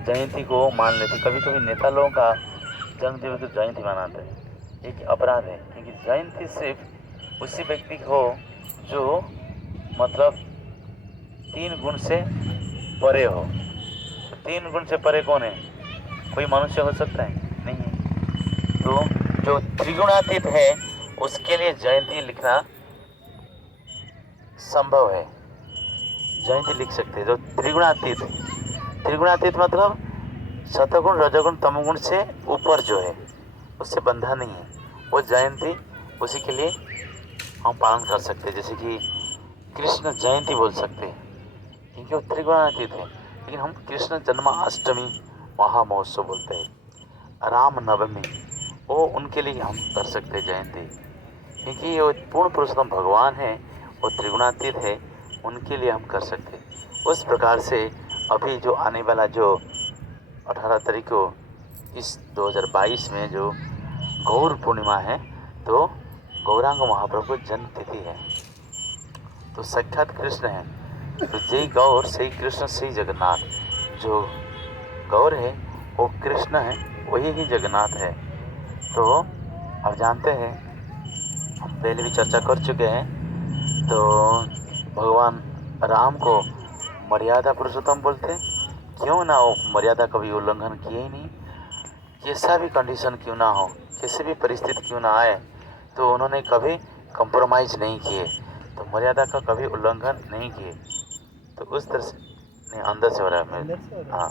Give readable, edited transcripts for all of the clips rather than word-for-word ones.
जयंती को मान लेते। कभी कभी नेता लोगों का जन्मदिन को जयंती मनाते हैं, एक अपराध है, क्योंकि जयंती सिर्फ उसी व्यक्ति को जो मतलब 3 गुण से परे हो। तो 3 गुण से परे कौन है? कोई मनुष्य हो सकता है? नहीं है। तो जो त्रिगुणातीत है उसके लिए जयंती लिखना संभव है, जयंती लिख सकते हैं। जो त्रिगुणातीत है, त्रिगुणातीत मतलब सतगुण रजोगुण तमोगुण से ऊपर जो है, उससे बंधा नहीं है, वो जयंती उसी के लिए हम पालन कर सकते हैं। जैसे कि कृष्ण जयंती बोल सकते हैं क्योंकि वो त्रिगुणातीत है। लेकिन हम कृष्ण जन्माष्टमी महामहोत्सव बोलते हैं, राम नवमी, वो उनके लिए हम कर सकते हैं जयंती, क्योंकि वो पूर्ण पुरुषोत्तम भगवान है, वो त्रिगुणातीत है, उनके लिए हम कर सकते हैं। उस प्रकार से अभी जो आने वाला जो 18 तारीख को इस 2022 में जो गौर पूर्णिमा है, तो गौरांग महाप्रभु को जन्म तिथि है, तो साक्षात कृष्ण है। तो जय गौर सही कृष्ण सही जगन्नाथ, जो गौर है वो कृष्ण है, वही ही जगन्नाथ है। तो अब जानते हैं, हम पहले भी चर्चा कर चुके हैं, तो भगवान राम को मर्यादा पुरुषोत्तम बोलते हैं। क्यों ना वो मर्यादा कभी उल्लंघन किए ही नहीं, कैसा भी कंडीशन क्यों ना हो, कैसी भी परिस्थिति क्यों ना आए, तो उन्होंने कभी कंप्रोमाइज नहीं किए, तो मर्यादा का कभी उल्लंघन नहीं किए। तो उस तरह से नहीं, अंदर से हो रहा है मैं, हाँ।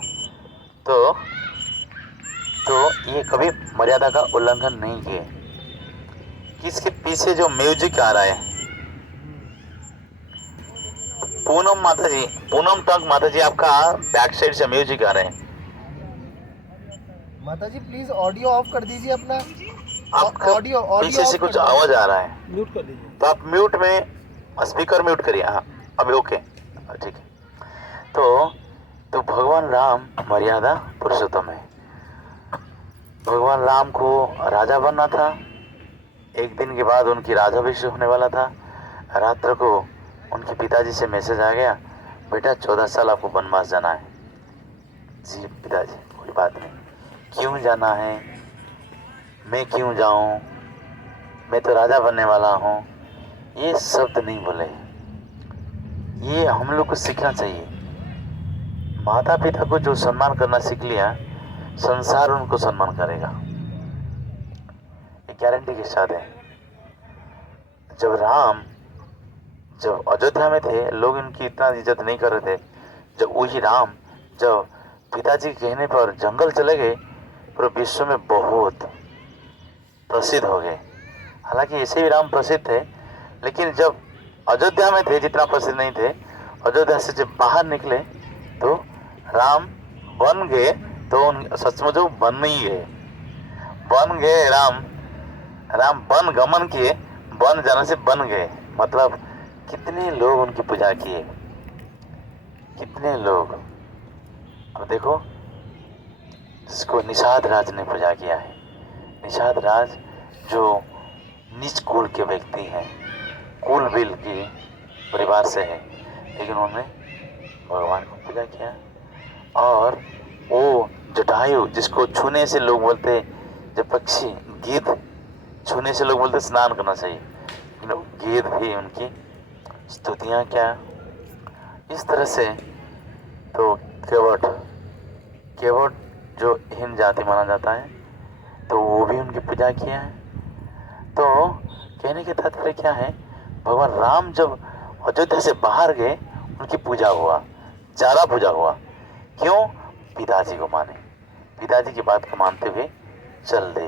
तो ये कभी मर्यादा का उल्लंघन नहीं किए। किसके पीछे जो म्यूजिक आ रहा है? पूनम माता जी, पूनम टंक माता जी, आपका बैक साइड से म्यूजिक आ रहा है। माता जी प्लीज ऑडियो ऑफ कर दीजिए अपना। आपका ऑडियो पीछे से ऑफ कुछ कर दीजिए। आवाज आ रहा है, म्यूट कर दीजिए। तो आप म्यूट में स्पीकर म्यूट करिए। हाँ, अभी ओके, ठीक है। तो भगवान राम मर्यादा पुरुषोत्तम है। भगवान राम को राजा बनना था। एक दिन के बाद उनकी राज्याभिषेक होने वाला था। रात्र को उनके पिताजी से मैसेज आ गया, बेटा 14 साल आपको वनवास जाना है। जी पिताजी, कोई बात नहीं। क्यों जाना है? मैं क्यों जाऊं, मैं तो राजा बनने वाला हूँ। ये शब्द नहीं बोले। ये हम लोग को सीखना चाहिए। माता पिता को जो सम्मान करना सीख लिया, संसार उनको सम्मान करेगा, ये गारंटी के साथ है। जब अयोध्या में थे, लोग इनकी इतना इज्जत नहीं कर रहे थे। जब वही राम, जब पिताजी के कहने पर जंगल चले गए, पूरे विश्व में बहुत प्रसिद्ध हो गए। हालांकि ऐसे भी राम प्रसिद्ध थे, लेकिन जब अयोध्या में थे जितना प्रसिद्ध नहीं थे। अयोध्या से जब बाहर निकले तो राम बन गए, तो सचमुच वो बन ही गए, बन गए राम। राम वन गमन किए, वन जाने से बन गए। मतलब कितने लोग उनकी पूजा किए, कितने लोग। अब देखो, जिसको निषाद राज ने पूजा किया है, निषाद राज जो नीच कुल के व्यक्ति हैं, कुल बिल के परिवार से है, लेकिन उन्होंने भगवान को पूजा किया। और वो जटायु, जिसको छूने से लोग बोलते, जब पक्षी गिद्ध छूने से लोग बोलते स्नान करना चाहिए, लेकिन गिद्ध भी उनकी स्तुतियां क्या, इस तरह से। तो केवट, केवट जो हिंद जाति माना जाता है, तो वो भी उनकी पूजा किया है। तो कहने के तात्पर्य क्या है, भगवान राम जब अयोध्या से बाहर गए, उनकी पूजा हुआ, ज्यादा पूजा हुआ। क्यों? पिताजी को माने, पिताजी की बात को मानते हुए चल दे,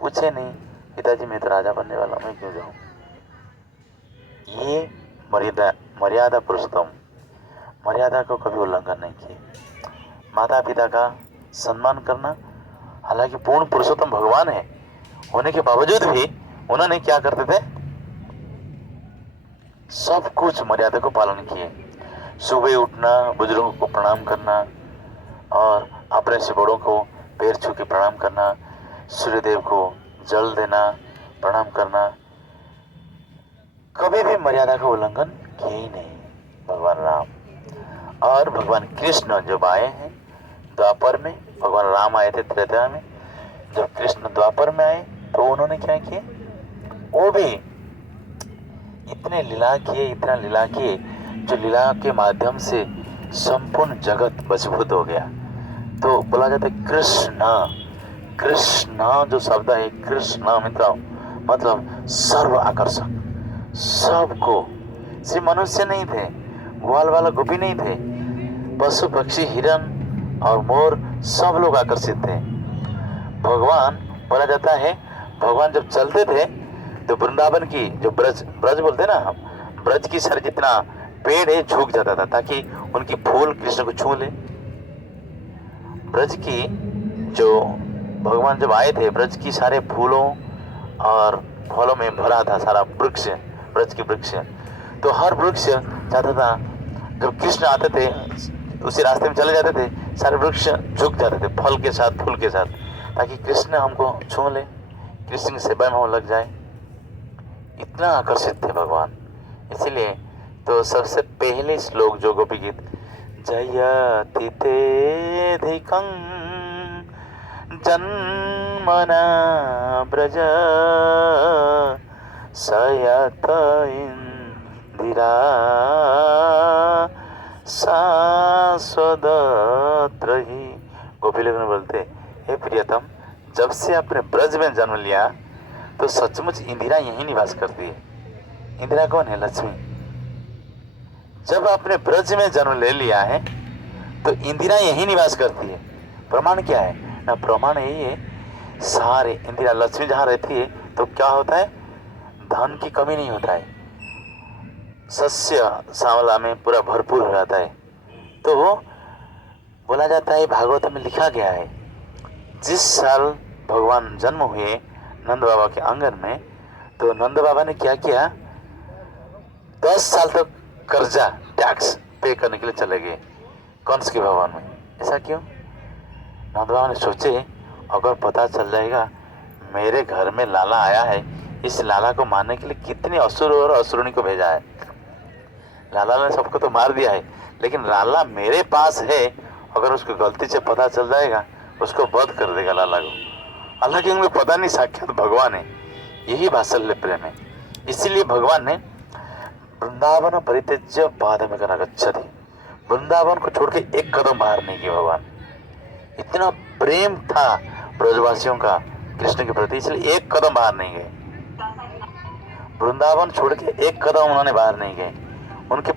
पूछे नहीं पिताजी मैं तो राजा बनने वाला हूँ, मैं क्यों जाऊँ। ये मर्यादा, मर्यादा पुरुषोत्तम, मर्यादा को कभी उल्लंघन नहीं किए। माता पिता का सम्मान करना, हालांकि पूर्ण पुरुषोत्तम भगवान है होने के बावजूद भी उन्होंने क्या करते थे, सब कुछ मर्यादा को पालन किए। सुबह उठना, बुजुर्गों को प्रणाम करना, और अपने से बड़ों को पैर छू के प्रणाम करना, सूर्यदेव को जल देना, प्रणाम करना, कभी भी मर्यादा का उल्लंघन किए ही नहीं भगवान राम। और भगवान कृष्ण जब आए हैं द्वापर द्वापर में भगवान राम आए थे त्रेता में, जब कृष्ण द्वापर में आए तो उन्होंने क्या किए, वो भी इतने लीला किए, इतना लीला किए, जो लीला के माध्यम से संपूर्ण जगत वशीभूत हो गया। तो बोला जाता है कृष्ण, कृष्ण जो शब्द है कृष्ण मतलब सर्व आकर्षक, सबको। सिर्फ मनुष्य नहीं थे, ग्वाल वाला गोपी नहीं थे, पशु पक्षी हिरण और मोर सब लोग आकर्षित थे। भगवान बोला जाता है भगवान जब चलते थे तो वृंदावन की जो ब्रज ब्रज बोलते ना हम, ब्रज की सारे जितना पेड़ है झुक जाता था ताकि उनकी फूल कृष्ण को छू ले। ब्रज की जो भगवान जब आए थे, ब्रज की सारे फूलों और फलों में भरा था सारा वृक्ष, ब्रज की वृक्ष। तो हर वृक्ष चाहता था जब कृष्ण आते थे उसी रास्ते में चले जाते थे, सारे वृक्ष झुक जाते थे फल के साथ फूल के साथ, ताकि कृष्ण हमको छू ले, कृष्ण की सेवा में हम लग जाए। इतना आकर्षित थे भगवान। इसीलिए तो सबसे पहले श्लोक जो गोपी गीत, जयति तेधिकं जन्मना ब्रज सयत इंदिरा शाश्वतत्र ही। गोपी लोग बोलते, हे प्रियतम, जब से आपने ब्रज में जन्म लिया तो सचमुच इंदिरा यहीं निवास करती है। इंदिरा कौन है? लक्ष्मी। जब आपने ब्रज में जन्म ले लिया है तो इंदिरा यहीं निवास करती है। प्रमाण क्या है ना? प्रमाण यही है, सारे इंदिरा लक्ष्मी जहाँ रहती है तो क्या होता है, धन की कमी नहीं होता है, सस्य श्यामला में पूरा भरपूर हो जाता है। तो बोला जाता है, भागवत में लिखा गया है, जिस साल भगवान जन्म हुए नंद बाबा के आंगन में, तो नंद बाबा ने क्या किया, 10 साल तक कर्जा टैक्स पे करने के लिए चले गए कंस के भवन में। ऐसा क्यों? नंद बाबा ने सोचे, अगर पता चल जाएगा मेरे घर में लाला आया है, इस लाला को मारने के लिए कितने असुर और असुरनी को भेजा है। लाला ने सबको तो मार दिया है, लेकिन लाला मेरे पास है, अगर उसको गलती से पता चल जाएगा उसको वध कर देगा लाला को। हालांकि उनको पता नहीं साक्षात भगवान है। यही वात्सल्य प्रेम है। इसीलिए भगवान ने वृंदावन परित्यज्य पादमेकं न गच्छति, वृंदावन को छोड़ के एक कदम बाहर नहीं किया भगवान। इतना प्रेम था ब्रजवासियों का कृष्ण के प्रति, इसलिए एक कदम बाहर नहीं गए। वृंदावन छोड़ के एक कदम उन्होंने बाहर नहीं गए। उनको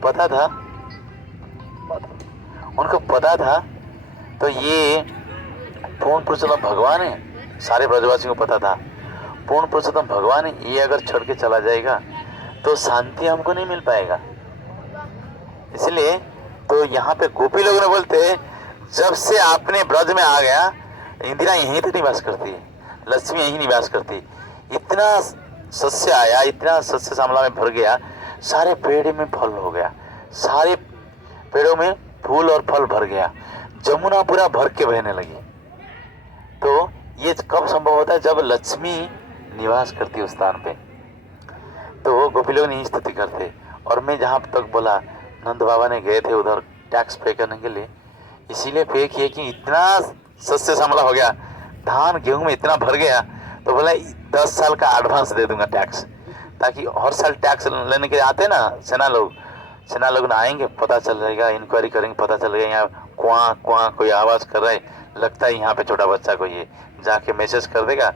पता था तो ये पूर्ण पुरुषोत्तम भगवान है, सारे ब्रजवासियों को पता था पूर्ण पुरुषोत्तम भगवान है, ये अगर छोड़ के चला जाएगा तो शांति हमको नहीं मिल पाएगा। इसलिए तो यहाँ पे गोपी लोग ने बोलते, जब से आपने ब्रज में आ गया, इंदिरा यहीं तो निवास करती है, लक्ष्मी यहीं निवास करती। इतना सस्य आया, इतना सस्य श्यामला में भर गया, सारे पेड़ में फल हो गया, सारे पेड़ों में फूल और फल भर गया, जमुना पूरा भर के बहने लगी। तो ये कब संभव होता है? जब लक्ष्मी निवास करती उस स्थान पे। तो गोपी लोग नहीं स्तुति करते। और मैं जहाँ तक बोला, नंद बाबा ने गए थे उधर टैक्स पे करने के लिए, इसीलिए पे किए कि इतना सस्य श्यामला हो गया, धान गेहूं में इतना भर गया, तो बोला 10 साल का एडवांस दे दूंगा टैक्स, ताकि हर साल टैक्स लेने के आते ना सेना लोग ना आएंगे, पता चल जाएगा, इंक्वायरी करेंगे, पता चल गया यहाँ कुआं कुआं कोई आवाज़ कर रहा है, लगता है यहाँ पे छोटा बच्चा कोई है, जाके मैसेज कर देगा,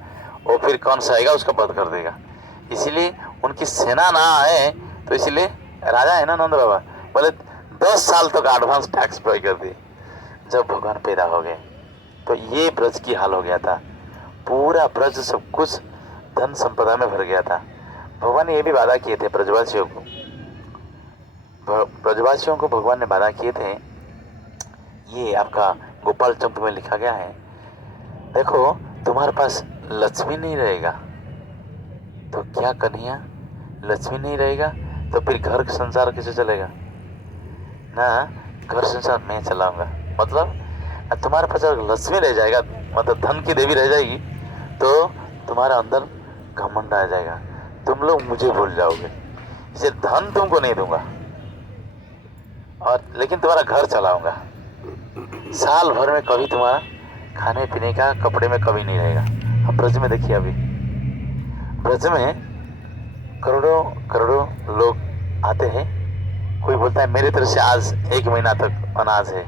और फिर कौन सा आएगा उसका वध कर देगा। इसीलिए उनकी सेना ना आए, तो इसीलिए राजा है ना नंद बाबा, बोले 10 साल तक एडवांस टैक्स पे कर दिए। जब भगवान पैदा हो गए तो ये ब्रज की हाल हो गया था, पूरा ब्रज सब कुछ धन संपदा में भर गया था। भगवान ने ये भी वादा किए थे ब्रजवासियों को भगवान ने वादा किए थे, ये आपका गोपाल चंप में लिखा गया है, देखो तुम्हारे पास लक्ष्मी नहीं रहेगा तो क्या कन्हैया, लक्ष्मी नहीं रहेगा तो फिर घर का संसार कैसे चलेगा ना, घर संसार मैं चलाऊंगा। मतलब तुम्हारे पास अगर लक्ष्मी रह जाएगा, मतलब धन की देवी रह जाएगी, तो तुम्हारा अंदर घमंड आ जाएगा, तुम लोग मुझे भूल जाओगे, इसे धन तुमको नहीं दूंगा, और लेकिन तुम्हारा घर चलाऊंगा। साल भर में कभी तुम्हारा खाने पीने का, कपड़े में कभी नहीं रहेगा। अब ब्रज में देखिए, अभी ब्रज में करोड़ों करोड़ों लोग आते हैं। कोई बोलता है मेरी तरफ से आज 1 महीना तक अनाज है,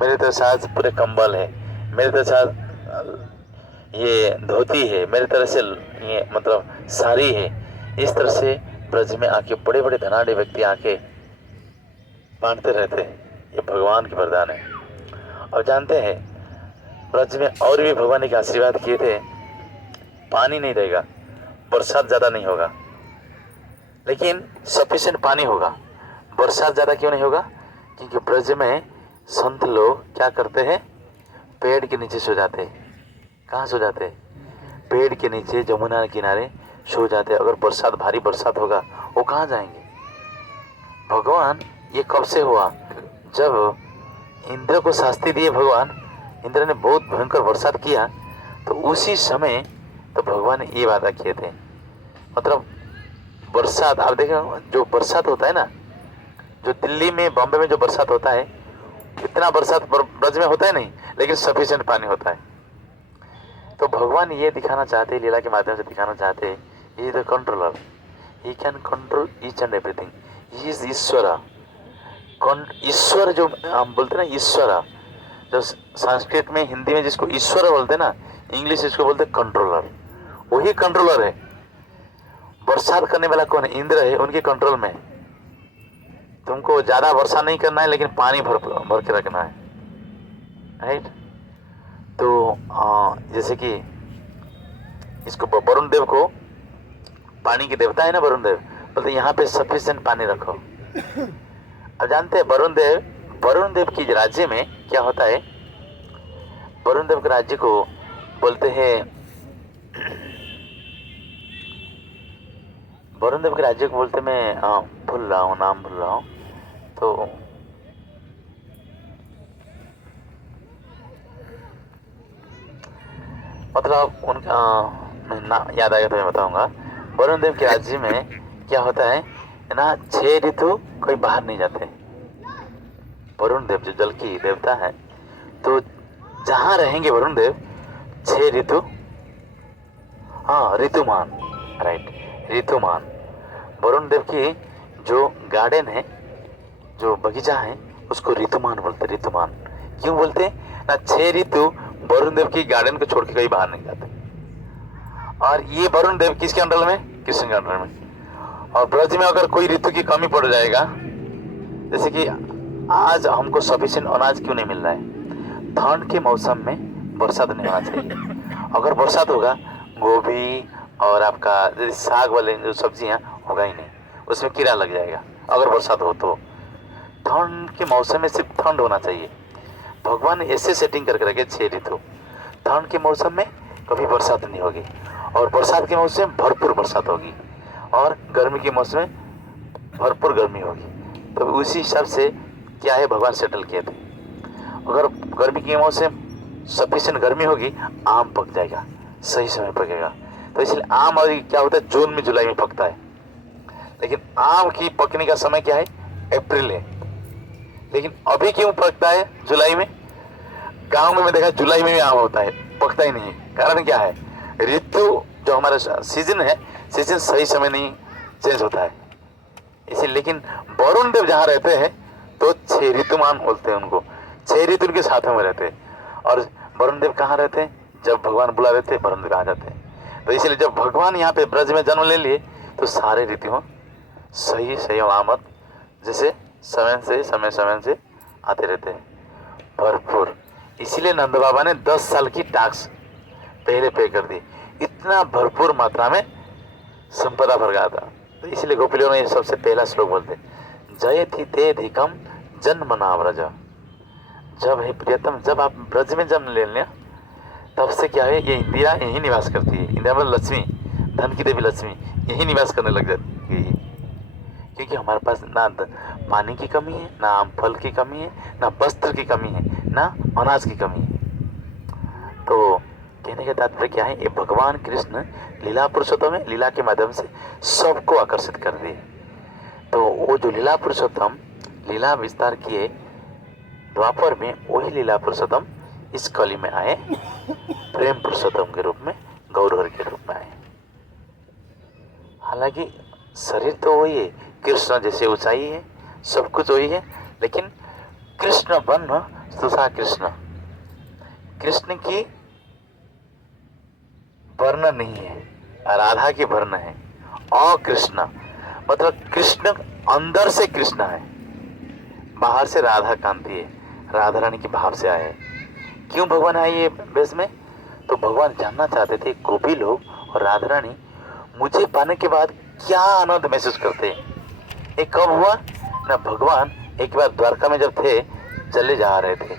मेरी तरफ से आज पूरे कंबल है, मेरी तरफ से आज ये धोती है, मेरी तरफ से ये मतलब साड़ी है। इस तरह से ब्रज में आके बड़े बड़े धनाढ़ व्यक्ति आके बांटते रहते हैं। ये भगवान की वरदान है। और जानते हैं ब्रज में और भी भगवान ने आशीर्वाद किए थे, पानी नहीं रहेगा, बरसात ज़्यादा नहीं होगा, लेकिन सफिशिएंट पानी होगा। बरसात ज़्यादा क्यों नहीं होगा? क्योंकि ब्रज में संत लोग क्या करते हैं, पेड़ के नीचे सो जाते हैं। कहाँ सो जाते हैं? पेड़ के नीचे, जमुना के किनारे सो जाते हैं। अगर बरसात, भारी बरसात होगा, वो कहाँ जाएंगे? भगवान ये कब से हुआ? जब इंद्र को शास्ति दिए भगवान, इंद्र ने बहुत भयंकर बरसात किया, तो उसी समय तो भगवान ने ये वादा किए थे। मतलब बरसात, आप देखें जो बरसात होता है ना, जो दिल्ली में, बॉम्बे में जो बरसात होता है, इतना बरसात ब्रज में होता है नहीं, लेकिन सफिशिएंट पानी होता है। तो भगवान ये दिखाना चाहते हैं, लीला के माध्यम से दिखाना चाहते हैं, he is the controller, he can control each and everything, he is ईश्वर। ईश्वर जो हम बोलते हैं ना, ईश्वर, जो संस्कृत में, हिंदी में जिसको ईश्वर बोलते हैं ना, इंग्लिश इसको बोलते हैं कंट्रोलर। वही कंट्रोलर है। बरसात करने वाला कौन है? इंद्र है, उनके कंट्रोल में। तुमको ज्यादा वर्षा नहीं करना है, लेकिन पानी भर भर के रखना है, राइट? तो जैसे कि इसको वरुण देव को, पानी के देवता है ना वरुण देव, बोलते यहाँ पे सफिशिएंट पानी रखो। अब जानते हैं वरुण देव की राज्य में क्या होता है? वरुण देव के राज्य को बोलते हैं, वरुण देव के राज्य को बोलते, मैं भूल रहा हूँ, नाम भूल रहा हूँ। तो मतलब उनका नाम याद आएगा तो मैं बताऊंगा। वरुण देव के राज्य में क्या होता है ना, 6 ऋतु कोई बाहर नहीं जाते। वरुण देव जो जल की देवता है, तो जहाँ रहेंगे वरुण देव, 6 ऋतु, हाँ ऋतुमान, राइट, ऋतुमान। वरुण देव की जो गार्डन है, जो बगीचा है, उसको ऋतुमान बोलते। ऋतुमान क्यों बोलते ना? 6 ऋतु वरुण देव की गार्डन को छोड़ के कहीं बाहर नहीं जाते। और ये वरुण देव किसके अंडर में? कृष्ण के अंडर में। और ब्रज में अगर कोई ऋतु की कमी पड़ जाएगा, जैसे कि आज हमको सफिशिएंट अनाज क्यों नहीं मिल रहा है? ठंड के मौसम में बरसात नहीं होना चाहिए। अगर बरसात होगा, गोभी और आपका साग वाले जो सब्जियां होगा ही नहीं, उसमें कीड़ा लग जाएगा अगर बरसात हो तो। ठंड के मौसम में सिर्फ ठंड होना चाहिए। भगवान ने ऐसे सेटिंग करके रखे 6 ऋतु। ठंड के मौसम में कभी बरसात नहीं होगी, और बरसात के मौसम में भरपूर बरसात होगी, और गर्मी के मौसम में भरपूर गर्मी होगी। तो उसी हिसाब से क्या है, भगवान सेटल किए थे। अगर गर्मी के मौसम सफिशिएंट गर्मी होगी, आम पक जाएगा, सही समय पकेगा। तो इसलिए आम और क्या होता है, जून में जुलाई में पकता है। लेकिन आम की पकने का समय क्या है? अप्रैल है। लेकिन अभी क्यों पकता है जुलाई में? गांव में मैं देखा जुलाई में भी आम होता है, पकता ही नहीं है। कारण क्या है? ऋतु जो हमारा सीजन है, सीजन सही समय नहीं चेंज होता है। इसी लेकिन वरुण देव जहाँ रहते हैं, तो 6 ऋतुमान बोलते हैं उनको। 6 ऋतु उनके साथ में रहते हैं। और वरुण देव कहाँ रहते हैं? जब भगवान बुला देते हैं, वरुण देव आ जाते हैं। तो इसलिए जब भगवान यहाँ पे ब्रज में जन्म ले लिए, तो सारे ऋतु सही सही अलामत, जैसे समय से आते रहते हैं भरपूर। इसीलिए नंद बाबा ने 10 साल की टैक्स पहले पे कर दी। इतना भरपूर मात्रा में संपदा भर गया था। तो इसलिए गोपियों ने सबसे पहला श्लोक बोलते, जय थी ते अधिकम जन्म नाव्रज। जब है प्रियतम, जब आप ब्रज में जन्म ले लिया, तब से क्या है, ये इंदिरा यही निवास करती है। इंदिरा मतलब लक्ष्मी, धन की देवी लक्ष्मी यही निवास करने लग जाती है। क्योंकि हमारे पास ना पानी की कमी है, ना आम फल की कमी है, ना वस्त्र की कमी है, ना अनाज की कमी है। तो कहने का तात्पर्य क्या है, ये भगवान कृष्ण लीला पुरुषोत्तम है, लीला के माध्यम से सबको आकर्षित कर दिए। तो वो जो लीला पुरुषोत्तम लीला विस्तार किए, द्वापर में वही लीला पुरुषोत्तम इस कली में आए, प्रेम पुरुषोत्तम के रूप में, गौरहर के रूप में आए। हालांकि शरीर तो वही है, कृष्ण जैसे ऊंचाई है, सब कुछ वही है, लेकिन कृष्ण बन दूसरा कृष्ण, कृष्ण की वर्ण नहीं है, राधा की वर्ण है। और कृष्ण मतलब कृष्ण अंदर से कृष्ण है, बाहर से राधा कांति है, राधा रानी के भाव से आए। क्यों भगवान आए ये वेश में? तो भगवान जानना चाहते थे गोपी लोग और राधा रानी मुझे पाने के बाद क्या आनंद महसूस करते हैं। ये कब हुआ ना, भगवान एक बार द्वारका में जब थे, चले जा रहे थे,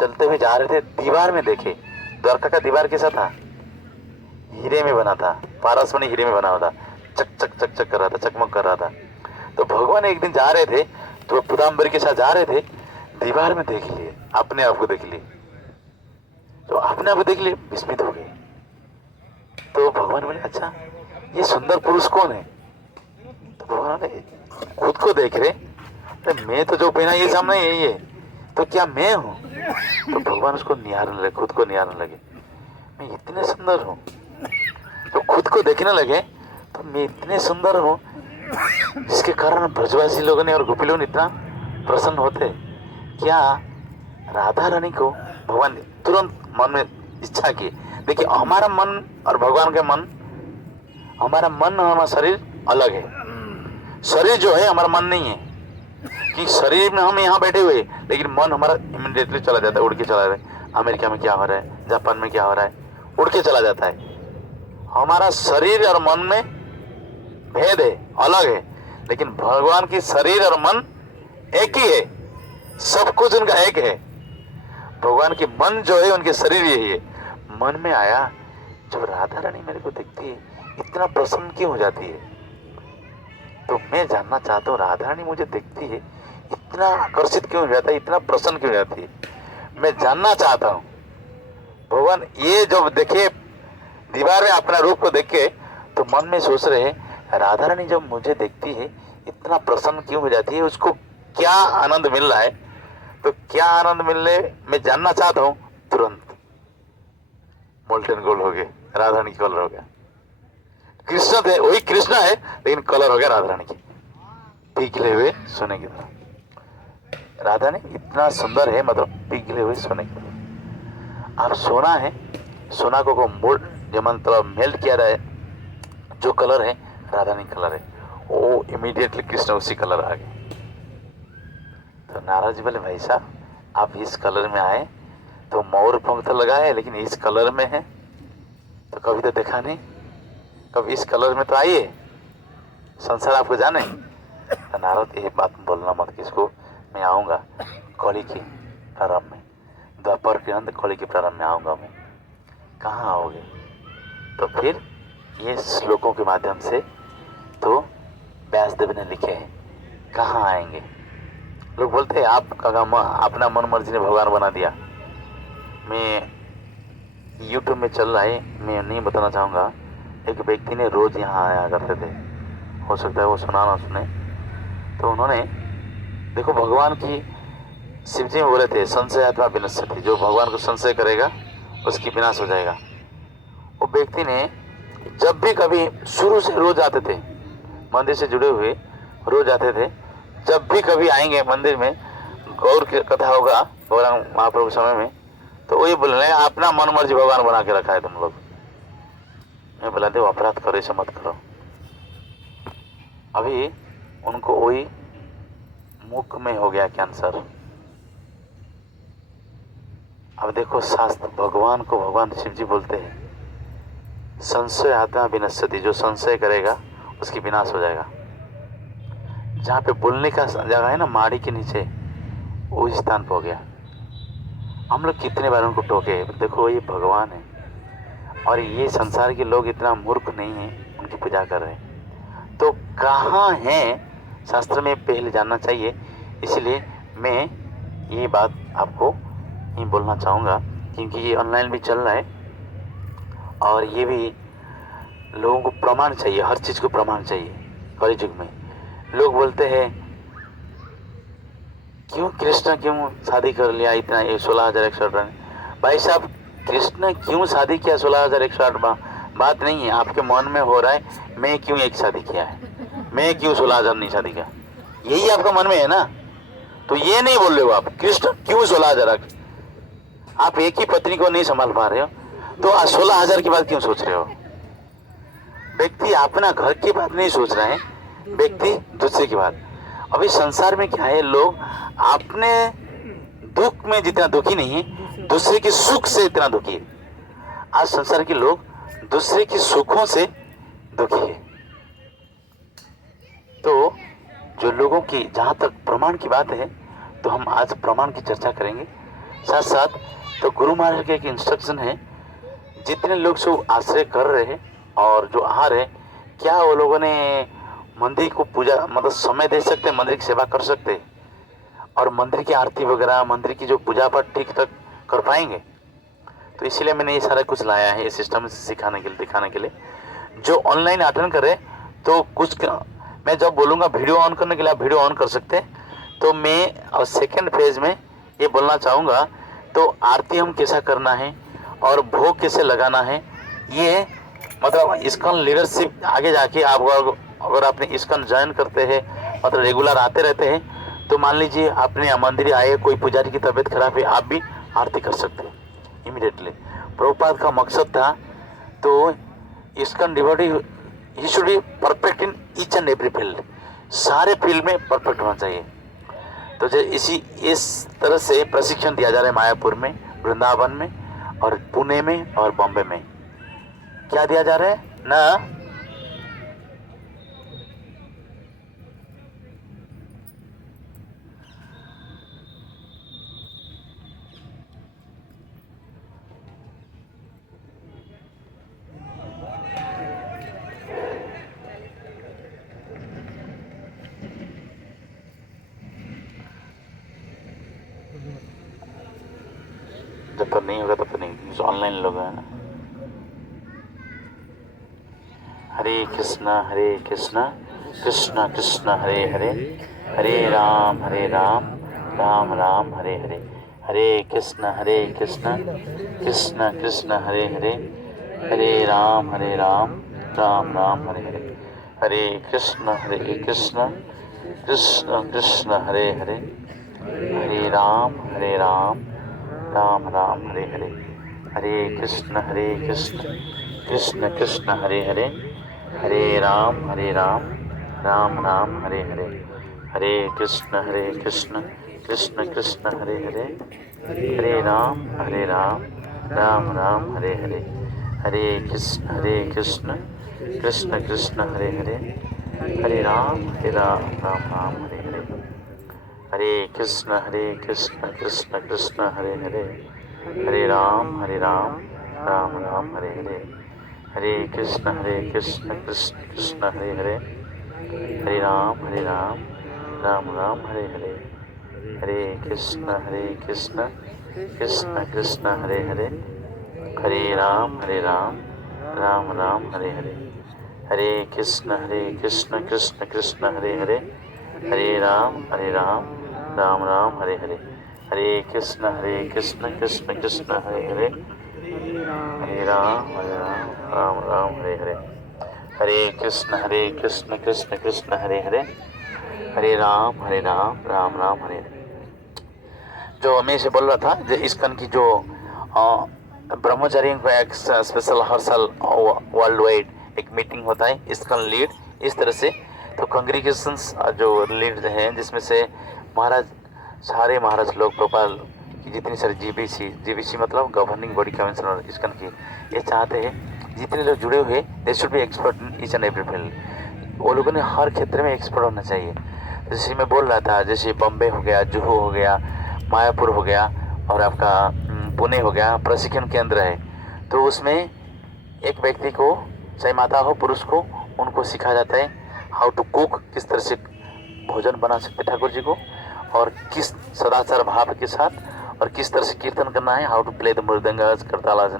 चलते हुए जा रहे थे, दीवार में देखे, द्वारका का दीवार कैसा था? हीरे में बना था, पारसमणि हीरे में बना हुआ था, चक चक चक चक कर रहा था, चकमक कर रहा था। तो भगवान एक दिन जा रहे थे, तो पुदाम्बर के साथ जा रहे थे, दीवार में देख लिए, अपने आप को देख लिए, तो अपने आप को देख लिए, विस्मित हो गए। तो भगवान बोले अच्छा ये सुंदर पुरुष कौन है? तो भगवान बोले खुद को देख रहे, अरे मैं तो जो पहना ये सामने यही है, तो क्या मैं हूँ? तो भगवान उसको निहारने लगे, खुद को निहारने लगे, मैं इतने सुंदर हूँ। तो खुद को देखने लगे, तो मैं इतने सुंदर हूँ जिसके कारण ब्रजवासी लोगों ने और गोपी लोगों ने इतना प्रसन्न होते। क्या राधा रानी को भगवान ने तुरंत मन में इच्छा की? देखिए हमारा मन और भगवान का मन, हमारा मन और हमारा शरीर अलग है। शरीर जो है हमारा मन नहीं है, कि शरीर में हम यहाँ बैठे हुए, लेकिन मन हमारा इमीडिएटली चला जाता है, उड़ के चला जाता है। अमेरिका में क्या हो रहा है, जापान में क्या हो रहा है, उड़ के चला जाता है। हमारा शरीर और मन में भेद है, अलग है, लेकिन भगवान की शरीर और मन एक ही है, सब कुछ उनका एक है। भगवान की मन जो है, उनके शरीर यही है। मन में आया, जब राधा रानी मेरे को देखती है इतना प्रसन्न क्यों हो जाती है? तो मैं जानना चाहता हूँ राधा रानी मुझे देखती है इतना आकर्षित क्यों हो जाता है, इतना प्रसन्न क्यों हो जाती है, मैं जानना चाहता हूँ। भगवान ये जब देखे दीवार में अपना रूप को देख के, तो मन में सोच रहे राधा रानी जब मुझे देखती है इतना प्रसन्न क्यों हो जाती है, उसको क्या आनंद मिल रहा है? तो क्या आनंद मिलने मैं जानना चाहता हूँ। तुरंत मोल्टन गोल्ड हो गए, राधा रानी की कलर हो गया। कृष्ण थे, वही कृष्ण है, लेकिन कलर हो गया राधा रानी की, पिघले हुए सोने की तरह। राधा ने इतना सुंदर है, मतलब पिघले हुए सोने की तरह। अब सोना है, सोना को मोल्ड जब मतलब मेल्ट किया जाए, जो कलर है राधा रानी कलर है, वो इमीडिएटली कृष्ण उसी कलर आ गए। तो नारद जी बोले भाई साहब आप इस कलर में आए, तो मोर पंख तो लगा है, लेकिन इस कलर में है तो कभी तो देखा नहीं, कभी इस कलर में तो आइए, संसार आपको जाने। तो नारद ये बात बोलना मत किसको, मैं आऊँगा कली के प्रारंभ में, द्वापर के अंत कली के प्रारंभ में आऊँगा मैं। कहाँ आओगे? तो फिर ये श्लोकों के माध्यम से तो व्यासदेव ने लिखे हैं, कहाँ आएंगे। लोग बोलते हैं आपका अपना मन मर्जी ने भगवान बना दिया। मैं यूट्यूब में चल रहा है, मैं नहीं बताना चाहूँगा, एक व्यक्ति ने रोज यहाँ आया करते थे, हो सकता है वो सुना ना सुने। तो उन्होंने देखो भगवान की, शिव जी में बोले थे संशय आत्मा विनश्यति, जो भगवान को संशय करेगा उसकी विनाश हो जाएगा। वो व्यक्ति ने जब भी कभी शुरू से रोज आते थे, मंदिर से जुड़े हुए रोज आते थे, जब भी कभी आएंगे मंदिर में गौर की कथा होगा गौरांग महाप्रभु समय में, तो वही बोल रहे हैं अपना मन मर्जी भगवान बना के रखा है तुम लोग। मैं बोला दे अपराध करो, ऐसा मत करो। अभी उनको वही मुख में हो गया कैंसर। अब देखो शास्त्र भगवान को भगवान शिव जी बोलते हैं संशय आत्मा विनश्यति, जो संशय करेगा उसकी विनाश हो जाएगा। जहाँ पे बोलने का जगह है ना माड़ी के नीचे, वो स्थान पर हो गया। हम लोग कितने बार उनको टोके, देखो ये भगवान है और ये संसार के लोग इतना मूर्ख नहीं है, उनकी पूजा कर रहे हैं। तो कहाँ हैं शास्त्र में पहले जानना चाहिए। इसलिए मैं ये बात आपको ही बोलना चाहूँगा, क्योंकि ये ऑनलाइन भी चल रहा है और ये भी लोगों को प्रमाण चाहिए, हर चीज़ को प्रमाण चाहिए। कलयुग में लोग बोलते हैं क्यों कृष्ण क्यों शादी कर लिया इतना, ये 16,108 रन। भाई साहब, कृष्ण क्यों शादी किया 16,108 बात नहीं है, आपके मन में हो रहा है मैं क्यों एक शादी किया है, मैं क्यों 16,000 नहीं शादी किया, यही आपका मन में है ना। तो ये नहीं बोल रहे हो आप कृष्ण क्यों 16,000, आप एक ही पत्नी को नहीं संभाल पा रहे हो तो 16,000 की बात क्यों सोच रहे हो। व्यक्ति अपना घर की बात नहीं सोच रहे हैं, व्यक्ति दूसरे की बात। अभी संसार में क्या है, लोग अपने दुख में जितना दुखी नहीं है, दूसरे के सुख से इतना दुखी है। आज संसार के लोग दूसरे के सुखों से दुखी है। तो जो लोगों की जहां तक प्रमाण की बात है, तो हम आज प्रमाण की चर्चा करेंगे। साथ साथ तो गुरु महाराज के एक इंस्ट्रक्शन है, जितने लोग सब आश्रय कर रहे हैं और जो आ रहे, क्या वो लोगों ने मंदिर को पूजा मतलब समय दे सकते, मंदिर की सेवा कर सकते और मंदिर की आरती वगैरह, मंदिर की जो पूजा पाठ ठीक तक कर पाएंगे। तो इसीलिए मैंने ये सारा कुछ लाया है, ये सिस्टम सिखाने के लिए, दिखाने के लिए। जो ऑनलाइन अटेंड करे तो कुछ मैं जब बोलूँगा वीडियो ऑन करने के लिए, आप वीडियो ऑन कर सकते हैं। तो मैं और सेकेंड फेज में ये बोलना चाहूँगा, तो आरती हम कैसा करना है और भोग कैसे लगाना है, ये मतलब इस्कॉन लीडरशिप आगे जाके आप अगर आपने इस्कॉन ज्वाइन करते हैं, मतलब रेगुलर आते रहते हैं, तो मान लीजिए आपने मंदिर आए, कोई पुजारी की तबीयत खराब है, आप भी आरती कर सकते हैं इमीडिएटली। प्रभुपाद का मकसद था, तो ISKCON devotee he should be perfect in each and every field, सारे फील्ड में परफेक्ट होना चाहिए। तो जो इस तरह से प्रशिक्षण दिया जा रहा है मायापुर में, वृंदावन में और पुणे में और बॉम्बे में। क्या दिया जा रहा है ना, जब तक नहीं होगा तब तक नहीं, ऑनलाइन लोग है ना। हरे कृष्णा कृष्ण कृष्ण हरे हरे, हरे राम राम राम हरे हरे। हरे कृष्ण कृष्ण कृष्ण हरे हरे, हरे राम राम राम हरे हरे। हरे कृष्ण कृष्ण कृष्ण हरे हरे, हरे राम राम राम हरे हरे। हरे कृष्ण कृष्ण कृष्ण हरे हरे, हरे राम राम राम हरे हरे। हरे कृष्ण कृष्ण कृष्ण हरे हरे, हरे राम राम राम हरे हरे। हरे कृष्ण कृष्ण कृष्ण हरे हरे, हरे राम राम राम हरे हरे। हरे कृष्ण कृष्ण कृष्ण हरे हरे, हरे राम राम राम हरे हरे। हरे कृष्ण कृष्ण कृष्ण हरे हरे, हरे राम राम राम हरे हरे। हरे कृष्ण कृष्ण कृष्ण हरे हरे, हरे राम राम राम हरे हरे। हरे कृष्ण कृष्ण कृष्ण हरे हरे, हरे राम राम राम हरे हरे। हरे कृष्ण कृष्ण कृष्ण हरे हरे, हरे राम राम राम हरे हरे। हरे कृष्ण कृष्ण कृष्ण हरे हरे, हरे राम राम राम हरे हरे। जो मैं से बोल रहा था, जो इस्कॉन की जो ब्रह्मचारियों का एक स्पेशल हर साल वर्ल्ड वाइड एक मीटिंग होता है, इस्कॉन लीड इस तरह से। तो कांग्रीगेशंस जो लीड हैं, जिसमें से महाराज, सारे महाराज लोग, गोपाल की जितनी सारी जीबीसी मतलब गवर्निंग बॉडी कन्वेंशन इस्कॉन की, ये चाहते हैं जितने लोग जुड़े हुए they should be expert in each and every field. वो लोगों ने हर क्षेत्र में एक्सपर्ट होना चाहिए। जैसे मैं बोल रहा था, जैसे बम्बे हो गया, जुहू हो गया, मायापुर हो गया और आपका पुणे हो गया, प्रशिक्षण केंद्र है। तो उसमें एक व्यक्ति को, चाहे माता हो पुरुष को, उनको सिखाया जाता है हाउ टू कुक, किस तरह से भोजन बना सकते ठाकुर जी को, और किस सदाचार भाव के साथ, और किस तरह से कीर्तन करना है, how to play the mridangas, kartalas,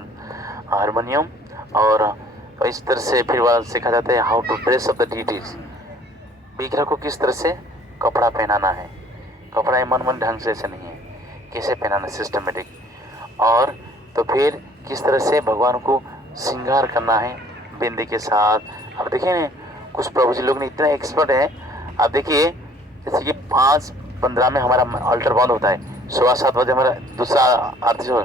harmonium, और इस तरह से फिर वह सिखाया जाता है how to dress up the deities, विग्रह को किस तरह से कपड़ा पहनाना है, कपड़ा ये मन ढंग से ऐसे नहीं है, कैसे पहनाना सिस्टमेटिक। और तो फिर किस तरह से भगवान को श्रृंगार करना है बिंदी के साथ। अब देखिए ना, कुछ प्रभु जी लोग ने इतना एक्सपर्ट है। आप देखिए, जैसे कि 5:15 में हमारा अल्टर बंद होता है, 7:15 बजे हमारा दूसरा आरती हो,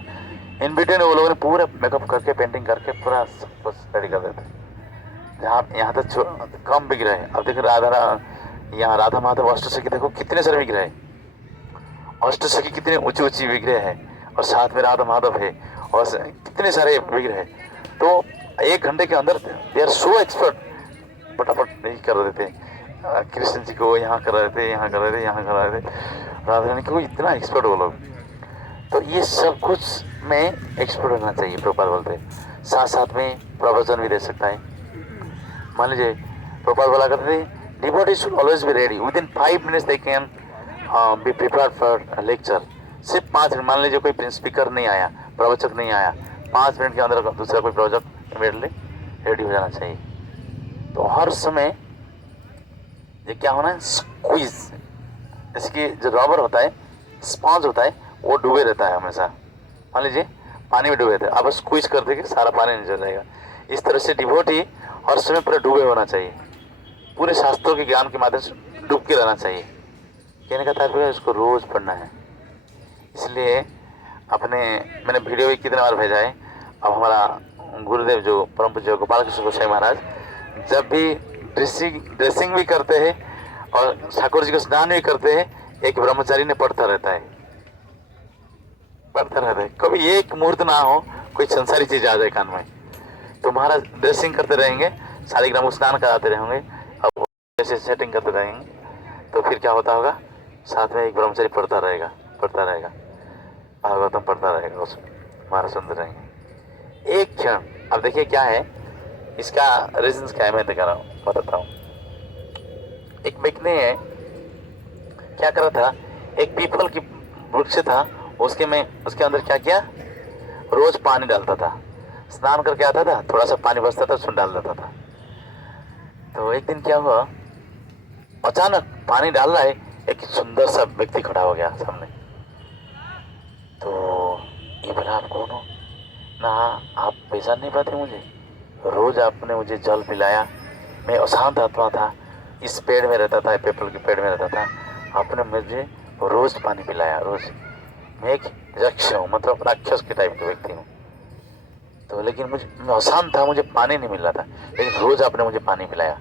इन बिटवीन वो लोगों ने पूरा मेकअप करके पेंटिंग करके पूरा सब कुछ रेडी कर देते हैं। जहाँ यहाँ तक कम बिक रहे हैं। अब देखो यहाँ राधा माधव अष्टसखी देखो कितने सारे बिक रहे हैं, अष्टसखी कितने ऊंची ऊंची विग्रह है, और साथ में राधा माधव है, और कितने सारे विग्रह है। तो 1 घंटे के अंदर दे आर सो एक्सपर्ट, फटाफट नहीं कर देते। कृष्ण जी को यहाँ कर रहे थे, यहाँ कर रहे थे, यहाँ कर रहे थे, राधा रानी को इतना एक्सपर्ट वो लोग। तो ये सब कुछ में एक्सपर्ट होना चाहिए, प्रभुपाद बोलते हैं। साथ साथ में प्रवचन भी दे सकता है। मान लीजिए प्रभुपाद बोला करते थे, devotees should always be ready, with in 5 minutes they can be prepared for lecture. सिर्फ 5 मिनट, मान लीजिए कोई स्पीकर नहीं आया, प्रवचक नहीं आया, 5 मिनट के अंदर दूसरा कोई प्रवचक इमीडिएटली रेडी हो जाना चाहिए। तो हर समय ये क्या होना है, स्क्वीज, इसकी जो रबर होता है, स्पॉन्ज होता है, वो डूबे रहता है हमेशा। मान लीजिए पानी में डूबे थे, अब स्क्वीज कर देंगे सारा पानी निकल जाएगा। इस तरह से डिवोटी हर समय पूरा डूबे होना चाहिए, पूरे शास्त्रों के ज्ञान के माध्यम से डूब के रहना चाहिए। कहने का तात्पर्य इसको रोज पढ़ना है। इसलिए मैंने वीडियो भी कितने बार भेजा है। अब हमारा गुरुदेव जो परम पूज्य गोपाल कृष्ण गोसाई महाराज जब भी ड्रेसिंग भी करते हैं और ठाकुर जी को स्नान भी करते हैं, एक ब्रह्मचारी ने पढ़ता रहता है। कभी एक मुहूर्त ना हो कोई संसारी चीज आ जाए कान में, तो महाराज ड्रेसिंग करते रहेंगे, शालिग्राम को स्नान कराते रहेंगे, अब ऐसे सेटिंग करते रहेंगे। तो फिर क्या होता होगा, साथ में एक ब्रह्मचारी पढ़ता रहेगा भागवतम पढ़ता रहेगा, उसमें महाराज सुनते रहेंगे। एक क्षण, अब देखिए क्या है इसका रीजन, क्या है मैं बताता हूँ। एक व्यक्ति ने क्या करा था, एक पीपल की वृक्ष था, उसके अंदर क्या किया, रोज पानी डालता था, स्नान करके आता था, थोड़ा सा पानी बचता था, उसमें डाल देता था। तो एक दिन क्या हुआ, अचानक पानी डाल रहा है, एक सुंदर सा व्यक्ति खड़ा हो गया सामने। तो ये बोला, आप कौन हो? ना आप पहचान नहीं पाते मुझे, रोज आपने मुझे जल पिलाया, मैं अशांत आत्मा था, इस पेड़ में रहता था, पीपल के पेड़ में रहता था, आपने मुझे रोज पानी पिलाया, रोज। मैं एक यक्ष हूँ, मतलब राक्षस के टाइप के व्यक्ति हूँ। तो लेकिन मैं अशांत था, मुझे पानी नहीं मिल रहा था, लेकिन रोज आपने मुझे पानी पिलाया,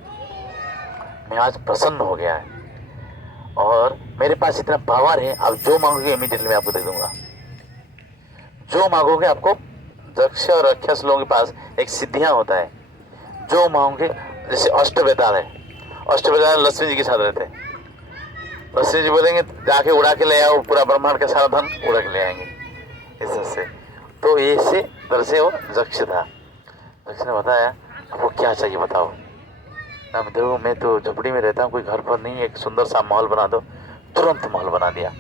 मैं आज प्रसन्न हो गया है, और मेरे पास इतना पावर है, आप जो मांगोगे इमीडिएटली मैं आपको दे दूंगा। जो मांगोगे आपको, दक्ष और राक्षस लोगों के पास एक सिद्धियां होता है, जो मांगोगे, जैसे अष्टवेताल है, अष्टवेताल लक्ष्मी जी के साथ रहते हैं। लक्ष्मी जी बोलेंगे जाके उड़ा के ले आओ, पूरा ब्रह्मांड का सारा धन उड़ा के ले आएंगे इस से। तो ऐसे तरह से वो दक्ष था। दक्ष ने बताया, आपको क्या चाहिए बताओ। ना देखो, मैं तो झोपड़ी में रहता हूँ, कोई घर पर नहीं, एक सुंदर सा महल बना दो। तुरंत महल बना दिया।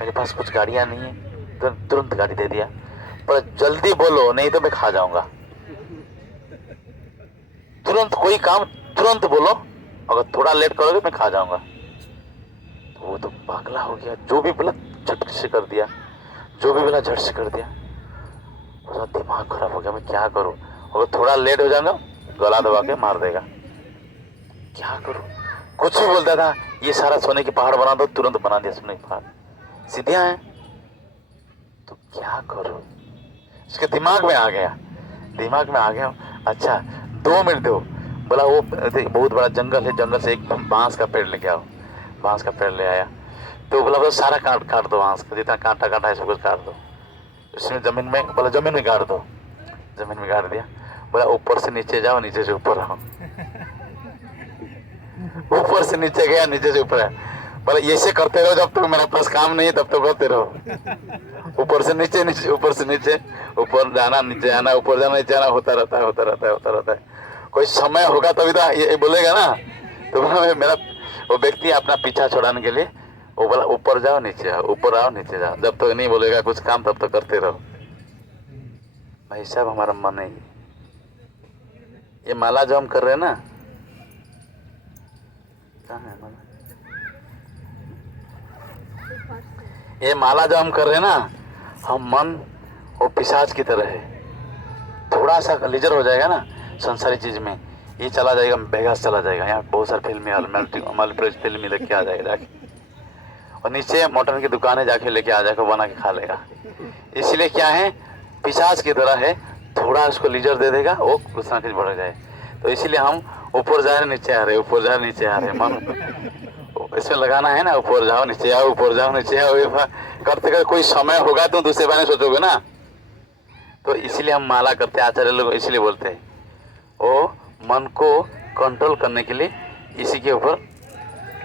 मेरे पास कुछ गाड़ियाँ नहीं है, तुरंत गाड़ी दे दिया, पर जल्दी बोलो नहीं तो मैं खा जाऊंगा। तुरंत कोई काम तुरंत बोलो, अगर थोड़ा लेट करोगे मैं खा जाऊंगा। तो वो तो पागला हो गया, जो भी बोला झट से कर दिया, जो भी बोला झट से कर दिया। उसका दिमाग खराब हो गया, मैं क्या करूं, अगर थोड़ा लेट हो जाऊंगा गला दबा के मार देगा, क्या करूं। कुछ भी बोलता था, ये सारा सोने की पहाड़ बना दो, तुरंत बना दिया सोने की पहाड़, सीधियां हैं। तो क्या करूं, इसके दिमाग में आ गया। अच्छा 2 मिनट दो, बोला वो बहुत बड़ा जंगल है, जंगल से एक बांस का पेड़ लेके आओ। बांस का पेड़ ले आया, तो बोला वो सारा काट दो, बांस का जितना काटा है सब कुछ काट दो। उसमें जमीन में, बोला जमीन में गाड़ दो, जमीन में गाड़ दिया। बोला ऊपर से नीचे जाओ, नीचे से ऊपर आओ। ऊपर से नीचे गया, नीचे से ऊपर आया। बोला ऐसे करते रहो, जब तक मेरे पास काम नहीं है तब तक करते रहो। ऊपर से नीचे, ऊपर से नीचे, ऊपर जाना, नीचे आना, ऊपर जाना, नीचे आना, होता रहता है। कोई समय होगा तभी तो ये बोलेगा ना। तो बोला मेरा वो व्यक्ति अपना पीछा छुड़ाने के लिए वो बोला ऊपर जाओ नीचे आओ, ऊपर आओ नीचे जाओ, जब तक नहीं बोलेगा कुछ काम तब तक करते रहो। भाई साहब हमारा मन है, ये माला जो हम कर रहे हैं ना, कहाँ है माला? ये माला जो हम कर रहे हैं ना, हम मन वो पिशाच की तरह है। थोड़ा सा लीजर हो जाएगा ना संसारी चीज में, ये चला जाएगा, बेगास चला जाएगा। यहाँ बहुत सारे फिल्मी मल्टीप्लेक्स फिल्मी देख के आ जाएगा जाके, और नीचे मटन की दुकानें जाके लेके आ जाएगा, बना के खा लेगा। इसलिए क्या है, पिशाच की तरह है, थोड़ा उसको लीजर दे देगा वो कुछ ना कुछ बढ़ जाए। तो इसीलिए हम ऊपर जा रहे नीचे आ रहे, ऊपर जा रहे नीचे आ रहे। मन इसमें लगाना है ना, ऊपर जाओ नीचे आओ, ऊपर जाओ नीचे आओ, ये करते करते कोई समय होगा तो दूसरे बारे में सोचोगे ना। तो इसलिए हम माला करते, आचार्य लोग इसलिए बोलते हैं वो मन को कंट्रोल करने के लिए, इसी के ऊपर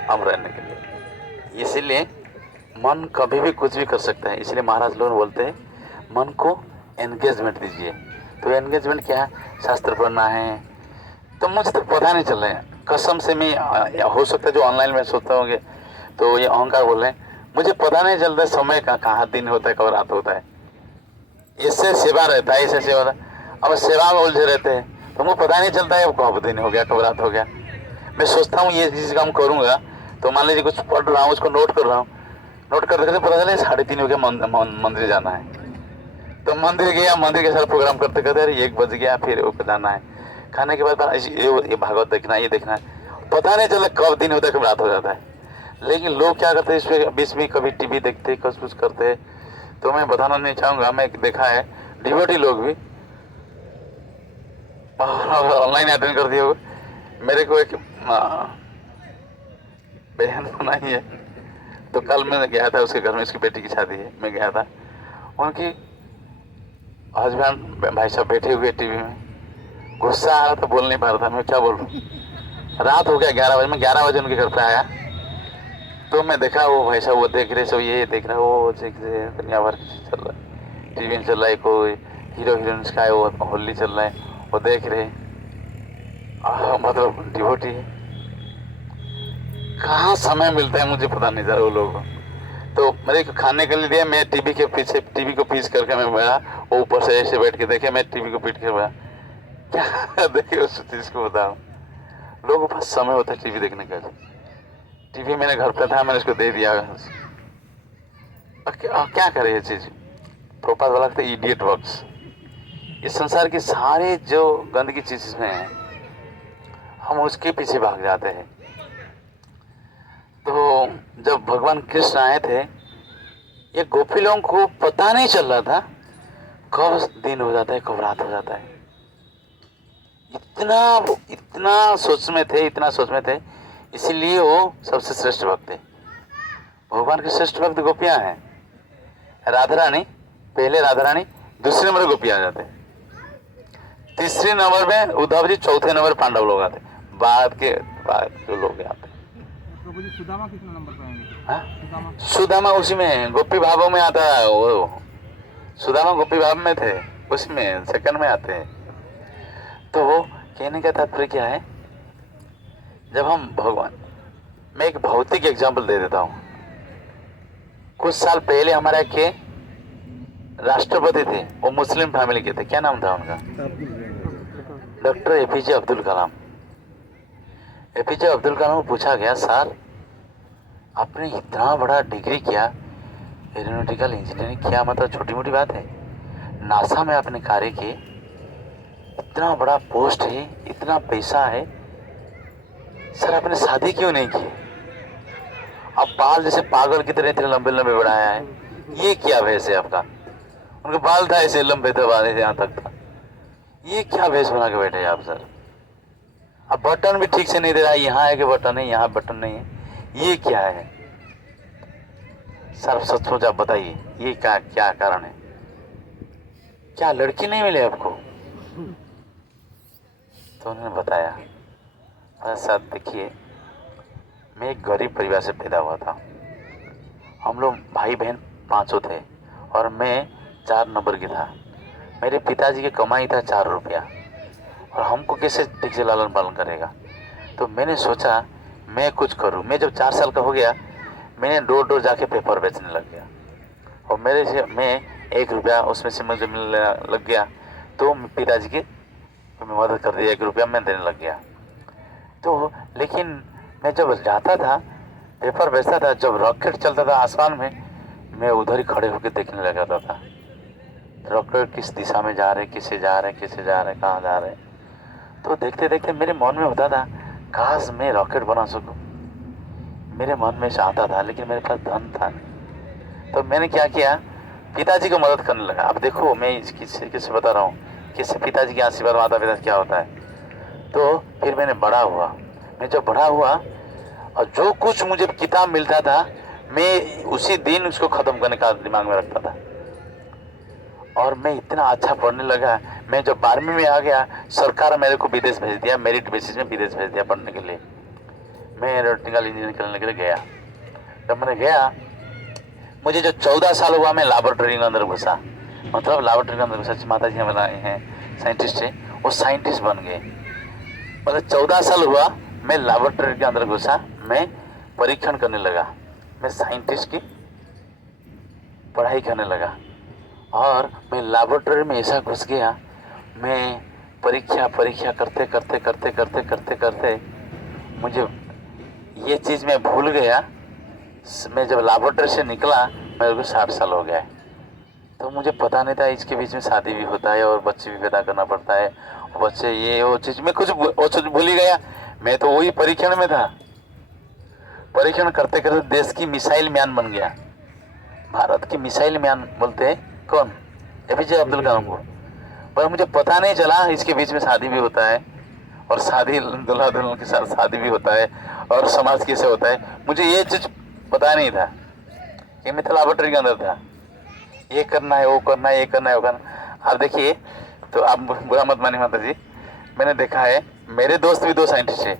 हम रहने के लिए। इसीलिए मन कभी भी कुछ भी कर सकता है। इसलिए महाराज लोग बोलते हैं मन को एंगेजमेंट दीजिए। तो एंगेजमेंट क्या है, शास्त्र पढ़ना है। तो मुझे तो पता नहीं चल रहा है कसम से, मैं हो सकता है जो ऑनलाइन में सोचता होंगे तो ये अहंकार बोल रहे हैं, मुझे पता नहीं चलता है समय का, कहाँ दिन होता है कब रात होता है। इससे सेवा रहता है, इससे सेवा रहता है। अब सेवा में उलझे रहते हैं तो मुझे पता नहीं चलता है कब दिन हो गया कब रात हो गया। मैं सोचता हूँ ये चीज़ काम करूँगा, तो मान लीजिए कुछ पढ़ रहा हूँ, उसको नोट कर रहा हूँ, नोट करते करते पता चले 3:30 हो गया, मंदिर जाना है। तो मंदिर गया, मंदिर के साथ प्रोग्राम करते करते अरे 1 बज गया, फिर ऊपर जाना है। खाने के बाद ये भागवत देखना, ये देखना है, पता नहीं चला कब दिन होता है कब रात हो जाता है। लेकिन लोग क्या करते हैं, इसमें बीच में कभी टीवी देखते, कुछ कुछ करते। तो मैं बताना नहीं चाहूँगा, मैं देखा है डिवोटी लोग भी ऑनलाइन अटेंड कर दिए हो। मेरे को एक बहन सुनाई है, तो कल मैं गया था उसके घर में, उसकी बेटी की शादी है, मैं गया था। उनकी हस्बैंड भाई साहब बैठे हुए टीवी में, गुस्सा आ रहा था, बोल नहीं पा रहा था, मैं क्या बोलूं। रात हो गया 11 बजे, मैं 11 बजे उनके घर पे आया। तो मैं देखा वो भाई साहब वो देख रहे, सब ये देख रहा, वो देख रहे, दुनिया भर चल रहा है, टीवी में चल रहा है, कोई हीरो हीरोइंस का है, वो होली चल रहा है, वो देख रहे। मतलब डिवोटी है, कहाँ समय मिलता है मुझे पता नहीं था वो लोगों को। तो मेरे को खाने के लिए दिया, मैं टीवी के पीछे, टीवी को पीछ करके मैं बैठा, वो ऊपर से ऐसे बैठ के देखे, मैं टीवी को पीट के बैठा, क्या देखिए उस चीज को बताओ। लोगों के पास समय होता है टीवी देखने का। टीवी मेरे घर पे था, मैंने उसको दे दिया। क्या करे ये चीज, प्रोपात वाला कहते इडियट वर्क्स। इस संसार की सारे जो गंदगी चीज इसमें है, हम उसके पीछे भाग जाते हैं। तो जब भगवान कृष्ण आए थे, ये गोपी लोगों को पता नहीं चल रहा था कब दिन हो जाता है कब रात हो जाता है। इतना सोच में थे, इतना सोच में थे, इसीलिए वो सबसे श्रेष्ठ भक्त थे। भगवान के श्रेष्ठ भक्त गोपियां हैं। राधा रानी पहले, राधा रानी दूसरे नंबर गोपियां आ जाते, तीसरे नंबर में उद्धव जी, चौथे नंबर पांडव लोग आते, बाद जो लोग आते। सुदामा कितने नंबर पे आएंगे? सुदामा उसी में गोपी भावों में आता है, वो सुदामा गोपी भाव में थे, उसमें सेकंड में आते हैं। तो वो कहने का तात्पर्य क्या है, जब हम भगवान, मैं एक भौतिक एग्जाम्पल दे देता हूँ। कुछ साल पहले हमारे के राष्ट्रपति थे, वो मुस्लिम फैमिली के थे, क्या नाम था उनका, doctor APJ Abdul Kalam. APJ Abdul Kalam को पूछा गया, सर आपने इतना बड़ा डिग्री किया, एरोनॉटिकल इंजीनियरिंग किया, मतलब छोटी मोटी बात है, नासा में आपने कार्य किए, इतना बड़ा पोस्ट है, इतना पैसा है, सर आपने शादी क्यों नहीं की? आप बाल जैसे पागल की तरह इतने लंबे लंबे बढ़ाया है, ये क्या भेष है आपका? उनके बाल था ऐसे लंबे थे, बाल ऐसे यहाँ तक था, ये क्या भेष बना के बैठे आप सर? अब बटन भी ठीक से नहीं दे रहा, यहाँ है कि बटन है, यहाँ बटन नहीं है, ये क्या है सर? सचमुच आप बताइए, ये क्या कारण है? क्या लड़की नहीं मिले आपको? तो उन्होंने बताया, सर देखिए मैं एक गरीब परिवार से पैदा हुआ था, हम लोग भाई बहन 5 थे और मैं 4 नंबर की था। मेरे पिताजी की कमाई था 4 रुपया, और हमको कैसे ठीक से लालन पालन करेगा? तो मैंने सोचा मैं कुछ करूं। मैं जब 4 साल का हो गया, मैंने डोर डोर जाके पेपर बेचने लग गया, और मेरे से मैं 1 रुपया उसमें से मुझे मिलने लग गया। तो पिताजी की मैं मदद कर दिया, 1 रुपया मैं देने लग गया। तो लेकिन मैं जब जाता था पेपर बेचता था। जब रॉकेट चलता था आसमान में, मैं उधर ही खड़े होकर देखने लगा था रॉकेट किस दिशा में जा रहे, किसे जा रहे, किसे जा रहे, कहाँ जा रहे। तो देखते देखते मेरे मन में होता था काश मैं रॉकेट बना सकूं। मेरे मन में से आता था, लेकिन मेरे पास धन था नहीं। तो मैंने क्या किया, पिताजी को मदद करने लगा। अब देखो मैं किससे बता रहा हूँ, किससे पिताजी के आशीर्वाद, माता पिता क्या होता है। तो फिर मैंने बड़ा हुआ। मैं जब बड़ा हुआ और जो कुछ मुझे किताब मिलता था, मैं उसी दिन उसको खत्म करने का दिमाग में रखता था। और मैं इतना अच्छा पढ़ने लगा। मैं जब 12वीं में आ गया, सरकार मेरे को विदेश भेज दिया, मेरिट बेसिस में विदेश भेज दिया पढ़ने के लिए। मैं एरोनॉटिकल इंजीनियरिंग करने के लिए गया। जब मैंने गया, मुझे जो 14 साल हुआ, मैं लैबोरेटरी के अंदर घुसा। मतलब लैबोरेटरी के अंदर घुसा, माता जी हमारे हैं साइंटिस्ट है, वो साइंटिस्ट बन गए। मतलब 14 साल हुआ, मैं लैबोरेटरी के अंदर घुसा, मैं परीक्षण करने लगा, मैं साइंटिस्ट की पढ़ाई करने लगा। और मैं लैबोरेटरी में ऐसा घुस गया, मैं परीक्षा करते करते करते करते करते करते मुझे ये चीज़ मैं भूल गया। मैं जब लैबोरेटरी से निकला, मेरे को 60 साल हो गया है। तो मुझे पता नहीं था इसके बीच में शादी भी होता है और बच्चे भी पैदा करना पड़ता है, बच्चे ये वो चीज़, मैं वो चीज़ भूल ही गया। मैं तो वही परीक्षण में था। परीक्षण करते करते देश की मिसाइल मैन बन गया। भारत की मिसाइल मैन बोलते हैं कौन, एपीजे अब्दुल कलाम को। पर मुझे पता नहीं चला इसके बीच में शादी भी होता है, और शादी दुल्हा दुल्हन के साथ शादी भी होता है, और समाज कैसे होता है, मुझे ये चीज पता नहीं था। कि मैं तो लैबोरेटरी के अंदर था, ये करना है, वो करना है, ये करना है, वो करना। आप देखिए, तो आप बुरा मत मानिए माता जी, मैंने देखा है मेरे दोस्त भी 2 साइंटिस्ट है।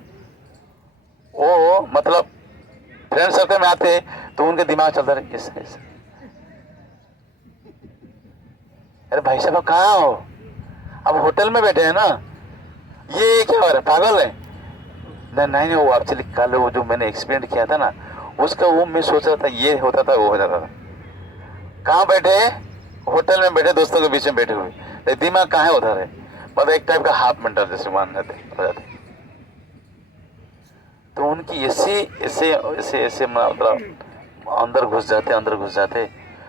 वो मतलब फ्रेंड सर्कल में आते तो उनके दिमाग चलता रहे ऐसा। अरे भाई साहब कहाँ हो, अब होटल में बैठे हैं ना, ये क्या हो रहा है, पागल है। नहीं नहीं, वो एक्चुअली कल वो जो मैंने एक्सपेरिमेंट किया था ना, उसका वो मैं सोच रहा था ये होता था, वो हो जाता था। कहाँ बैठे, होटल में बैठे, दोस्तों के बीच में बैठे हुए, दिमाग कहाँ है उधर है। मतलब एक टाइप का हाफ मेंटल जैसे मान जाते हो जाते। तो उनकी ऐसे ऐसे ऐसे ऐसे मतलब अंदर घुस जाते,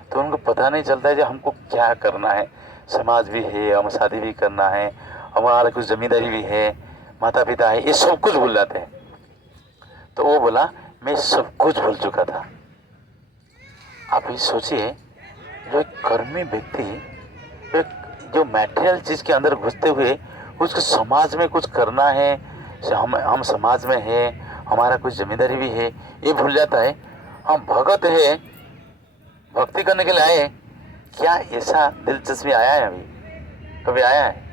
तो उनको पता नहीं चलता है कि हमको क्या करना है। समाज भी है, हम शादी भी करना है, हमारा कुछ जिम्मेदारी भी है, माता पिता है, ये सब कुछ भूल जाते हैं। तो वो बोला मैं सब कुछ भूल चुका था। आप ये सोचिए, जो एक कर्मी व्यक्ति, जो मटेरियल चीज के अंदर घुसते हुए उसको समाज में कुछ करना है, हम समाज में है, हमारा कुछ जिम्मेदारी भी है, ये भूल जाता है। हम भगत है, भक्ति करने के लिए आए, क्या ऐसा दिलचस्पी आया है अभी, कभी आया है?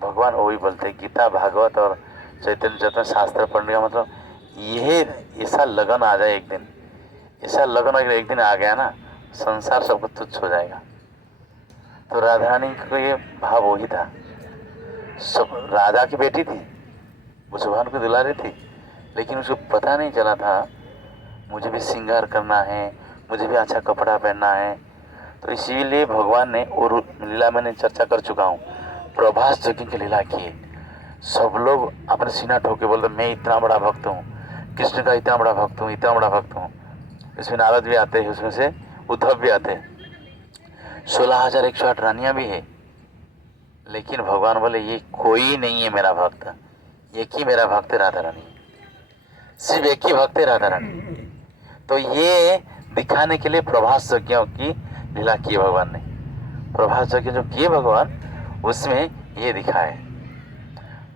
भगवान वही बोलते हैं, गीता भागवत और चैतन्य चैतन्य शास्त्र पढ़ने का मतलब ये, ऐसा लगन आ जाए एक दिन, ऐसा लगन अगर एक दिन आ गया ना, संसार सबको तुच्छ हो जाएगा। तो राधा रानी को ये भाव वही था। सब राजा की बेटी थी, वो भगवान को दिला रही थी, लेकिन उसको पता नहीं चला था मुझे भी श्रृंगार करना है, मुझे भी अच्छा कपड़ा पहनना है। तो इसीलिए भगवान ने, और लीला मैंने चर्चा कर चुका हूँ, प्रभास यज्ञ की लीला की। सब लोग अपने सीना ठोक के बोलते मैं इतना बड़ा भक्त हूँ, कृष्ण का इतना बड़ा भक्त हूँ, इतना बड़ा भक्त हूँ। इसमें नारद भी आते हैं, उसमें से उद्धव भी आते हैं, 16,108 रानियाँ भी है। लेकिन भगवान बोले ये कोई नहीं है मेरा भक्त, एक ही मेरा भक्त है राधा रानी, सिर्फ एक ही भक्त है राधा रानी। तो ये दिखाने के लिए प्रभास यज्ञों की लीला की भगवान ने। प्रभास यज्ञ जो किए भगवान, उसमें ये दिखा है।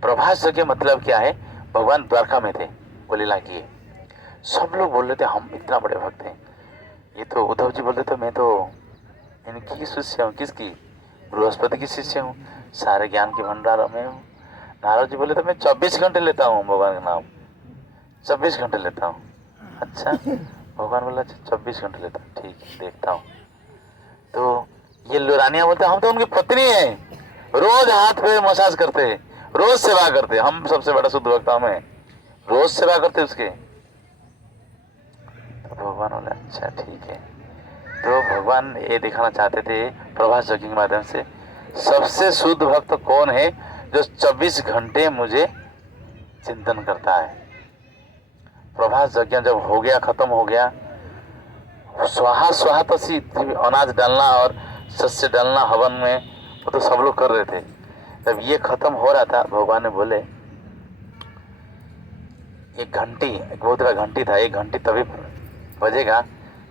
प्रभास यज्ञ मतलब क्या है, भगवान द्वारका में थे, वो लीला किए। सब लोग बोल रहे थे हम इतना बड़े भक्त हैं। ये तो उद्धव जी बोलते थे मैं तो इनकी शिष्य हूँ, किसकी, बृहस्पति की शिष्य हूँ, सारे ज्ञान के भंडार में हूँ। नारद जी बोले तो मैं 24 घंटे लेता हूँ भगवान का नाम, 24 घंटे लेता हूँ। अच्छा, भगवान बोला 24 घंटे लेता हूँ, ठीक है देखता हूँ। तो ये रानियां बोलते हम तो उनकी पत्नी है, रोज हाथ पे मसाज करते, रोज सेवा करते, हम सबसे बड़ा शुद्ध भक्त हमें, रोज सेवा करते उसके। तो भगवान बोले अच्छा ठीक है। तो भगवान ये दिखाना चाहते थे प्रभास यज्ञ के माध्यम से, सबसे शुद्ध भक्त कौन है जो 24 घंटे मुझे चिंतन करता है, प्रभास यज्ञ जब हो गया, खत्म हो गया, स्वाहा स्वाहा तसी अनाज डालना और शस्य डालना हवन में, वो तो सब लोग कर रहे थे। जब ये खत्म हो रहा था, भगवान ने बोले एक घंटी, एक बहुत बड़ा घंटी था, एक घंटी तभी बजेगा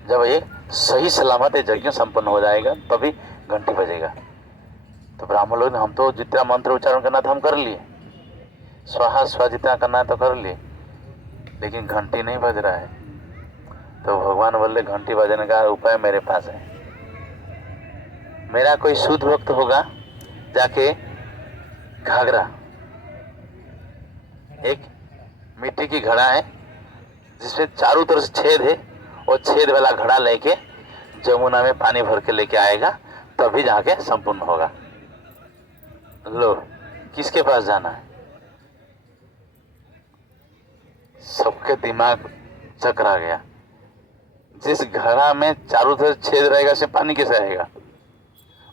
जब ये सही सलामत यज्ञ संपन्न हो जाएगा, तभी घंटी बजेगा। तो ब्राह्मण लोग ने, हम तो जितना मंत्र उच्चारण करना था हम कर लिए, स्वाहा स्वा जितना करना है तो कर लिए, लेकिन घंटी नहीं बज रहा है। तो भगवान बोले घंटी बजाने का उपाय मेरे पास है। मेरा कोई शुद्ध भक्त होगा, जाके घाघरा, एक मिट्टी की घड़ा है जिसमें चारों तरफ से छेद है, और छेद वाला घड़ा लेके जमुना में पानी भर के लेके आएगा, तभी जाके संपूर्ण होगा। लो, किसके पास जाना है? सबके दिमाग चकरा गया। जिस घड़ा में चारों तरफ छेद रहेगा, उसमें पानी कैसे आएगा?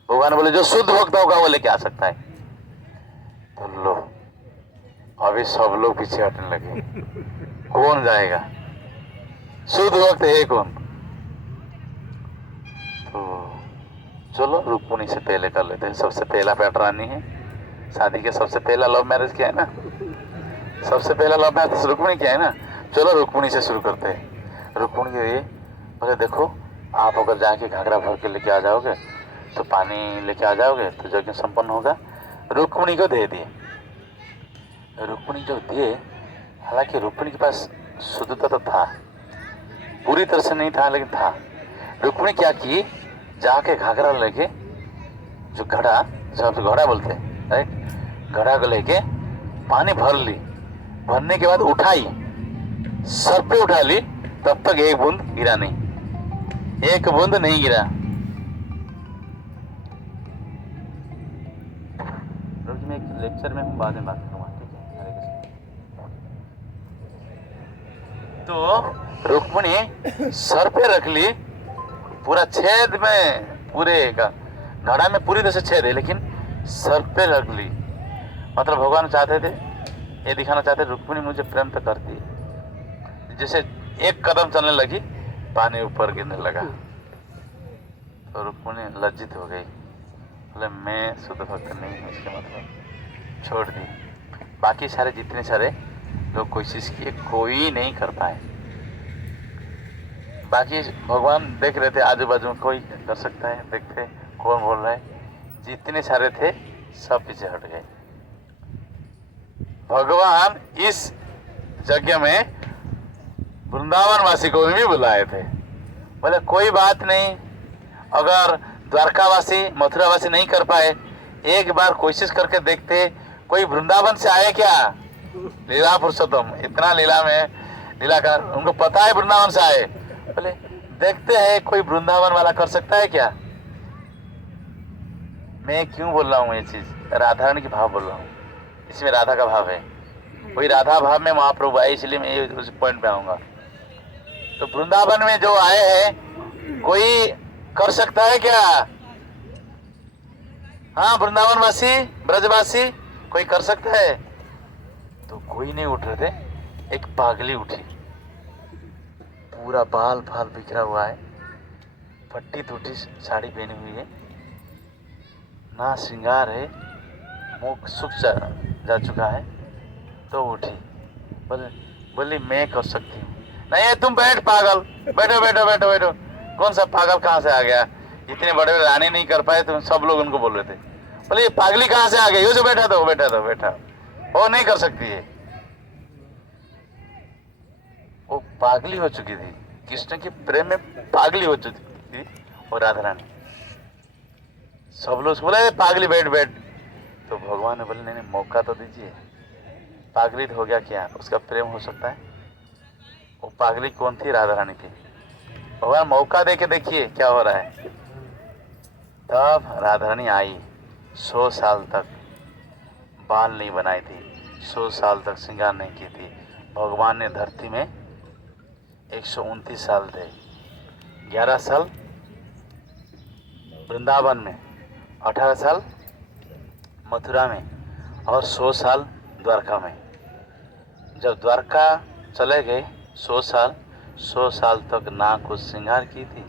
भगवान बोले जो शुद्ध भक्त होगा वो लेके आ सकता है। तो लो, अभी सब लोग पीछे हटने लगे, कौन जाएगा? शुद्ध भक्त है कौन? तो चलो रुक्मिणी से पहले कर लेते हैं, सबसे पहला पैटरानी है, शादी के सबसे पहला लव मैरिज किया है ना, सबसे पहला लव मैरिज रुक्मिणी किया है ना। चलो रुक्मिणी से शुरू करते हैं। रुक्मिणी के लिए बोले देखो, आप अगर जाके घाघरा भर के लेके आ जाओगे, तो पानी लेके आ जाओगे तो यज्ञ संपन्न होगा। रुक्मिणी को दे दिए। रुक्मिणी जो दिए, हालांकि रुक्मिणी के पास शुद्धता तो था, पूरी तरह से नहीं था लेकिन था। रुक्मिणी क्या की, जाके घाघरा लेके, जो घड़ा, जो घड़ा बोलते हैं राइट, घड़ा को लेके पानी भर ली। भरने के बाद उठाई, सर पे उठा ली, तब तक एक बूंद गिरा नहीं, एक बूंद नहीं गिरा। मैं एक लेक्चर में हूँ, बाद में बात करूँगा, ठीक है? हरे कृष्ण। तो रुक्मिणी सर पे रख ली, पूरा छेद में, पूरे का घड़ा में पूरी तरह से छेद है, लेकिन सर पे रख ली। मतलब भगवान चाहते थे, ये दिखाना चाहते रुक्मिणी मुझे प्रेम तो करती है। जैसे एक कदम चलने लगी, पानी ऊपर गिरने लगा, तो रुक्मिणी लज्जित हो गई, बोले मैं शुद्ध भक्त नहीं हूँ, इसके मतलब छोड़ दी। बाकी सारे जितने सारे लोग कोशिश किए, कोई नहीं कर पाए। बाकी भगवान देख रहे थे आजू बाजू में, कोई कर सकता है, देखते कौन बोल रहा है। जितने सारे थे सब पीछे हट गए। भगवान इस यज्ञ में वृंदावन वासी को भी बुलाए थे। बोले कोई बात नहीं, अगर द्वारकावासी मथुरावासी नहीं कर पाए, एक बार कोशिश करके देखते, कोई वृंदावन से आए क्या? लीला पुरुषोत्तम इतना लीला में लीला का उनको पता है, वृंदावन से आए। बोले देखते हैं कोई वृंदावन वाला कर सकता है क्या? मैं क्यों बोल रहा हूँ ये चीज? राधारानी की भाव बोल रहा हूँ, इसमें राधा का भाव है। वही राधा भाव में महाप्रभु आए, इसलिए मैं ये उस पॉइंट पे आऊंगा। तो वृंदावन में जो आए हैं, कोई कर सकता है क्या? हाँ, वृंदावन वासी, ब्रजवासी कोई कर सकता है? तो कोई नहीं उठ रहे थे। एक पागली उठी, पूरा बाल फाल बिखरा हुआ है, फट्टी टूटी साड़ी पहनी हुई है, ना श्रृंगार है, मुख सूख जा चुका है। तो उठी, बोली मैं कर सकती हूँ। नहीं तुम बैठ पागल, बैठो बैठो बैठो बैठो। कौन सा पागल कहाँ से आ गया? इतने बड़े रानी नहीं कर पाए, तुम सब लोग उनको बोल रहे थे। बोले पागली कहाँ से आ गई? ये जो बैठा था बैठा, वो नहीं कर सकती है। वो पागली हो चुकी थी, कृष्ण के प्रेम में पागली हो चुकी थी और राधा रानी। सब लोग बोले पागली बैठ बैठ। तो भगवान ने बोले नहीं मौका तो दीजिए। पागली हो गया क्या? उसका प्रेम हो सकता है? वो पागली कौन थी? राधा रानी थी। भगवान मौका दे के देखिए क्या हो रहा है। तब राधा रानी आई। 100 साल तक बाल नहीं बनाई थी, 100 साल तक श्रृंगार नहीं की थी। भगवान ने धरती में 129 साल थे, 11 साल वृंदावन में, 18 साल मथुरा में और 100 साल द्वारका में। जब द्वारका चले गए 100 साल तक ना कुछ श्रृंगार की थी,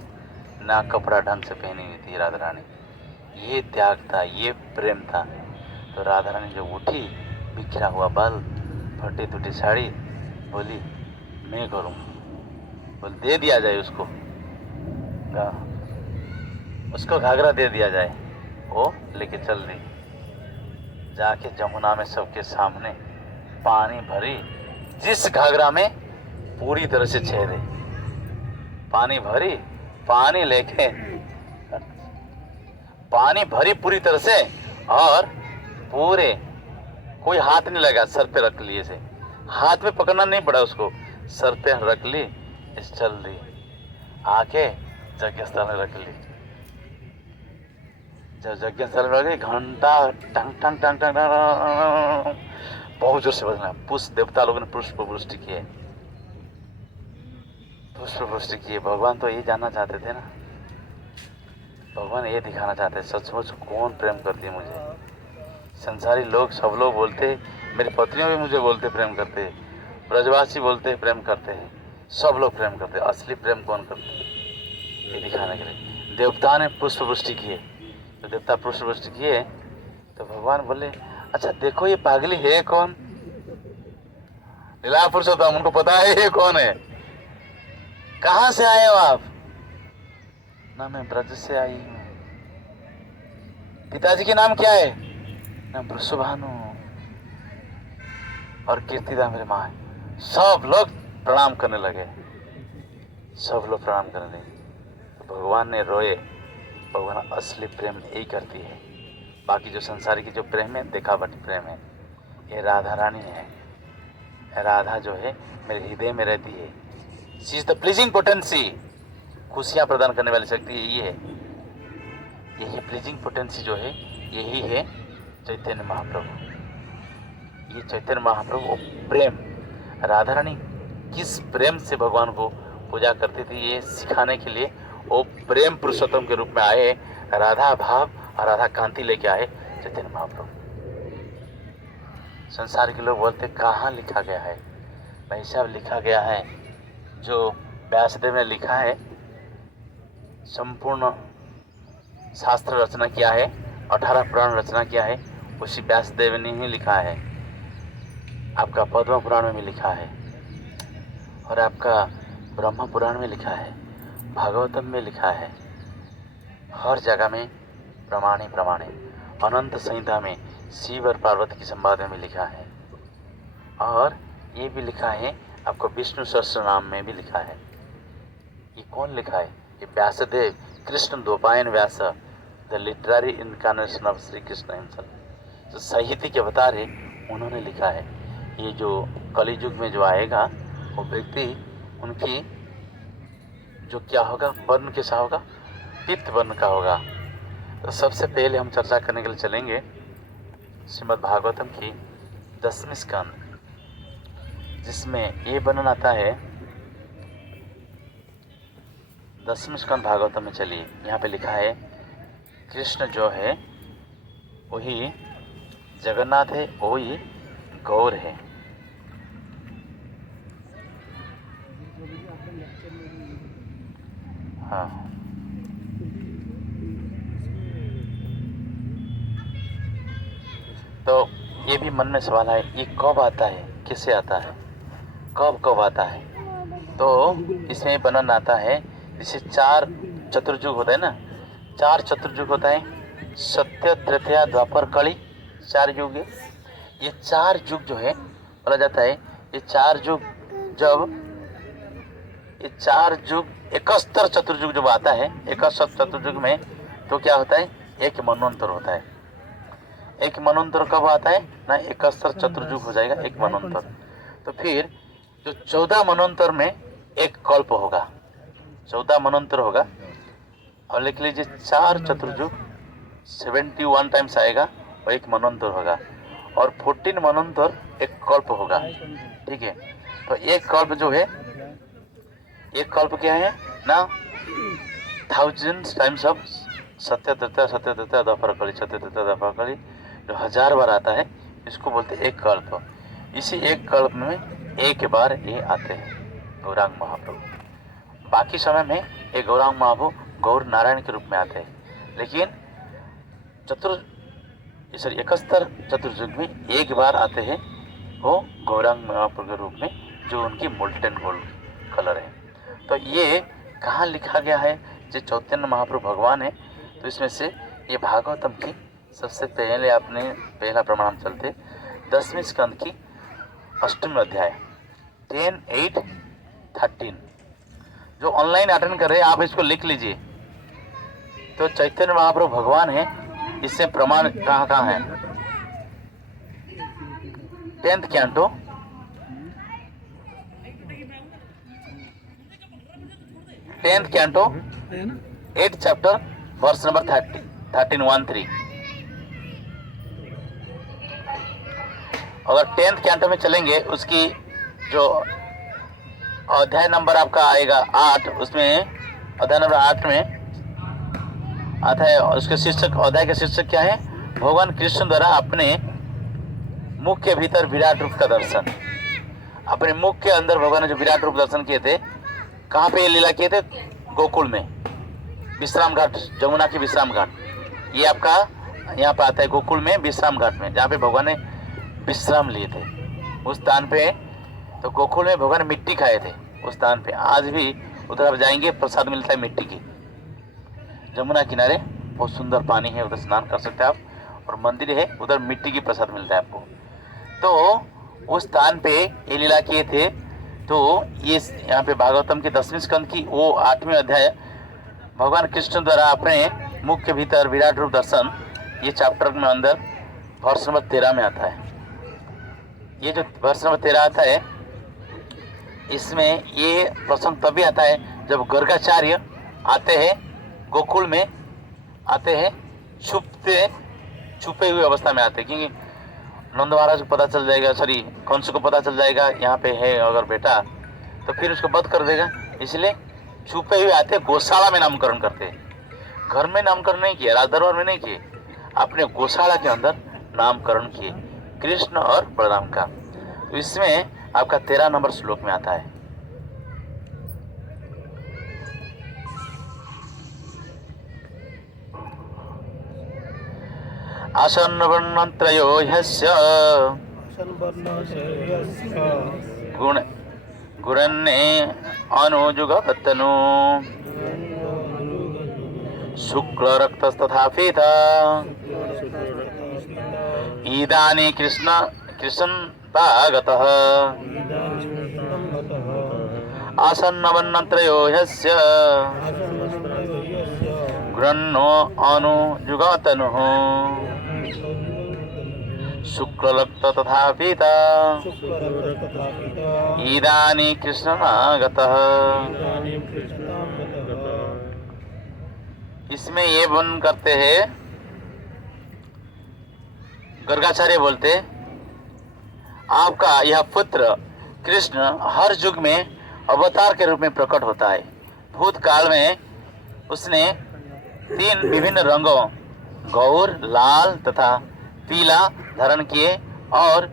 ना कपड़ा ढंग से पहनी हुई थी राधा रानी। ये त्याग था, ये प्रेम था। तो राधा रानी जो उठी, बिखरा हुआ बाल, फटी टूटी साड़ी, बोली मैं करूँ, बोल दे दिया जाए उसको घाघरा दे दिया जाए। वो लेके चल दी, जाके जमुना में सबके सामने पानी भरी, जिस घाघरा में पूरी तरह से छेद है, पानी भरी, पानी लेके पानी भरी पूरी तरह से, और पूरे कोई हाथ नहीं लगा, सर पे रख लिए से, हाथ में पकड़ना नहीं पड़ा उसको, सर पे रख ली, इस चल दी, आके यज्ञ स्थल में रख ली। जब यज्ञ स्थल में रख ली, घंटा टंग टंग टंग टंग टंग बहुत जोर से बजना, पुष्प देवता लोगों ने पुष्प वृष्टि किए, पुष्प वृष्टि किए। भगवान तो ये जानना चाहते थे ना, भगवान ये दिखाना चाहते सचमुच कौन प्रेम करती है मुझे। संसारी लोग, सब लोग बोलते, मेरी पत्नियों भी मुझे बोलते प्रेम करते, ब्रजवासी बोलते प्रेम करते हैं, सब लोग प्रेम करते, असली प्रेम कौन करते हैं, ये दिखाने के लिए देवता ने पुष्प वृष्टि किए। तो देवता पुष्प वृष्टि किए तो भगवान बोले, अच्छा देखो ये पागली है कौन, लीला पुरुषोत्तम, उनको पता है ये कौन है, कहाँ से आए हो आप? ना मैं ब्रज से आई हूँ। पिताजी के नाम क्या है? ना वृषभानु और कीर्तिदा मेरे माँ है। सब लोग प्रणाम करने लगे, सब लोग प्रणाम करने लगे। तो भगवान ने रोए। भगवान असली प्रेम यही करती है, बाकी जो संसारी की जो प्रेम है दिखावटी प्रेम है। ये राधा रानी है, राधा जो है मेरे हृदय में रहती है। She is the pleasing potency, खुशियाँ प्रदान करने वाली शक्ति यही है। यही प्लीजिंग पोटेंसी जो है यही है चैतन्य महाप्रभु। ये चैतन्य महाप्रभु वो प्रेम, राधा रानी किस प्रेम से भगवान को पूजा करती थी, ये सिखाने के लिए वो प्रेम पुरुषोत्तम के रूप में आए, राधा भाव और राधा कांति लेके आए चैतन्य महाप्रभु। संसार के लोग बोलते कहाँ लिखा गया है? भाई साहब लिखा गया है, जो व्यासदेव ने लिखा है, संपूर्ण शास्त्र रचना किया है, 18 पुराण रचना किया है, उसी व्यासदेव ने ही लिखा है। आपका पद्म पुराण में भी लिखा है, और आपका ब्रह्म पुराण में लिखा है, भागवतम में लिखा है, हर जगह में प्रमाण ही प्रमाण है। अनंत संहिता में शिव और पार्वती की संवाद में भी लिखा है, और ये भी लिखा है आपको विष्णु सहस्त्र नाम में भी लिखा है। ये कौन लिखा है? ये Vyasadev, Krishna Dwaipayana Vyas, the literary incarnation of Shri Krishna himself, जो साहित्य के अवतार है, उन्होंने लिखा है। ये जो कलियुग में जो आएगा वो व्यक्ति, उनकी जो क्या होगा, वर्ण कैसा होगा, पित्त वर्ण का होगा। तो सबसे पहले हम चर्चा करने के लिए चलेंगे श्रीमद् भागवतम की 10वीं स्कंद, जिसमें ये वर्णन आता है। 10वीं स्कंद भागवतम में चलिए, यहाँ पे लिखा है कृष्ण जो है वही जगन्नाथ है, वही गौर है। हाँ, तो ये भी मन में सवाल है, ये कब आता है, किससे आता है, कब आता है? तो इसमें वर्णन आता है, जैसे 4 चतुर्युग होता है ना, 4 चतुर्युग होता है, सत्य, त्रेता, द्वापर, कली, 4 युग है। ये 4 युग जो है बोला जाता है, ये 4 युग जब ये 4 युग 71 चतुर्युग जब आता है, 71 चतुर्युग में तो क्या होता है, एक मनवंतर होता है। एक मनवंतर कब आता है ना, 71 चतुर्युग हो जाएगा एक मनवंतर। तो फिर जो 14 मनवंतर में एक कल्प होगा, 14 मनवंतर होगा। और लिख लीजिए 4 चतुर्युग 71 टाइम्स आएगा और एक मनवंतर होगा, और 14 मनवंतर एक कल्प होगा। ठीक है, तो एक कल्प जो है, एक कल्प क्या है ना, 1000 टाइम्स ऑफ सत्य त्रेता द्वापर कली, सत्य त्रेता द्वापर कली, जो 1000 बार आता है, इसको बोलते हैं एक कल्प। इसी एक कल्प में एक बार ये आते हैं। गौरांग महाप्रभु। बाकी समय में ये गौरांग महाप्रभु गौर नारायण के रूप में आते हैं, लेकिन इकहत्तर चतुर्युग में एक बार आते हैं वो गौरांग महाप्रभु के रूप में, जो उनकी मोल्टन गोल्ड कलर है। तो ये कहाँ लिखा गया है? जो चैतन्य महाप्रभु भगवान है, तो इसमें से ये भागवतम की सबसे पहले आपने पहला प्रमाण चलते 10वें स्कंद की 8वें अध्याय 10:8-13 जो ऑनलाइन अटेंड कर रहे हैं आप इसको लिख लीजिए। तो चैतन्य महाप्रभु भगवान है, इससे प्रमाण कहाँ कहाँ है? 10th canto 8th chapter verse number 13:13 अगर 10th कैंटो में चलेंगे, उसकी जो अध्याय नंबर आपका आएगा 8, उसमें अध्याय नंबर 8 में आता है, उसके शीर्षक, अध्याय का शीर्षक क्या है? भगवान कृष्ण द्वारा अपने मुख के भीतर विराट रूप का दर्शन। अपने मुख के अंदर भगवान ने जो विराट रूप दर्शन किए थे, कहाँ पे ये लीला किए थे? गोकुल में, विश्राम घाट, जमुना की विश्राम घाट, ये आपका यहाँ पे आता है गोकुल में, विश्राम घाट में, जहाँ पे भगवान ने विश्राम लिए थे उस स्थान पे। तो गोकुल में भगवान मिट्टी खाए थे उस स्थान पे। आज भी उधर आप जाएंगे, प्रसाद मिलता है मिट्टी की, जमुना किनारे बहुत सुंदर पानी है, उधर स्नान कर सकते हैं आप, और मंदिर है उधर, मिट्टी की प्रसाद मिलता है आपको। तो उस स्थान पे ये लीला किए थे। तो ये यहाँ पे भागवतम के 10वें स्कंद की वो 8वें अध्याय, भगवान कृष्ण द्वारा अपने मुख के भीतर विराट रूप दर्शन, ये चैप्टर में अंदर वर्ष नंबर 13 में आता है। ये जो वर्ष नंबर 13 आता है, इसमें ये प्रसंग तभी आता है जब गर्गाचार्य आते हैं गोकुल में, आते हैं छुपे हुए अवस्था में आते हैं, क्योंकि नंद महाराज को पता चल जाएगा, सॉरी कंस को पता चल जाएगा यहाँ पे है अगर बेटा, तो फिर उसको वध कर देगा, इसलिए छुपे हुए आते, गौशाला में नामकरण करते हैं। घर में नामकरण नहीं किया, राजदरबार में नहीं किए, अपने गौशाला के अंदर नामकरण किए कृष्ण और बलराम का। तो इसमें आपका 13 नंबर श्लोक में आता है, आसन्न वर्णत्रयो ह्यस्य गुणन्ने अनुजुगतनु शुक्लरक्तस्तथा पीता इदानीं कृष्णतागतः आसन्नवर्णत्रयो ह्यस्य गुणन्नो अनुजुगतनुः शुक्लरक्त तथा पीता इदानीं कृष्णतागतः। इसमें ये वर्णन करते हैं, गर्गाचार्य बोलते, आपका यह पुत्र कृष्ण हर युग में अवतार के रूप में प्रकट होता है। भूतकाल में उसने 3 विभिन्न रंगों गौर, लाल तथा पीला धारण किए, और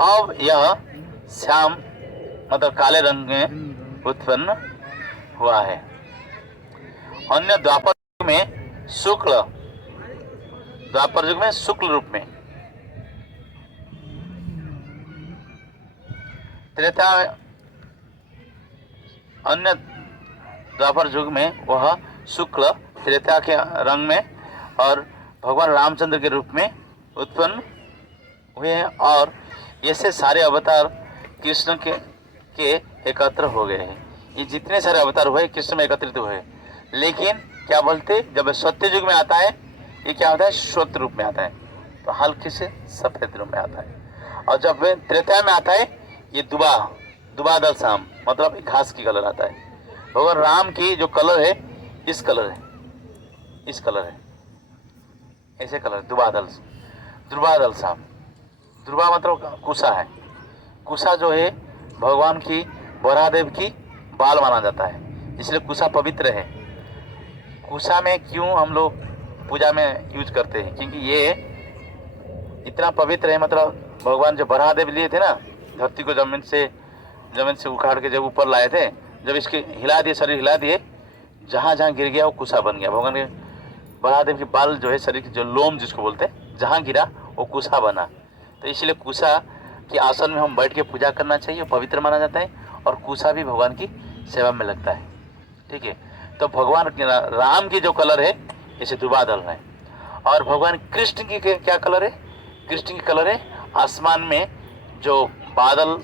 अब यह श्याम मतलब काले रंग में उत्पन्न हुआ है। अन्य द्वापर युग में शुक्ल रूप में, त्रेता अन्य द्वापर युग में वह शुक्ल त्रेता के रंग में और भगवान रामचंद्र के रूप में उत्पन्न हुए हैं, और ऐसे सारे अवतार कृष्ण के एकत्र हो गए हैं। ये जितने सारे अवतार हुए कृष्ण में एकत्रित हुए, लेकिन क्या बोलते, जब सत्य युग में आता है ये क्या होता है? श्वेत रूप में आता है, तो हल्के से सफेद रूप में आता है। और जब त्रेता में आता है ये दुबादल शाम मतलब घास की कलर आता है। भगवान राम की जो कलर है इस कलर है, ऐसे कलर दुर्वादल शाम। दुर्वा मतलब कुशा है, कुशा जो है भगवान की बरादेव की बाल माना जाता है, इसलिए कुशा पवित्र है। कुशा में क्यों हम लोग पूजा में यूज करते हैं? क्योंकि ये इतना पवित्र है, मतलब भगवान जो बरादेव लिए थे ना, धरती को जमीन से जमीन से उखाड़ के जब ऊपर लाए थे, जब इसके हिला दिए, शरीर हिला दिए, जहाँ जहाँ गिर गया वो कुसा बन गया। भगवान के बलराम के बाल जो है, शरीर के जो लोम जिसको बोलते हैं, जहाँ गिरा वो कुसा बना। तो इसलिए कुसा के आसन में हम बैठ के पूजा करना चाहिए, पवित्र माना जाता है, और कुसा भी भगवान की सेवा में लगता है। ठीक है, तो भगवान राम की जो कलर है इसे दुबादल है, और भगवान कृष्ण की क्या कलर है? कृष्ण की कलर है आसमान में जो बादल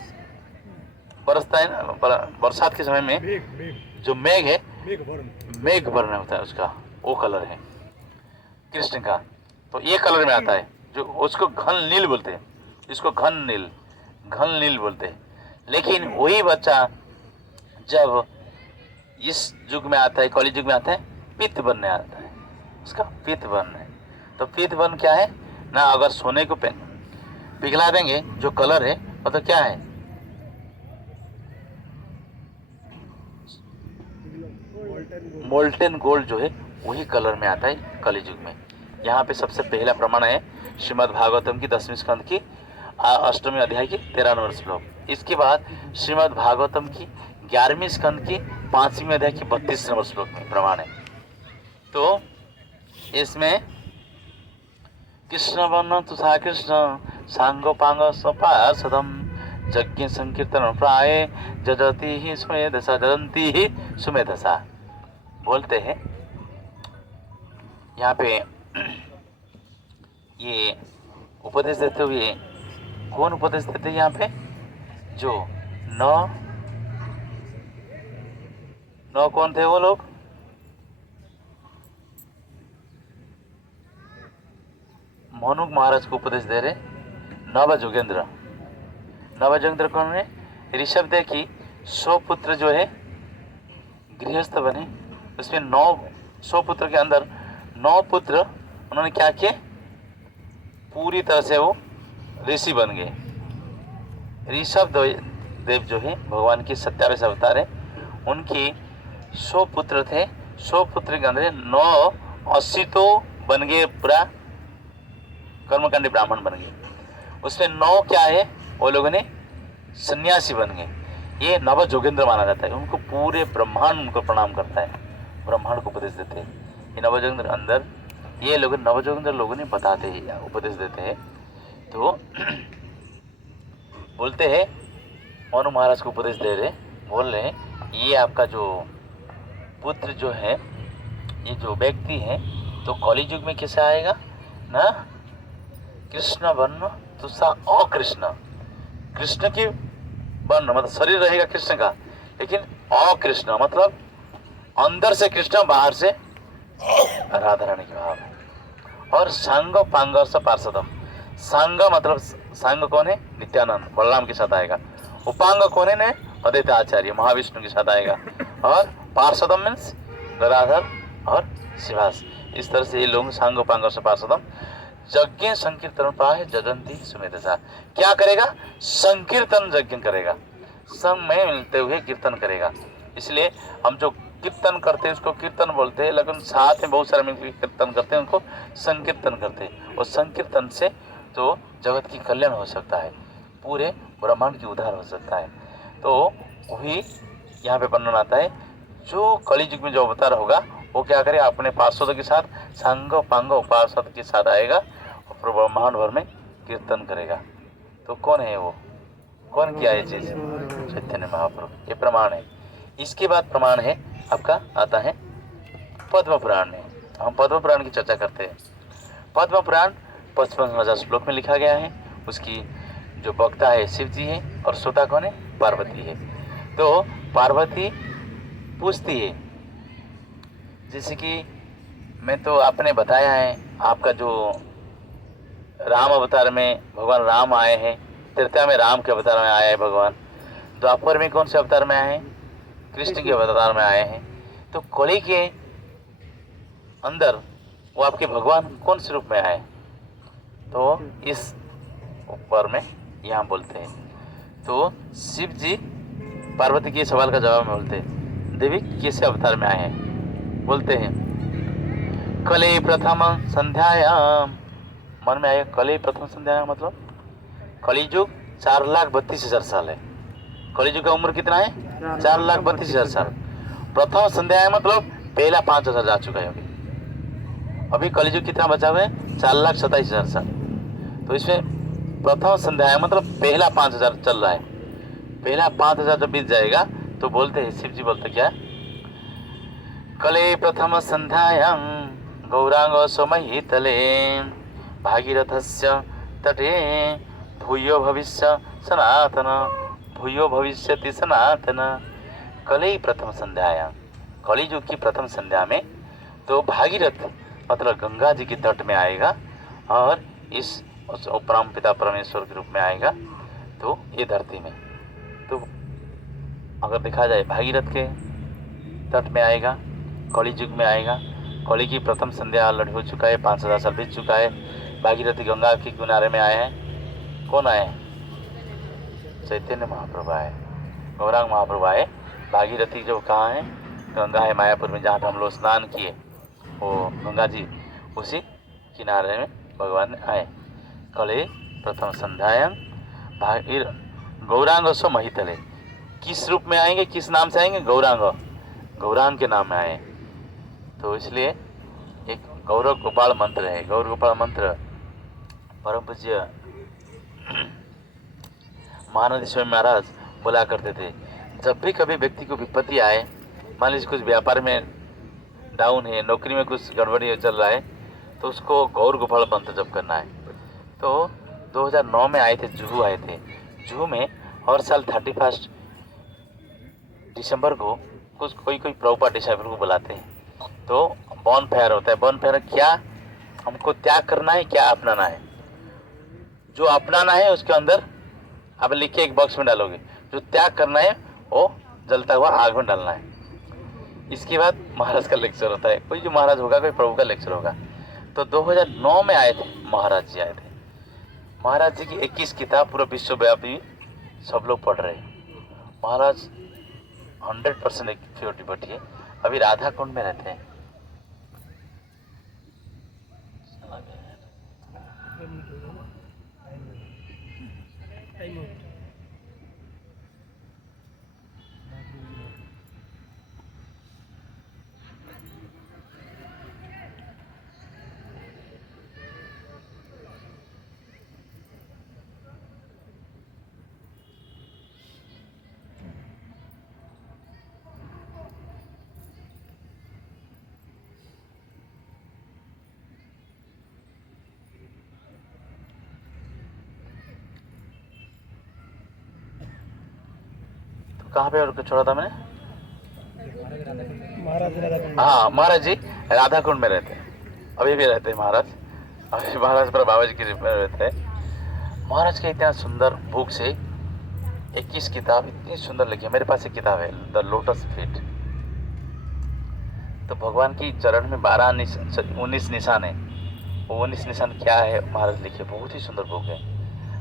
बरसता है ना, बरसात के समय में जो मेघ है, मेघ वर्ण होता है उसका, वो कलर है कृष्ण का। तो ये कलर में आता है, जो उसको घन नील बोलते हैं, इसको घन नील बोलते हैं। लेकिन वही बच्चा जब इस युग में आता है, कलि युग में आता है, पित्त वर्ण आता है, उसका पित्त वर्ण है। तो पित्त वर्ण क्या है ना? अगर सोने को पिघला देंगे, जो कलर है वो तो क्या है? मोल्टेन गोल्ड जो है वही कलर में आता है कलि युग में। यहाँ पे सबसे पहला प्रमाण है श्रीमद् भागवतम की 10वीं स्कंद की 8वें अध्याय की 13वां श्लोक। इसके बाद श्रीमद् भागवतम की 11वीं स्कंद की 5वीं अध्याय की 32वां श्लोक में प्रमाण है। तो इसमें कृष्ण वर्ण तुषा कृष्ण सांगोपांग सपार्षदम यज्ञ संकीर्तन प्राय जजती ही सुमेधसा, जजंती ही सुमेधसा बोलते हैं। यहाँ पे ये उपदेश देते हुए कौन उपदेश देते हैं? यहाँ पे जो नौ कौन थे वो लोग? मनु महाराज को उपदेश दे रहे नवजोगेंद्र कौन है? ऋषभ देव की 100 पुत्र जो है गृहस्थ बने, उसमें 100 पुत्र के अंदर 9 पुत्र उन्होंने क्या किए? पूरी तरह से वो ऋषि बन गए। ऋषभ देव जो है भगवान की 27 अवतार है, उनकी 100 पुत्र थे। 100 पुत्र के अंदर 9 80 तो बन गए, पूरा कर्मकांडी ब्राह्मण बन गए। उसमें 9 क्या है? वो लोगों ने सन्यासी बन गए। ये नवजोगेंद्र माना जाता है। उनको पूरे ब्रह्मांड उनको प्रणाम करता है, ब्रह्मांड को उपदेश देते हैं। ये नवजोगेंद्र अंदर ये लोग नवजोगेंद्र लोगों ने बताते हैं, उपदेश देते हैं। तो बोलते हैं मनु महाराज को उपदेश दे रहे, बोल रहे हैं ये आपका जो पुत्र जो है, ये जो व्यक्ति है, तो कलि युग में कैसे आएगा ना? कृष्ण वर्ण तुषा अकृष्ण, कृष्ण की वर्ण मतलब शरीर रहेगा कृष्ण का, लेकिन अकृष्ण मतलब अंदर से कृष्ण, बाहर से राधा रानी के भाव है। और सांग पांगर्ष पार्षदम, सांग मतलब सांग कौन है? नित्यानंद बलराम के साथ आएगा। उपांग कौन है? अद्वैत आचार्य महाविष्णु के साथ आएगा। और पार्षदम मीन्स गदाधर और शिवास। इस तरह से ये लोग सांग पांगर्ष पार्षदम यज्ञ संकीर्तन पाए जजंती सुमेधसा। क्या करेगा? संकीर्तन यज्ञ करेगा, संग में मिलते हुए कीर्तन करेगा। इसलिए हम जो कीर्तन करते हैं उसको कीर्तन बोलते हैं, लेकिन साथ में बहुत सारे मिलकर कीर्तन करते हैं, उनको संकीर्तन करते हैं। और संकीर्तन से तो जगत की कल्याण हो सकता है, पूरे ब्रह्मांड की उद्धार हो सकता है। तो वही यहाँ पे वर्णन आता है, जो कलि युग में जो अवतार होगा वो क्या करे? अपने पार्षदों के साथ सांग पांग उपासद के साथ आएगा और ब्रह्मांड भर में कीर्तन करेगा। तो कौन है वो? कौन किया ये चीज? चैतन्य महाप्रभु। ये प्रमाण है। इसके बाद प्रमाण है आपका आता है पद्म पुराण में। हम पद्म पुराण की चर्चा करते हैं। पद्म पुराण 55,000 श्लोक में लिखा गया है। उसकी जो वक्ता है शिव जी है और श्रोता कौन है? पार्वती है। तो पार्वती पूछती है, जैसे कि मैं तो आपने बताया है आपका जो राम अवतार में भगवान राम आए हैं, त्रेता में राम के अवतार में आए हैं भगवान, द्वापर में कौन से अवतार में आए हैं? कृष्ण के अवतार में आए हैं। तो कलि के अंदर वो आपके भगवान कौन से रूप में आए? तो इस ऊपर में यहाँ बोलते हैं। तो शिव जी पार्वती के सवाल का जवाब में बोलते हैं, देवी कैसे अवतार में आए हैं? बोलते हैं कलि प्रथम संध्यायाम। मन में आया कलि प्रथम संध्यायाम मतलब कलि युग 4,32,000 साल है। कलिजुग का उम्र कितना है? 4,32,000 साल। प्रथम संध्या है मतलब पहला 5,000 जा चुका है अभी कलिजुग कितना बचा हुआ है? 4,27,000 साल। तो इसमें प्रथम संध्या है मतलब पहला 5,000 चल रहा है। पहला 5,000 जब बीत जाएगा तो बोलते हैं, शिव जी बोलते क्या? कले प्रथम संध्यायां गौरांग समहितले भागीरथस्य तटे भूयो भविष्य सनातन भूयो भविष्यति सनातन। कले प्रथम संध्यायां, कलियुग की प्रथम संध्या में तो भागीरथ मतलब गंगा जी के तट में आएगा और इस परम पिता परमेश्वर के रूप में आएगा। तो ये धरती में तो अगर देखा जाए भागीरथ के तट में आएगा, कलियुग में आएगा। कली की प्रथम संध्या ऑलरेडी हो चुका है, 5,000 साल बीत चुका है। भागीरथी गंगा के किनारे में आए हैं। कौन आए? चैतन्य महाप्रभु आए, गौरांग महाप्रभु आए। भागीरथी जो कहाँ है? गंगा है मायापुर में, जहाँ पे हम लोग स्नान किए, वो गंगा जी उसी किनारे में भगवान आए। कले प्रथम संध्यायां गौरांग सो महितले। किस रूप में आएंगे, किस नाम से आएंगे? गौरांग, गौरांग के नाम में आए। तो इसलिए एक गौरव गोपाल मंत्र है। गौर गोपाल मंत्र परम पूज्य महानंद स्वामी महाराज बोला करते थे। जब भी कभी व्यक्ति को विपत्ति आए, मान लीजिए कुछ व्यापार में डाउन है, नौकरी में कुछ गड़बड़ी चल रहा है, तो उसको गौर गोपाल मंत्र जप करना है। तो 2009 में आए थे, जुहू आए थे। जुहू में हर साल 31 दिसंबर को कुछ कोई प्रभुपाद डिसाइबल को बुलाते हैं। तो बॉन फायर होता है। बॉन फायर क्या? हमको त्याग करना है, क्या अपनाना है? जो अपनाना है उसके अंदर आप लिख के एक बॉक्स में डालोगे, जो त्याग करना है वो जलता हुआ आग में डालना है। इसके बाद महाराज का लेक्चर होता है। कोई जो महाराज होगा, कोई प्रभु का लेक्चर होगा। तो 2009 में आए थे, महाराज जी आए थे। महाराज जी की 21 किताब पूरा विश्वव्यापी सब लोग पढ़ रहे हैं। महाराज 100% एक प्योर डिवोटी है। अभी राधा कुंड में रहते हैं। कहाँ पे और छोड़ा था मैंने? हाँ, महाराज जी राधा कुंड में रहते हैं। अभी भी रहते हैं महाराज। अभी महाराज पर बाबा जी की कृपा रहते हैं। महाराज के इतना सुंदर बुक से 21 किताब इतनी सुंदर लिखी है। मेरे पास एक किताब है, द लोटस फीट। तो भगवान की चरण में 19 निशान है। वो 19 निशान क्या है महाराज लिखे, बहुत ही सुंदर बुक है।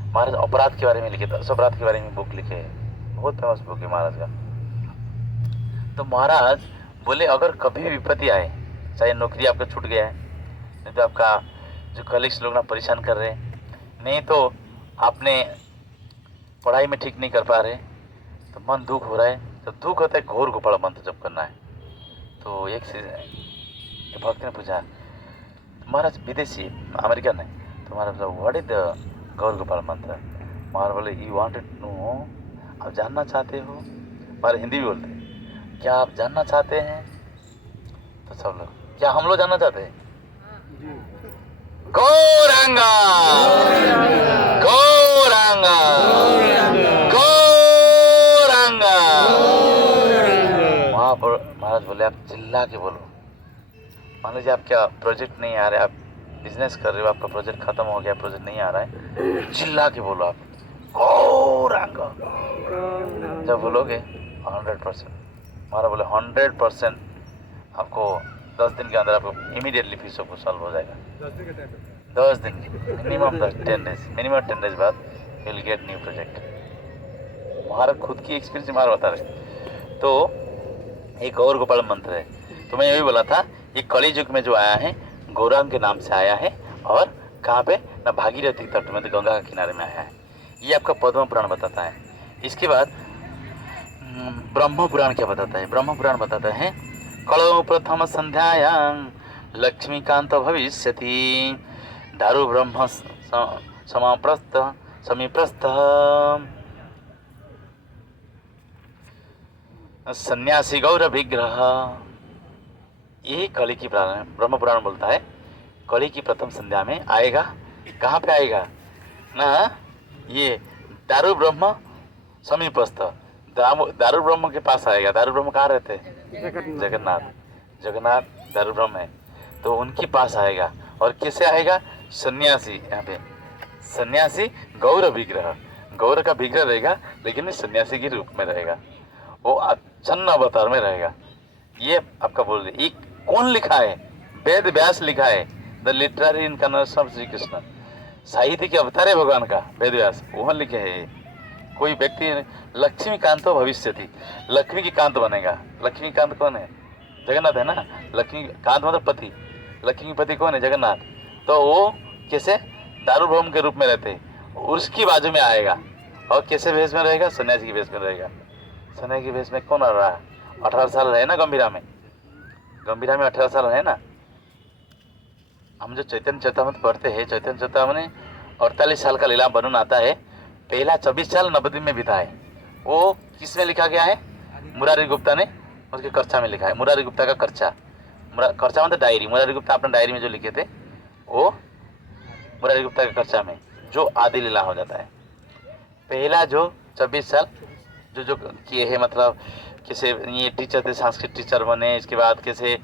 महाराज अपराध के बारे में लिखे, 10 अपराध के बारे में बुक लिखे है। बहुत फेमस बुक है महाराज का। तो महाराज बोले अगर कभी विपत्ति आए, चाहे नौकरी आपका छूट गया है, नहीं तो आपका जो कलीग्स लोग ना परेशान कर रहे हैं, नहीं तो आपने पढ़ाई में ठीक नहीं कर पा रहे, तो मन दुख हो रहा है, तो दुख होता है घोर गोपाल मंत्र जप करना है। तो एक भक्त ने पूछा, महाराज विदेशी अमेरिकन है, तो महाराज व्हाट इज द गौर गोपाल मंत्र? महाराज बोले यू वांटेड टू नो, आप जानना चाहते हो? हमारे हिंदी भी बोलते हैं, क्या आप जानना चाहते हैं? तो सब लोग, क्या हम लोग जानना चाहते हैं? गौरांगा गौरांगा गौरांगा। महाराज बोले आप चिल्ला के बोलो। मान लीजिए आपका प्रोजेक्ट नहीं आ रहा है, आप बिजनेस कर रहे हो, आपका प्रोजेक्ट खत्म हो गया, प्रोजेक्ट नहीं आ रहा है, चिल्ला के बोलो आप गौरांगा। जब बोलोगे 100%, हमारा बोले 100% आपको 10 दिन के अंदर आपको इमीडिएटली फीस को सॉल्व हो जाएगा। 10 दिन मिनिमम 10 डेज, मिनिमम 10 डेज बाद you will get new project. हमारा खुद की एक्सपीरियंस हमारा बता रहे। तो एक और गोपाल मंत्र है। तो मैं यही बोला था, ये कली युग में जो आया है गौरांग के नाम से आया है, और कहाँ पे ना भागीरथी तट में, तो गंगा के किनारे में आया है। ये आपका पद्म पुराण बताता है। इसके बाद ब्रह्म पुराण क्या बताता है? ब्रह्म पुराण बताता है कलो प्रथम संध्यायां लक्ष्मीकांत भविष्यति दारु ब्रह्म समाप्रस्थ समीप्रस्थ सन्यासी गौर विग्रह। यही कली की ब्रह्म पुराण बोलता है कली की प्रथम संध्या में आएगा। कहाँ पे आएगा ना? ये दारु ब्रह्म समीपस्थ दारु ब्रह्म के पास आएगा। दारु ब्रह्म कहाँ रहते हैं? जगन्नाथ दारु ब्रह्म है तो उनके पास आएगा। और कैसे आएगा? सन्यासी, यहाँ पे सन्यासी गौर विग्रह, गौर का विग्रह रहेगा लेकिन सन्यासी के रूप में रहेगा, वो आच्छन्न अवतार में रहेगा। ये आपका बोल रहे ये कौन लिखा है? वेद व्यास लिखा है, the literary incarnation of Shri Krishna, साहित्य के अवतार है भगवान का वेद व्यास, वह लिखे है। कोई व्यक्ति लक्ष्मीकांतो भविष्यति, लक्ष्मी की कांत बनेगा। लक्ष्मीकांत कौन है? जगन्नाथ है ना। लक्ष्मीकांत मतलब पति, लक्ष्मी पति कौन है? जगन्नाथ। तो वो कैसे? दारु ब्रह्म के रूप में रहते हैं, उसकी बाजू में आएगा। और कैसे भेष में रहेगा? सन्यासी की भेष में रहेगा। सन्यासी की भेष में कौन आ रहा है? 18 साल रहे ना गंभीरा में, गंभीरा में 18 साल रहे ना। हम जो चैतन्य चेतामृत पढ़ते हैं, चैतन्य चेतामृत 48 साल का लीला वर्णन आता है। पहला 24 साल नवद्वीप में बिताए। वो किसमें लिखा गया है? मुरारी गुप्ता ने उसके कर्चा में लिखा है। मुरारी गुप्ता का कर्चा, कर्चा मतलब डायरी। मुरारी गुप्ता अपने डायरी में जो लिखे थे वो मुरारी गुप्ता के कर्चा में जो आदि लीला हो जाता है। पहला जो 24 साल जो जो किए हैं, मतलब कैसे ये टीचर थे, संस्कृत टीचर बने, इसके बाद कैसे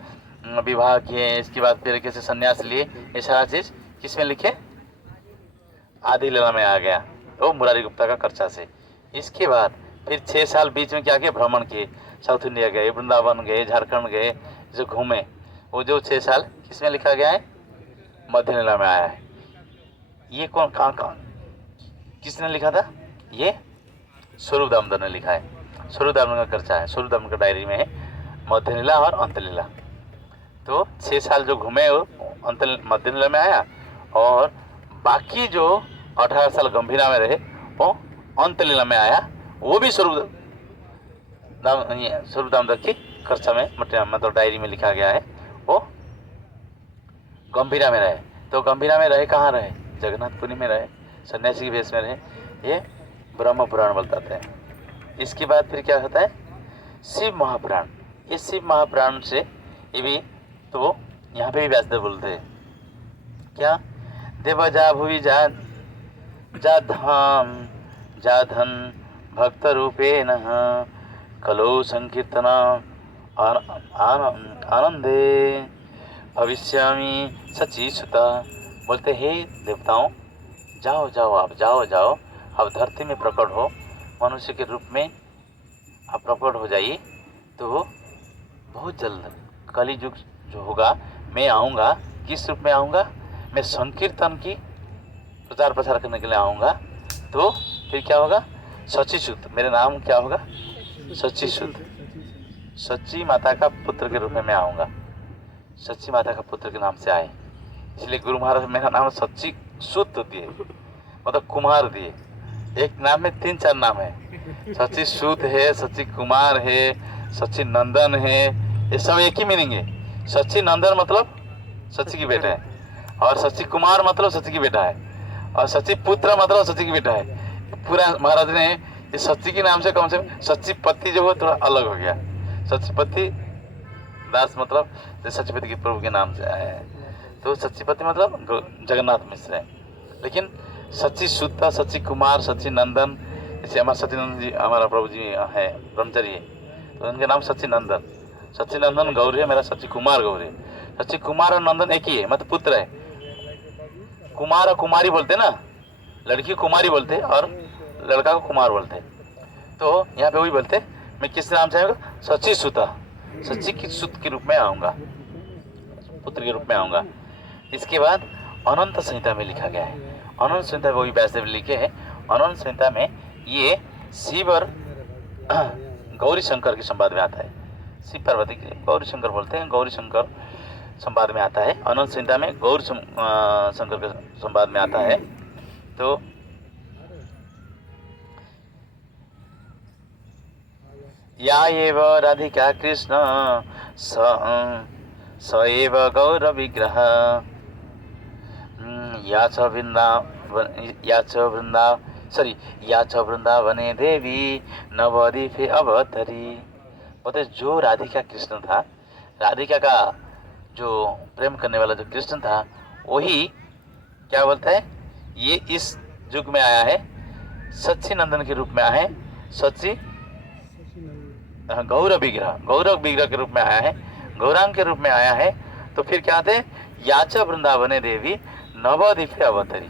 विवाह किए, इसके बाद फिर कैसे संन्यास लिए, ये सारा चीज़ किसमें लिखे? आदि लीला में आ गया, तो मुरारी गुप्ता का कर्चा से। इसके बाद फिर 6 साल बीच में क्या किए? भ्रमण किए, साउथ इंडिया गए, वृंदावन गए, झारखंड गए, जो घूमे। वो जो 6 साल किसमें लिखा गया है? मध्य लीला में आया है। ये कौन कहाँ किसने लिखा था? ये स्वरूप दामोदर ने लिखा है। स्वरूप दामोदर का कर्चा है, स्वरूप दामोदर का डायरी में है मध्य लीला और अंत लीला। तो 6 साल जो घूमे वो मध्य लीला में आया, और बाकी जो 18 साल गंभीरा में रहे वो अंत लीला में आया। वो भी स्वरूप दामोदर की कर्चा में मतलब डायरी में लिखा गया है। वो गंभीरा में रहे। तो गंभीरा में रहे कहाँ रहे? जगन्नाथपुरी में रहे, सन्यासी के भेष में रहे। ये ब्रह्म पुराण बताते हैं। इसके बाद फिर क्या होता है? शिव महापुराण। इस शिव महापुराण से ये भी तो यहाँ पे भी व्यासदेव बोलते हैं क्या? देव जा भुवि जा धाम जा धन भक्त रूपेण कलो संकीर्तन आनंदे भविष्यामि सचीसुता। बोलते हे देवताओं, जाओ जाओ, आप जाओ, आप धरती में प्रकट हो, मनुष्य के रूप में आप प्रकट हो जाइए। तो बहुत जल्द कली युग जो होगा मैं आऊँगा। किस रूप में आऊँगा? मैं संकीर्तन की प्रचार प्रसार करने के लिए आऊँगा। तो फिर क्या होगा? सचीसुत, मेरा नाम क्या होगा? सचीसुत, सच्ची माता का पुत्र के रूप में मैं आऊँगा। सच्ची माता का पुत्र के नाम से आए, इसलिए गुरु महाराज मेरा नाम सच्ची सुत दिए, मतलब कुमार दिए। एक नाम में 3-4 नाम है, सच्ची सूत है, सच्ची कुमार है, सच्ची नंदन है, ये सब एक ही मीनिंग है। सच्ची नंदन मतलब सच्ची की बेटा है, और सच्ची कुमार मतलब सच्ची की बेटा है, और सच्ची पुत्र मतलब सच्ची की बेटा है। पूरा महाराज ने ये सच्ची के नाम से कम सच्ची पति जो है थोड़ा अलग हो गया। सच्चीपति दास मतलब सच्चीपति के प्रभु के नाम से आया है, तो सच्चीपति मतलब जगन्नाथ मिश्र है। लेकिन सच्ची सुता, सच्ची कुमार, सच्ची नंदन, जैसे हमारा सच्चिनंदन जी हमारा प्रभु जी है ब्रह्मचारी है, तो उनके नाम सच्चिनंदन। सच्चिनंदन गौरी है, मेरा सच्ची कुमार गौरी। सच्ची कुमार और नंदन एक ही है, मतलब पुत्र है। कुमार और कुमारी बोलते ना, लड़की कुमारी बोलते और लड़का को कुमार बोलते। तो यहाँ पे वही बोलते, मैं किस नाम से आऊँगा? सच्ची सुता, सच्ची की सुत के रूप में आऊँगा, पुत्र के रूप में आऊँगा। इसके बाद अनंत संहिता में लिखा गया है। अनंत संहिता वही व्यासदेव लिखे हैं। अनंत संहिता में ये शिव और गौरी शंकर के संवाद में आता है। शिव पार्वती के गौरी शंकर बोलते हैं, गौरी शंकर संवाद में आता है। अनंत संहिता में गौरी शंकर के संवाद में आता है। तो या एव राधिका कृष्ण स एव गौर विग्रह या च वृंदावने देवी नवद्वीपे अवतरी। बोलते जो राधिका कृष्ण था, राधिका का जो प्रेम करने वाला जो कृष्ण था, वही क्या बोलता है, ये इस युग में आया है, सच्ची नंदन के रूप में आया है, सच्ची गौरव विग्रह के रूप में आया है, गौरांग के रूप में आया है। तो फिर क्या थे, याच वृंदावने देवी नवद्वीप अवतरी,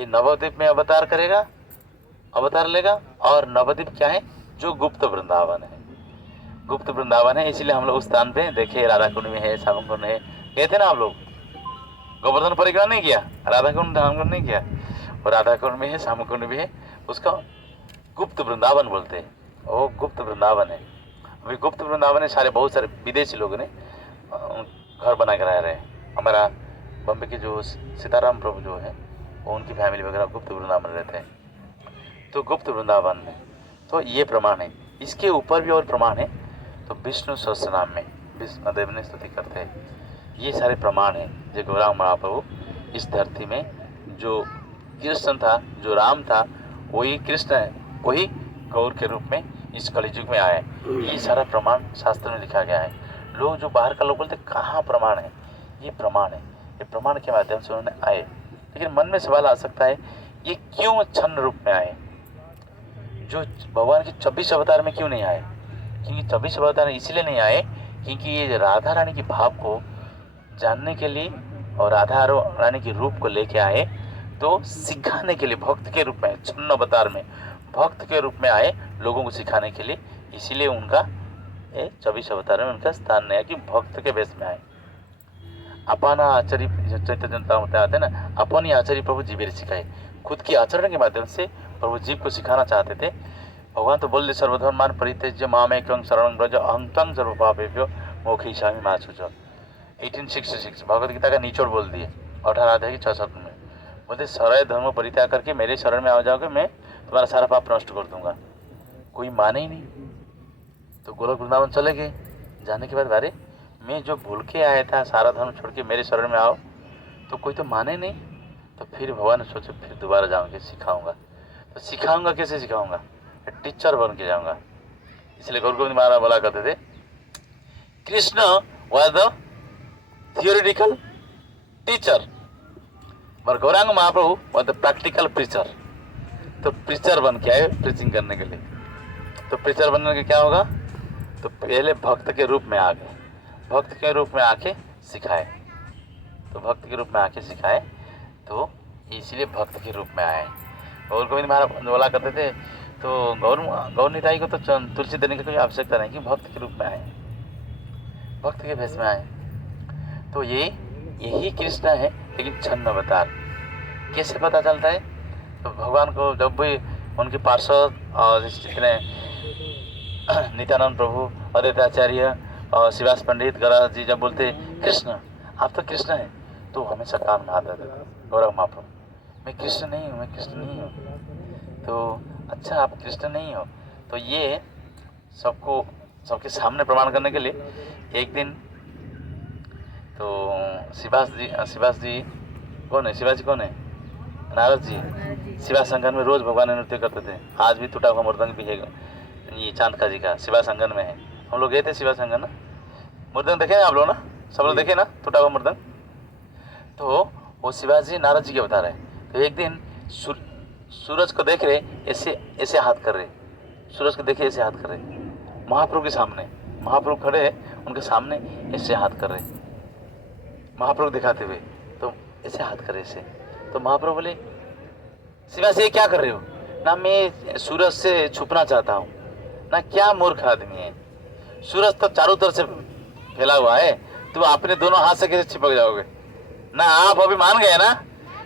ये नवद्वीप में अवतार करेगा, अवतार लेगा। और नवद्वीप क्या है, जो गुप्त वृंदावन है, गुप्त वृंदावन है। इसीलिए हम लोग उस स्थान पे देखे, राधा कुंड में है, श्याम कुंड है, गए थे ना आप लोग, गोवर्धन परिक्रमा नहीं किया, राधा कुंड धाम कुंड नहीं किया, और राधा कुंड में है, श्याम कुंड भी है, उसका गुप्त वृंदावन बोलते हैं, वो गुप्त वृंदावन है। अभी गुप्त वृंदावन है, सारे बहुत सारे विदेशी लोग ने घर बना के रह रहे हैं। हमारा बम्बे के जो सीताराम प्रभु जो है, वो उनकी फैमिली वगैरह गुप्त वृंदावन रहते हैं। तो गुप्त वृंदावन में तो ये प्रमाण है। इसके ऊपर भी और प्रमाण है, तो विष्णु सहस्त्रनाम में विष्णुदेव ने स्तुति करते हैं। ये सारे प्रमाण है जो गौरांग महाप्रभु इस धरती में जो कृष्ण था, जो राम था, वही कृष्ण है, वही गौर के रूप में इस कलियुग में आए। ये सारा प्रमाण शास्त्र में लिखा गया है। लोग जो बाहर का लोग बोलते कहाँ प्रमाण है, ये प्रमाण है, ये प्रमाण के माध्यम से उन्होंने आए। लेकिन मन में सवाल आ सकता है, ये क्यों छन्न रूप में आए, जो भगवान के 24 अवतार में क्यों नहीं आए? क्योंकि 24 अवतार इसलिए नहीं आए क्योंकि ये राधा रानी की भाव को जानने के लिए और राधा रानी के रूप को लेके आए, तो सिखाने के लिए भक्त के रूप में, छन्न अवतार में भक्त के रूप में आए, लोगों को सिखाने के लिए। इसीलिए उनका 24 अवतार में उनका स्थान नहीं है कि भक्त के वेश में आए। अपना आचार्य चैतन्य आते हैं ना, अपनी आचार्य प्रभु जीव सिखाए, खुद की आचरण के माध्यम से प्रभु जीव को सिखाना चाहते थे। भगवान तो बोल दे, सर्वधर्मान परित्यज्य मामेकं शरणं व्रज अहं त्वं सर्वपापेभ्यो मोक्षयिष्यामि मा शुचः। 1866 भगवद गीता का निचोड़ बोल दिए, 18 अध्याय की 6 शब्द में बोलते, सारे धर्म परित्याग करके मेरे शरण में आ जाओगे, मैं तुम्हारा सारा पाप नष्ट कर दूंगा। कोई माने ही नहीं, तो गोलक वृंदावन चले गए। जाने के बाद अरे मैं जो भूल के आया था, सारा धर्म छोड़ के मेरे शरण में आओ, तो कोई तो माने नहीं। तो फिर भगवान ने सोचे फिर दोबारा जाऊँगे, सिखाऊंगा। तो सिखाऊंगा कैसे सिखाऊंगा, टीचर बन के जाऊंगा। इसलिए गौर गोविंद महाराज बोला करते थे, Krishna was the theoretical teacher, और गौरांग महाप्रभु वाज द प्रैक्टिकल प्रीचर। तो प्रीचर बन के आए प्रीचिंग करने के लिए। तो प्रीचर बनने के क्या होगा, तो पहले भक्त के रूप में आ गए, भक्त के रूप में आके सिखाए। तो भक्त के रूप में आके सिखाए, तो इसलिए भक्त के रूप में आए। गौर गोविंद महाराज बोला करते थे, तो गौर निताई को तो तुलसी देने की कोई आवश्यकता नहीं कि भक्त के रूप में आए, भक्त के भेष में आए। तो यही कृष्ण है, लेकिन छन्न अवतार। कैसे पता चलता है, तो भगवान को जब भी उनके पार्षद और जितने नित्यानंद प्रभु, अद्वैताचार्य और शिवास पंडित, गराज जी जब बोलते कृष्ण, आप तो कृष्ण हैं, तो हमेशा कान में हाथ देते गौरव महाप्रभु, मैं कृष्ण नहीं हूँ, मैं कृष्ण नहीं हूँ। तो अच्छा आप कृष्ण नहीं हो। तो ये सबके सामने प्रमाण करने के लिए एक दिन तो शिवास जी कौन है, शिवाजी कौन है, नारद जी शिवा संगन में रोज भगवान नृत्य करते थे। आज भी टूटा हुआ मृदंग भी है, ये चांदका जी का शिवा संगन में है। हम लोग गए थे शिवा संगन ना, मृदंग देखे ना आप लोग ना, सब लोग देखे ना टूटा हुआ मृदंग। तो वो शिवाजी नारद जी के बता रहे। तो एक दिन सूरज को देख रहे, ऐसे हाथ कर रहे, सूरज को देखे ऐसे हाथ कर रहे, महाप्रभु के सामने, महाप्रभु खड़े हैं उनके सामने, ऐसे हाथ कर रहे, महाप्रभु दिखाते हुए, तो ऐसे हाथ कर रहे ऐसे। तो महाप्रभु बोले, शिवा से क्या कर रहे हो ना, मैं सूरज से छुपना चाहता हूँ ना, क्या मूर्ख आदमी है, सूरज तो चारों तरफ से फैला हुआ है, तो आपने दोनों हाथ से कैसे चिपक जाओगे ना। आप अभी मान गए ना,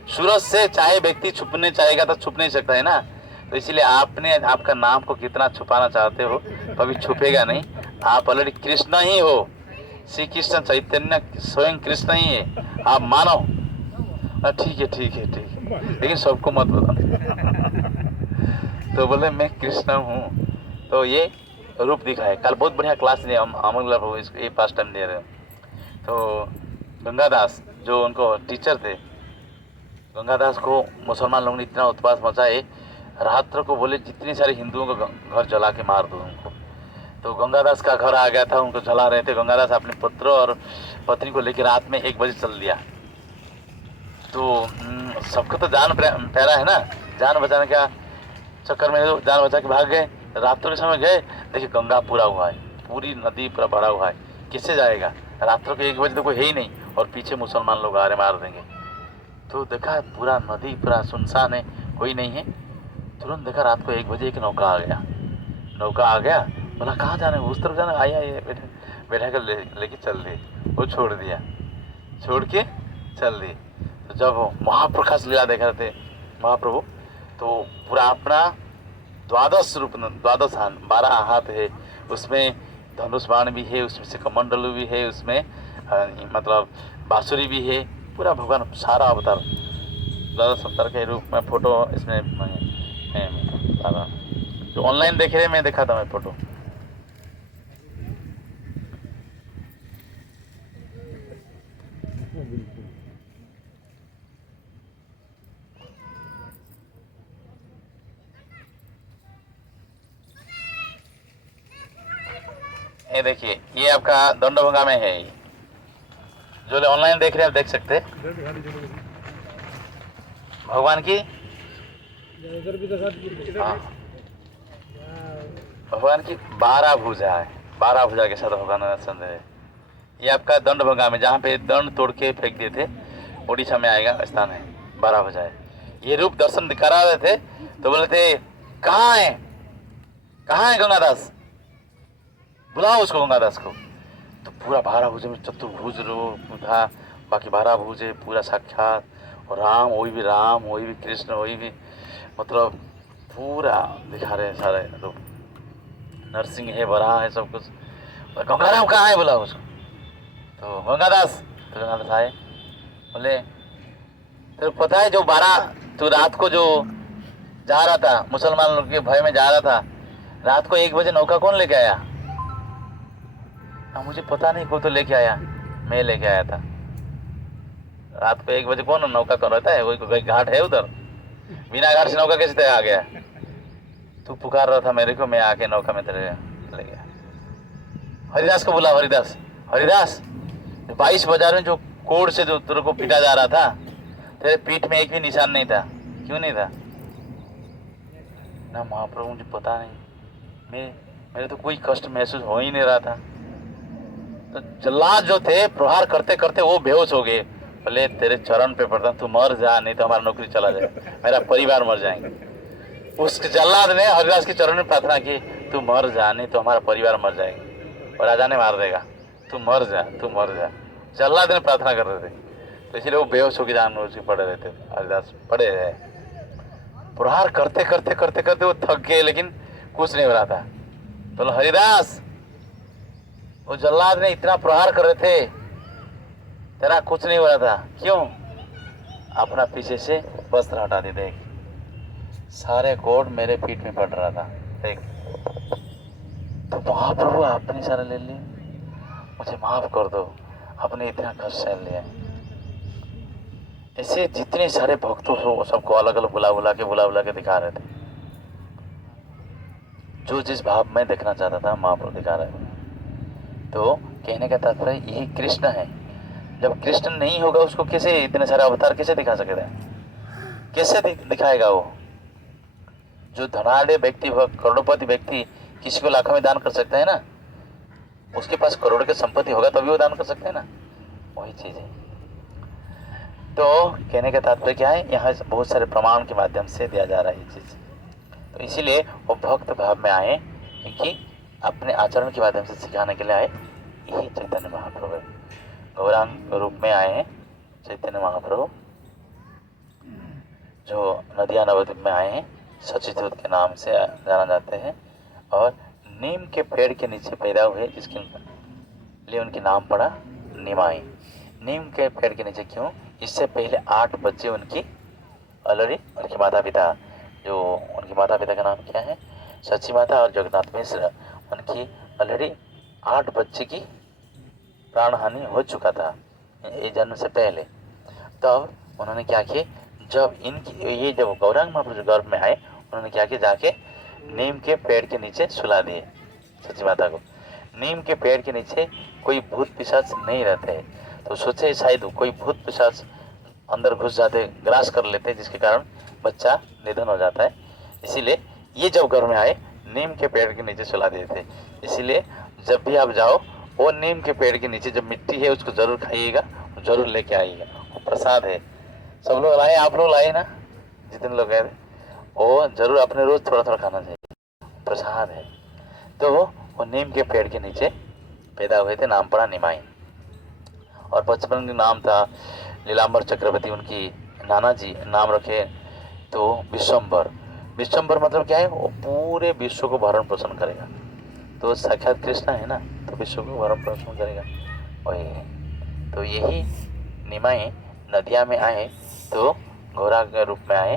सूरज से चाहे व्यक्ति छुपने चाहेगा तो छुप नहीं सकता है ना। तो इसलिए आपने आपका नाम को कितना छुपाना चाहते हो, कभी छुपेगा नहीं। आप ऑलरेडी कृष्ण ही हो, श्री कृष्ण चैतन्य स्वयं कृष्ण ही है, आप मानो। ठीक है ठीक है ठीक है, लेकिन सबको मत बताना। तो बोले मैं कृष्ण हूँ। तो ये रूप दिखाए। कल बहुत बढ़िया क्लास दिए अमर प्रभु, ये फर्स्ट टाइम दे रहे हैं। तो गंगादास जो उनको टीचर थे, गंगादास को मुसलमान लोगों ने इतना उत्पात मचाए, रात्र को बोले जितनी सारे हिंदुओं को घर जला के मार दो उनको। तो गंगादास का घर आ गया था, उनको जला रहे थे। गंगादास अपने पुत्र और पत्नी को लेकर रात में 1 बजे चल दिया। तो सबको तो जान प्यारा है ना, जान बचाने का चक्कर में जान बचा के भाग गए। रात्रों के समय गए, देखिए गंगा पूरा हुआ है, पूरी नदी पूरा भरा हुआ है, किससे जाएगा? रात्रों के 1 बजे तो कोई है ही नहीं, और पीछे मुसलमान लोग आ रहे मार देंगे। तो देखा पूरा नदी पूरा सुनसान है, कोई नहीं है। तुरंत देखा रात को 1 बजे एक नौका आ गया। नौका आ गया, बोला कहाँ जाना है? उस तरफ जाना। आया ये बैठा कर लेके चल दिए। वो छोड़ दिया, छोड़ के चल दिए। तो जब महाप्रकाश लीला देख रहे थे महाप्रभु, तो पूरा अपना 12 रूप, 12 हाथ है, उसमें धनुष बाण भी है, उसमें से कमंडलू भी है, उसमें मतलब बांसुरी भी है, पूरा भगवान सारा अवतार 12 अवतार के रूप में फोटो इसमें सारा जो ऑनलाइन देख रहे, मैं देखा था मैं फोटो। ये देखिए, ये आपका दंडभंगा में है, जो ऑनलाइन देख रहे हैं आप देख सकते हैं भगवान की। हाँ, भगवान की 12 भुजा है, 12 भुजा के साथ भगवान दर्शन है। ये आपका दंडभंगा में, जहाँ पे दंड तोड़ के फेंक दिए थे, उड़ीसा में आएगा स्थान है, 12 भुजा है। ये रूप दर्शन करा रहे थे, तो बोले थे कहाँ है, कहाँ है गंगादास, बुलाओ उसको गंगादास को। तो पूरा 12 भुज में चतुर्भुज रूप था, बाकी 12 भुज है पूरा साक्षात, और राम वही भी राम, वही भी कृष्ण, वही भी मतलब पूरा दिखा रहे हैं सारे रूप। नरसिंह है, बरा है, सब कुछ। गंगाराम कहाँ है, बोला उसको। तो गंगादास, तो गंगादास आए, बोले तो पता है जो 12 तो रात को जो जा रहा था, मुसलमान लोग के भय में जा रहा था, रात को 1 बजे नौका कौन लेके आया? मुझे पता नहीं, कोई तो लेके आया, मैं लेके आया था। रात को 1 बजे कौन नौका कर रहता है? कोई घाट है उधर? बिना घाट से नौका कैसे तय आ गया? तू पुकार रहा था मेरे को, मैं आके नौका में तेरे ले गया। हरिदास को बुला, हरिदास, हरिदास 22 बाजार में जो कोड़ से जो तेरे को पीटा जा रहा था, तेरे पीठ में एक भी निशान नहीं था, क्यों नहीं था? ना महाप्रभु मुझे पता नहीं, मेरे तो कोई कष्ट महसूस हो ही नहीं रहा था। तो जल्लाद जो थे प्रहार करते करते वो बेहोश हो गए। बोले तेरे चरण पे पड़ता, तू मर जा, नहीं तो हमारा नौकरी चला जाए, मेरा परिवार मर जाएंगे। उस जल्लाद ने हरिदास के चरण में प्रार्थना की, तू मर जा, नहीं तो हमारा परिवार मर जाएगा और राजा ने मार देगा, तू मर जा, तू मर जा। जल्लाद ने प्रार्थना कर रहे थे, तो इसलिए वो बेहोश होकर जानवर उसके पड़े रहते। हरिदास पड़े रहे, प्रहार करते करते करते करते वो थक गए, लेकिन कुछ नहीं हो रहा था। तो हरिदास, वो जल्लाद ने इतना प्रहार कर रहे थे, तेरा कुछ नहीं हो रहा था, क्यों? अपना पीछे से वस्त्र हटा दे, देख सारे कोड मेरे पीठ में पड़ रहा था, देख। तो महाप्रभु आपने सारा ले लिए, मुझे माफ कर दो, आपने इतना कष्ट सहन लिया। ऐसे जितने सारे भक्तों हो सबको अलग अलग बुला बुला के दिखा रहे थे, जो जिस भाव में देखना चाहता था महाप्रभु दिखा रहे थे। तो कहने का तात्पर्य यही कृष्ण है। जब कृष्ण नहीं होगा उसको कैसे इतने सारे अवतार कैसे दिखा सकेगा? कैसे दिखाएगा वो? जो धनाढ़ व्यक्ति, करोड़पति व्यक्ति किसी को लाखों में दान कर सकता है ना, उसके पास करोड़ की संपत्ति होगा तभी वो दान कर सकते हैं ना, वही चीज है। तो कहने का तात्पर्य क्या है, यहाँ बहुत सारे प्रमाण के माध्यम से दिया जा रहा है ये चीज। तो इसीलिए वो भक्त भाव में आए, क्योंकि अपने आचरण के माध्यम से सिखाने के लिए आए। यही चैतन्य महाप्रभु गौरांग रूप में आए हैं। चैतन्य महाप्रभु जो नदिया नवद्वीप में आए हैं, सचिदूत के नाम से जाना जाते हैं, और नीम के पेड़ के नीचे पैदा हुए, जिसके लिए उनके नाम पड़ा निमाई। नीम के पेड़ के नीचे क्यों? इससे पहले 8 बच्चे उनकी ऑलरेडी, उनके माता पिता, जो उनके माता पिता का नाम क्या है, सची माता और जगन्नाथ मिश्र, उनकी ऑलरेडी 8 बच्चे की प्राण हानि हो चुका था ये जन्म से पहले। तब उन्होंने क्या किया, जब इनकी ये जब गौरांग महाप्रभु गर्भ में आए, उन्होंने क्या किया, जाके नीम के पेड़ के नीचे सुला दिए सची माता को। नीम के पेड़ के नीचे कोई भूत पिशाच नहीं रहते, तो सोचे शायद कोई भूत पिशाच अंदर घुस जाते, ग्रास कर लेते, जिसके कारण बच्चा निधन हो जाता है। इसीलिए ये जब घर में आए, नीम के पेड़ के नीचे सुला दिए थे। इसीलिए जब भी आप जाओ, वो नीम के पेड़ के नीचे जो मिट्टी है उसको जरूर खाइएगा, जरूर लेके आइएगा, वो प्रसाद है। सब लोग लाए, आप लोग लाए ना, जितने लोग गए थे, वो जरूर अपने रोज थोड़ा थोड़ा खाना चाहिए, प्रसाद है। तो वो नीम के पेड़ के नीचे पैदा हुए थे, नाम पड़ा निमाई। और बचपन का नाम था लीलांबर चक्रवर्ती, उनकी नाना जी नाम रखे तो विश्वम्बर। विश्वम्बर मतलब क्या है, वो पूरे विश्व को भरण पोषण करेगा। तो साक्षात कृष्ण है ना, तो विश्व को भरण पोषण करेगा, वही है। तो यही निमाई नदिया में आए, तो घोड़ा के रूप में आए,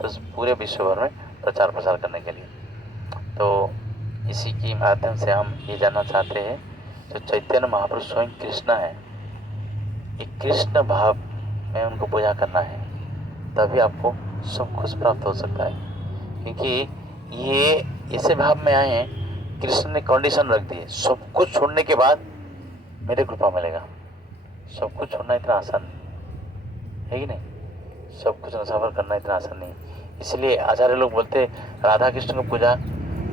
तो पूरे विश्व भर में प्रचार प्रसार करने के लिए। तो इसी के माध्यम से हम ये जानना चाहते हैं, जो चैतन्य महाप्रभु स्वयं कृष्ण है, एक कृष्ण भाव में उनको पूजा करना है, तभी आपको सब कुछ प्राप्त हो सकता है। क्योंकि ये ऐसे भाव में आए हैं, कृष्ण ने कंडीशन रख दी है, सब कुछ छोड़ने के बाद मेरे कृपा मिलेगा। सब कुछ छोड़ना इतना आसान नहीं है कि नहीं, सब कुछ सफर करना इतना आसान नहीं। इसलिए आचार्य लोग बोलते हैं राधा कृष्ण को पूजा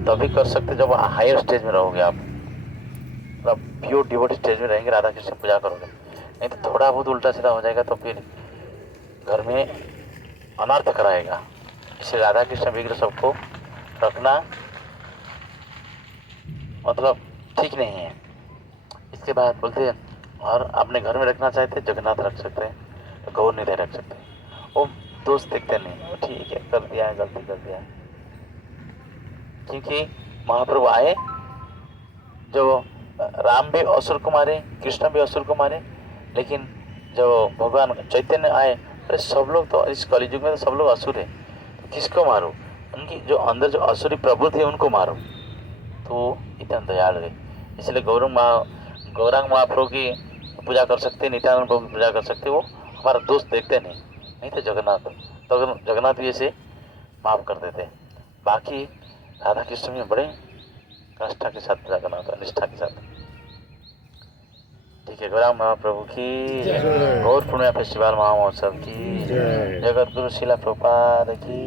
तभी कर सकते जब हायर स्टेज में रहोगे, आप मतलब प्योर डिवोटी स्टेज में रहेंगे, राधा कृष्ण पूजा करोगे। नहीं तो थोड़ा बहुत उल्टा सीधा हो जाएगा तो फिर घर में अनर्थ कराएगा। इसलिए राधा कृष्ण विग्रह सबको रखना मतलब ठीक नहीं है। इसके बाद बोलते हैं, और अपने घर में रखना चाहते जगन्नाथ रख सकते हैं, तो गौर निधि रख सकते हैं, वो दोस्त देखते नहीं, ठीक है कर दिया है, गलती कर दिया है। क्योंकि महाप्रभु आए, जो राम भी असुर को मारे, कृष्ण भी असुर को मारे, लेकिन जब भगवान चैतन्य आए, अरे सब लोग तो इस कलियुग में तो सब लोग असुर है, तो किसको मारो, उनकी जो अंदर जो असुरी प्रभु थे उनको मारो। तो इतना दयालु है। इसलिए गौरांग महाप्रभु की पूजा कर सकते, नित्यानंद प्रभु की पूजा कर सकते, वो हमारा दोस्त देखते नहीं तो जगन्नाथ भी ऐसे माफ कर देते। बाकी राधा कृष्ण में बड़े निष्ठा के साथ पूजा करना होता है, निष्ठा के साथ। ठीक है, गौरांग महाप्रभु की, गौर पूर्णिमा फेस्टिवल महामहोत्सव की, जगत गुरु शिला प्रभुपाद की।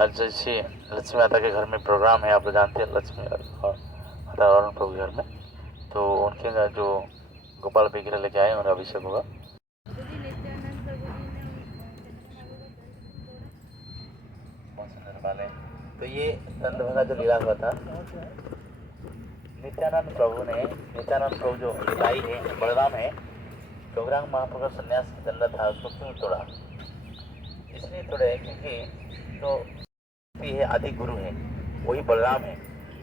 आज जैसे लक्ष्मी माता के घर में प्रोग्राम है, आप लोग जानते हैं, लक्ष्मी और माता अरुण प्रभु के घर में, तो उनके जो गोपाल विग्रह लेके आए उनका अभिषेक होगा। तो ये दंडभंगा जो लीला हुआ था, नित्यानंद प्रभु जो लाई है, बलराम है, गौरांग महाप्रभु का संन्यास दंड था, उसको क्यों तोड़ा? इसलिए तोड़े क्योंकि जो है आदि गुरु है, वही बलराम है।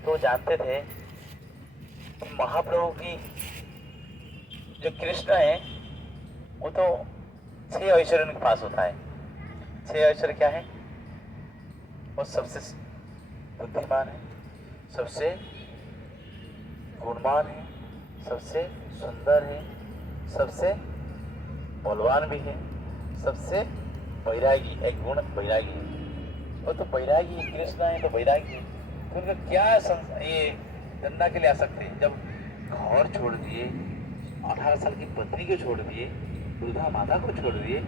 तो जानते थे कि महाप्रभु की जो कृष्ण है वो तो 6 ऐश्वर्य के पास होता है। 6 ऐश्वर्य क्या है? वो सबसे बुद्धिमान है, सबसे गुणवान है, सबसे सुंदर है, सबसे बलवान भी है, सबसे बैरागी, एक गुण बैरागी है। वो तो बैरागी कृष्ण है, तो बैरागी है, तो उनका क्या ये धंधा के लिए आ सकते हैं? जब घर छोड़ दिए, 18 साल की पत्नी को छोड़ दिए, वृद्धा माता को छोड़ दिए,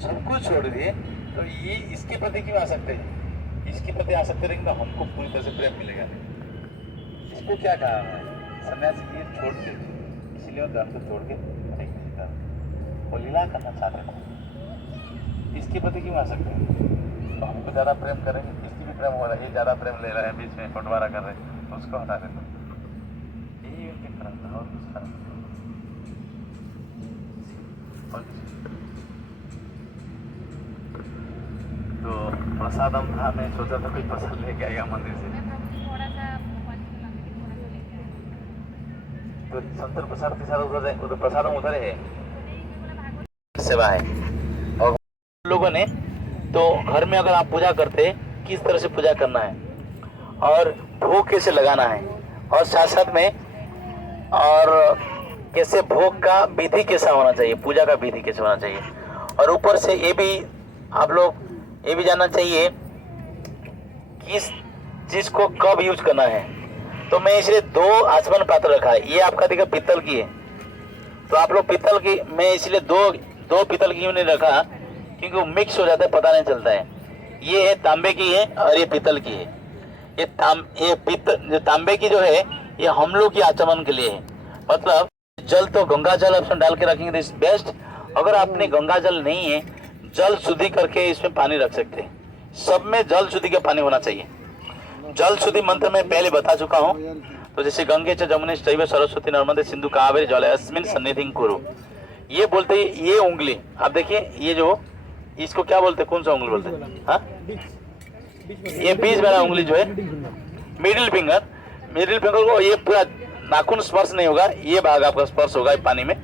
सब कुछ छोड़ दिए, तो ये इसके प्रति क्यों आ सकते हैं? इसके प्रति आ सकते रहेंगे, हमको पूरी तरह से प्रेम मिलेगा। इसको क्या कहा है? सन्यासी जी छोड़ के, इसलिए वो धर्म को छोड़ के वो लीला करना चाहते थे। इसके प्रति क्यों आ सकते हैं? तो हमको ज़्यादा प्रेम करेंगे, इसकी भी प्रेम हो रहा है, ये ज़्यादा प्रेम ले रहा है, बीच में बंटवारा कर रहे हैं, तो उसको हटा देते। यही उनके प्रेम था और कुछ था। तो प्रसादम था, मैं सोचा था कोई प्रसाद लेके आएगा मंदिर से, तो संतर प्रसाद के साथ उधर उधर प्रसादम उधर है, सेवा है। और लोगों ने तो घर में अगर आप पूजा करते, किस तरह से पूजा करना है और भोग कैसे लगाना है, और साथ साथ में और कैसे भोग का विधि कैसा होना चाहिए, पूजा का विधि कैसे होना चाहिए, और ऊपर से ये भी आप लोग ये भी जानना चाहिए किस चीज को कब यूज करना है। तो मैं इसलिए 2 आचमन पात्र रखा है। ये आपका देखा पीतल की है, तो आप लोग पीतल की, मैं इसलिए दो पीतल की क्यों नहीं रखा, क्योंकि वो मिक्स हो जाता है, पता नहीं चलता है। ये है तांबे की है और ये पीतल की है। ये पीतल जो तांबे की जो है ये हम लोग की आचमन के लिए है। मतलब जल तो गंगा जल आप डाल के रखेंगे तो इस बेस्ट। अगर आपने गंगा जल नहीं है, जल शुद्धि करके इसमें पानी रख सकते हैं। सब में जल शुद्धि का पानी होना चाहिए। जल शुद्धि मंत्र में पहले बता चुका हूँ। तो जैसे गंगे च जमुने चैव सरस्वती नर्मदे सिंधु कावेरी जलेस्मिन् सन्निधिं कुरु, ये बोलते हैं। ये उंगली आप देखिए, ये जो इसको क्या बोलते हैं, कौन सा उंगली बोलते हैं? हाँ, ये बीच वाला उंगली जो है मिडिल फिंगर को, ये पूरा नाखून स्पर्श नहीं होगा, ये भाग आपका स्पर्श होगा पानी में।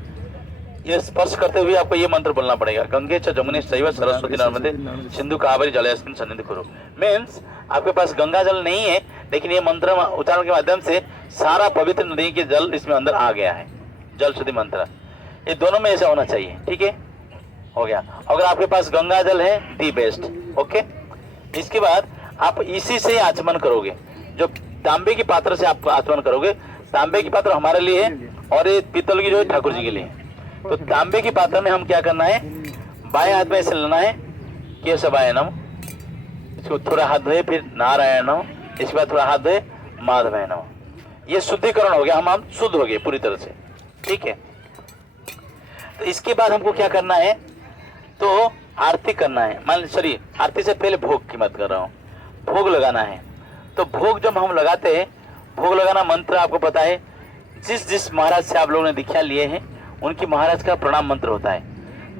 ये स्पर्श करते हुए आपको ये मंत्र बोलना पड़ेगा, गंगे च जमुने चैव सरस्वती नर्मदे सिंधु कावेरी जलेस्मिन् सन्निधिं कुरु। मीन्स आपके पास गंगा जल नहीं है, लेकिन ये मंत्र उच्चारण के माध्यम से सारा पवित्र नदी के जल इसमें अंदर आ गया है। जल शुद्धि मंत्र ये दोनों में ऐसा होना चाहिए। ठीक है, हो गया। अगर आपके पास गंगा जल है दी बेस्ट। ओके, इसके बाद आप इसी से आचमन करोगे। जो तांबे की पात्र से आप आचमन करोगे, तांबे की पात्र हमारे लिए है और ये पीतल की जो है ठाकुर जी के लिए। तो तांबे की पात्र में हम क्या करना है, बाएं हाथ में ऐसे लेना है केशवायनम, इसको थोड़ा हाथ धोए, फिर नारायणम, इसके बाद थोड़ा हाथ धोए माधवायनम। ये शुद्धिकरण हो गया, हम शुद्ध हो गए पूरी तरह से। ठीक है, तो इसके बाद हमको क्या करना है, तो आरती करना है। सॉरी, आरती से पहले भोग की बात कर रहा हूँ। भोग लगाना है। तो भोग जब हम लगाते हैं, भोग लगाना मंत्र आपको पता है, जिस महाराज से आप लोगों ने दीक्षा लिए हैं उनकी महाराज का प्रणाम मंत्र होता है।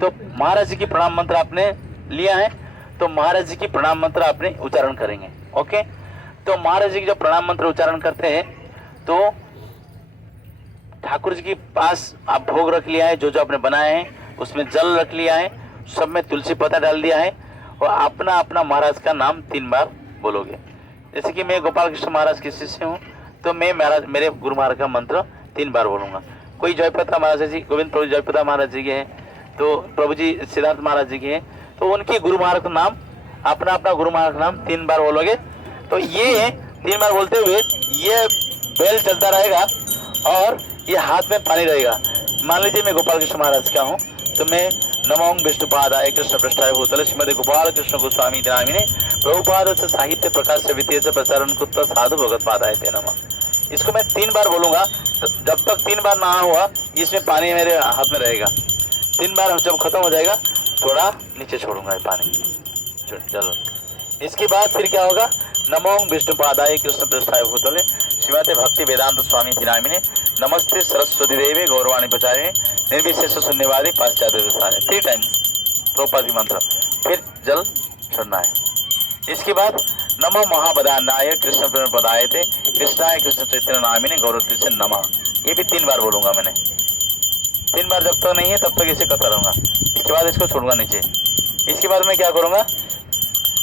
तो महाराज जी की प्रणाम मंत्र आपने लिया है, तो महाराज जी की प्रणाम मंत्र आपने उच्चारण करेंगे। ओके, तो महाराज जी की जब प्रणाम मंत्र उच्चारण करते हैं तो ठाकुर जी के पास आप भोग रख लिया है, जो जो आपने बनाए हैं उसमें जल रख लिया है, सब में तुलसी पत्ता डाल दिया है, और अपना अपना महाराज का नाम 3 बार बोलोगे। जैसे कि मैं गोपाल कृष्ण महाराज के शिष्य हूँ, तो मैं मेरे गुरु महाराज का मंत्र 3 बार बोलूंगा। कोई जयप्रदा महाराज जी, गोविंद प्रभु जयप्रदा महाराज जी के हैं, तो प्रभु जी सिद्धार्थ महाराज जी के हैं, तो उनके गुरु महाराज का नाम, अपना अपना गुरु महाराज का नाम 3 बार बोलोगे। तो ये 3 बार बोलते हुए ये बेल चलता रहेगा और ये हाथ में पानी रहेगा। मान लीजिए मैं गोपाल कृष्ण महाराज का हूँ, तो मैं नमो विष्णुपादाय कृष्ण पृष्ठाय भूतले श्रीमद् गोपाल कृष्ण गोस्वामी नामिने प्रभुपाद से साहित्य प्रकाश से वित्तीय से प्रसारण कुत्ता साधु भगत पादाय ते नमः। इसको मैं 3 बार बोलूंगा। तो जब तक 3 बार ना हुआ, इसमें पानी मेरे हाथ में रहेगा। 3 बार जब खत्म हो जाएगा, थोड़ा नीचे छोड़ूंगा ये पानी, चलो। इसके बाद फिर क्या होगा, नमो विष्णुपादाय कृष्ण पृष्ठाय भूतले श्रीमते भक्ति वेदांत स्वामी नामिने नमस्ते सरस्वती देवी गौरवाणी प्रचारिणे निर्विशेष शून्यवादी पाश्चात्य 3 टाइम्स द्रौपदी मंत्र, फिर जल छोड़ना है। इसके बाद नमो महाबदानाय कृष्ण पदाय थे कृष्णाय कृष्ण चैतन्य नामिने गौरवती से नमः, ये भी 3 बार बोलूंगा मैंने। 3 बार जब तक नहीं है तब तक इसे करता रहूंगा। इसके बाद इसको छोड़ूंगा नीचे। इसके बाद मैं क्या करूंगा,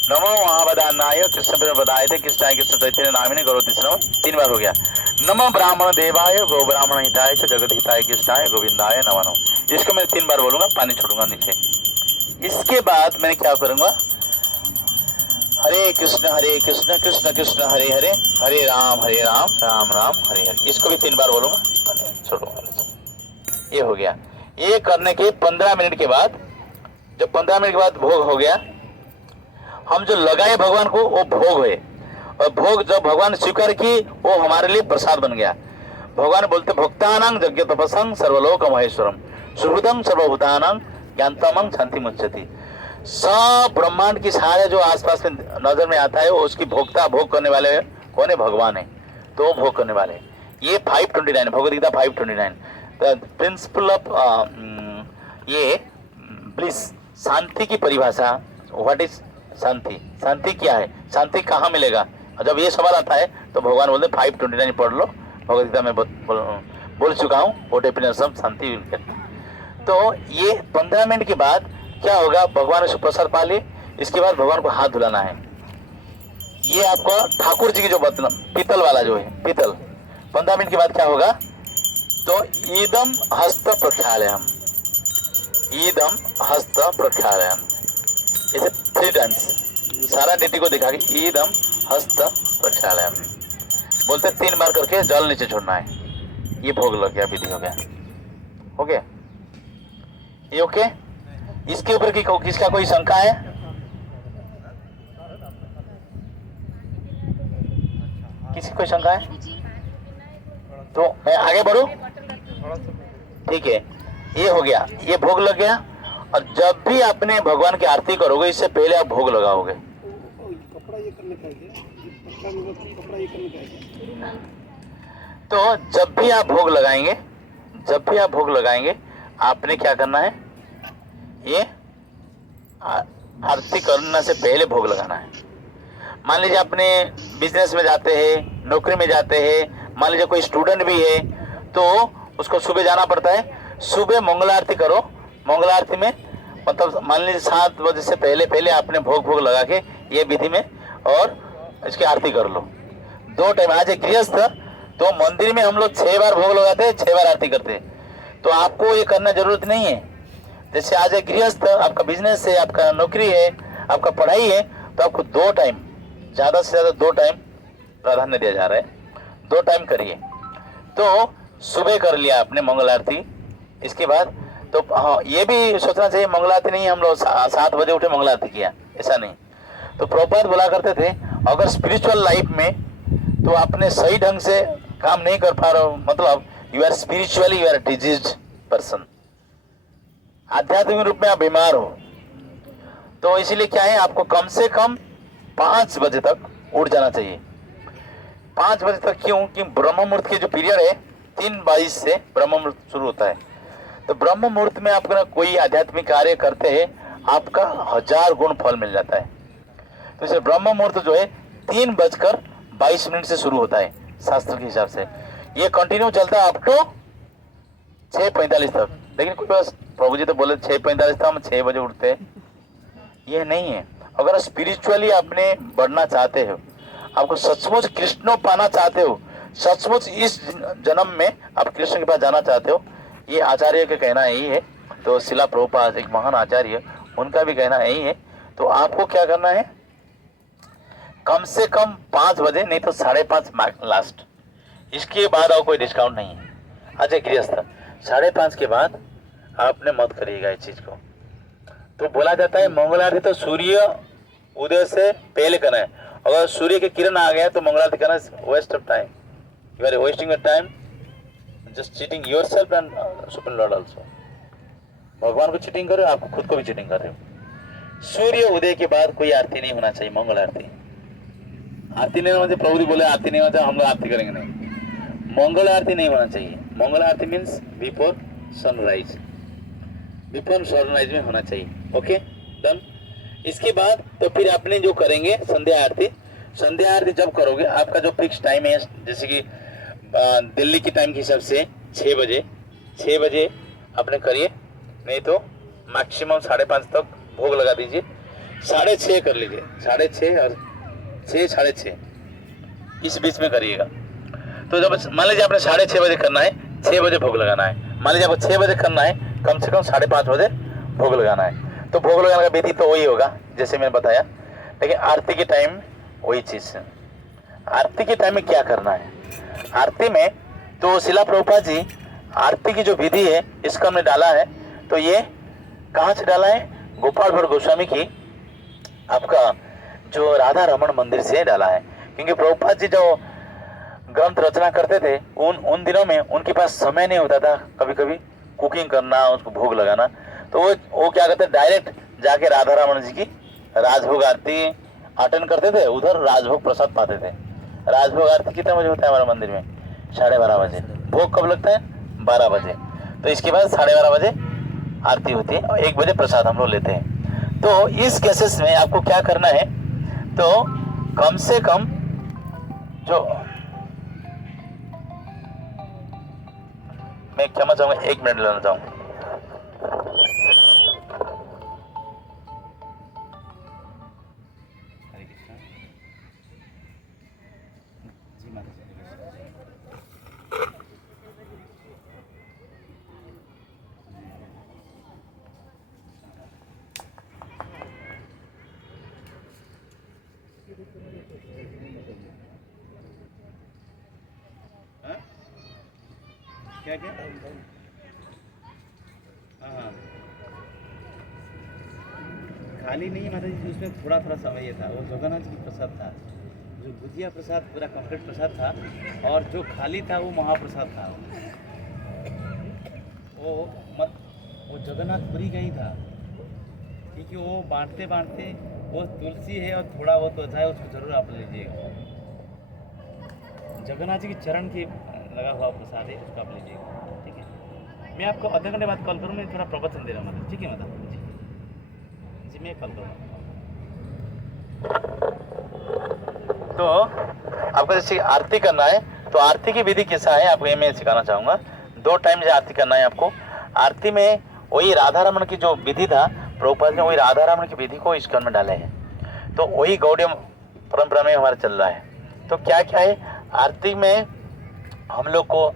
नमो महाबदानाय कृष्ण पदाय थे कृष्णाय कृष्ण चैतन्य नामिने गौरवती से नमः, 3 बार हो गया। नमो ब्राह्मण देवाय गो ब्राह्मण हिताय च जगत हिताय कृष्णाय गोविंदाय नमः नमः, इसको मैं 3 बार बोलूंगा, पानी छोड़ूंगा नीचे। इसके बाद मैं क्या करूंगा, हरे कृष्ण कृष्ण कृष्ण हरे हरे, हरे राम राम राम हरे हरे, इसको भी 3 बार बोलूंगा, छोड़ूंगा नीचे। ये हो गया। ये करने के 15 मिनट के बाद, जब 15 मिनट के बाद भोग हो गया, हम जो लगाए भगवान को वो भोग है, और भोग जब भगवान स्वीकार की वो हमारे लिए प्रसाद बन गया। भगवान बोलते भक्तानां यज्ञ तपसं सर्वलोक महेश्वरम सुहृदं सर्वभूतानां ज्ञानतमं शांति मुच्यति। सब ब्रह्मांड की सारे जो आसपास में नजर में आता है वो उसकी भोग करने वाले कौन है, भगवान है, तो वो भोग करने वाले। ये 529 Bhagavad Gita 529 the principle of ये ब्लिस, शांति की परिभाषा। व्हाट इज शांति, शांति क्या है, शांति कहाँ मिलेगा। जब ये सवाल आता है तो भगवान बोलते 529 पढ़ लो, भगवद गीता में बोल चुका हूँ, वो डेफिनेशन ऑफ शांति। तो ये 15 मिनट के बाद क्या होगा, भगवान से प्रसाद पा ले। इसके बाद भगवान को हाथ धुलाना है। ये आपका ठाकुर जी की जो बर्तन पीतल वाला जो है, पीतल 15 मिनट के बाद क्या होगा, तो ईदम हस्त प्रक्षालयम, ईदम हस्त प्रक्षालयम, इसे 3 टाइम्स सारा डिटी को दिखा के ईदम हस्त प्रक्षालयम बोलते 3 बार करके जल नीचे छोड़ना है। ये भोग लग गया, विधि हो गया। ओके, ये ओके। इसके ऊपर किसका कोई शंका है? किसी कोई शंका है तो मैं आगे बढ़ूं? ठीक है, ये हो गया, ये भोग लग गया। और जब भी आपने भगवान की आरती करोगे इससे पहले आप भोग लगाओगे। तो जब भी आप भोग लगाएंगे, जब भी आप भोग लगाएंगे आपने क्या करना है, ये आरती करने से पहले भोग लगाना है। मान लीजिए अपने बिजनेस में जाते हैं, नौकरी में जाते हैं, मान लीजिए कोई स्टूडेंट भी है तो उसको सुबह जाना पड़ता है। सुबह मंगल आरती करो, मंगल आरती में मतलब मान लीजिए 7 बजे से पहले आपने भोग लगा के ये विधि में और इसकी आरती कर लो। 2 टाइम। आज एक गृहस्थ तो मंदिर में हम लोग 6 बार भोग लगाते हैं, 6 बार आरती करते हैं, तो आपको ये करना जरूरत नहीं है। जैसे आज एक गृहस्थ, आपका बिजनेस है, आपका नौकरी है, आपका पढ़ाई है, तो आपको 2 टाइम, ज़्यादा से ज़्यादा 2 टाइम प्राधान्य दिया जा रहा है, 2 टाइम करिए। तो सुबह कर लिया आपने मंगल आरती, इसके बाद तो हाँ ये भी सोचना चाहिए मंगल आरती नहीं हम लोग 7 बजे उठे मंगल आरती किया, ऐसा नहीं। तो प्रभुपाद बोला करते थे अगर स्पिरिचुअल लाइफ में तो आपने सही ढंग से काम नहीं कर पा रहे हो, मतलब you are spiritually you are diseased person, आध्यात्मिक रूप में आप बीमार हो। तो इसीलिए क्या है, आपको कम से कम 5 बजे तक उठ जाना चाहिए। 5 बजे तक क्यों? कि ब्रह्म मुहूर्त के जो पीरियड है 3:22 से ब्रह्म मुहूर्त शुरू होता है। तो ब्रह्म मुहूर्त में आप अगर कोई आध्यात्मिक कार्य करते हैं आपका 1000 गुण फल मिल जाता है। तो इसे ब्रह्म मुहूर्त जो है 3:22 से शुरू होता है शास्त्र के हिसाब से। ये कंटिन्यू चलता है अप टू 6:45 तक। लेकिन कोई बस प्रभु जी तो बोले 6:45 तक हम 6 बजे उठते हैं, ये नहीं है। अगर स्पिरिचुअली आपने बढ़ना चाहते हो, आपको सचमुच कृष्ण पाना चाहते हो, सचमुच इस जन्म में आप कृष्ण के पास जाना चाहते हो, ये आचार्य का कहना यही है। तो शिला प्रभुपाद एक महान आचार्य, उनका भी कहना यही है। तो आपको क्या करना है, कम से कम 5 बजे, नहीं तो 5:30 लास्ट, इसके बाद और कोई डिस्काउंट नहीं है। अच्छा गृहस्थ 5:30 के बाद आपने मत करिएगा इस चीज को। तो बोला जाता है मंगल आरती तो सूर्य उदय से पहले करना है। अगर सूर्य की किरण आ गया तो मंगल आरती करना waste of time, you are wasting your time, just cheating yourself and supreme lord also. भगवान को चीटिंग कर रहे हो, आप खुद को भी चीटिंग कर रहे हो। सूर्य उदय के बाद कोई आरती नहीं होना चाहिए, मंगल आरती। आरती नहीं होना चाहिए, प्रभु जी बोले आरती नहीं होना चाहिए, हम लोग आरती करेंगे नहीं। मंगल आरती नहीं होना चाहिए। मंगल आरती means before sunrise, before sunrise में होना चाहिए। Okay done. इसके बाद तो फिर आपने जो करेंगे संध्या आरती, संध्या आरती जब करोगे आपका जो फिक्स टाइम है, जैसे कि दिल्ली के टाइम के हिसाब से 6 बजे, 6 बजे आपने करिए, नहीं तो मैक्सिमम 5:30 तक भोग लगा दीजिए। 6:30 कर लीजिए, 6:30 और 6, 6:30 इस बीच में करिएगा। तो जब मान लीजिए आपने 6:30 बजे करना है, 6 बजे भोग लगाना है। मान लीजिए आपको 6 बजे करना है, कम से कम 5:30 बजे भोग लगाना है। तो भोग लगाने का विधि तो वही होगा जैसे मैंने बताया, लेकिन आरती के टाइम वही चीज है। आरती के टाइम में क्या करना है, आरती में तो शिला प्रभुपाद जी आरती की जो विधि है इसका हमने डाला है। तो ये कहाँ से डाला है, गोपाल भट्ट गोस्वामी की आपका जो राधा रमन मंदिर से डाला है। क्योंकि प्रभुपाद जी जो ग्रंथ रचना करते थे उन दिनों में उनके पास समय नहीं होता था कभी कभी कुकिंग करना, उसको भोग लगाना। तो वो क्या करते, डायरेक्ट जाके राधा रमन जी की राजभोग आरती अटेंड करते थे, उधर राजभोग प्रसाद पाते थे। राजभोग आरती कितने बजे होता है हमारे मंदिर में, 12:30 बजे। भोग कब लगता है, 12 बजे। तो इसके बाद 12:30 बजे आरती होती है और 1 बजे प्रसाद हम लोग लेते हैं। तो इस केसेस में आपको क्या करना है, तो कम से कम जो मैं क्षमा चाहूंगा, 1 मिनट लेना चाहूंगा। हाँ? क्या क्या? हाँ, खाली नहीं माता जी, उसमें थोड़ा थोड़ा समय ये था, वो जगन्नाथ जी प्रसाद था। जो गुजिया प्रसाद पूरा कंप्लीट प्रसाद था, और जो खाली था वो महाप्रसाद था। वो मत वो जगन्नाथपुरी का ही था, क्योंकि वो बांटते बांटते वो तुलसी है और थोड़ा बहुत होता है, उसको जरूर आप लीजिएगा। जगन्नाथ जी के चरण की लगा हुआ प्रसाद है, उसको आप लीजिएगा, ठीक है। मैं आपको आधे घंटे बाद कॉल करूँ, मैं थोड़ा प्रवचन दे रहा हूँ, मतलब ठीक है मतलब जी मैं कॉल करूँगा। तो आपको जैसे आरती करना है, तो आरती की विधि कैसा है आपको ये मैं सिखाना चाहूँगा। 2 टाइम से आरती करना है आपको। आरती में वही राधा रमन की जो विधि था, प्रभुपाद ने वही राधा रमन की विधि को इसकन में डाले हैं, तो वही गौड़ीय परंपरा में हमारा चल रहा है। तो क्या क्या है आरती में, हम लोग को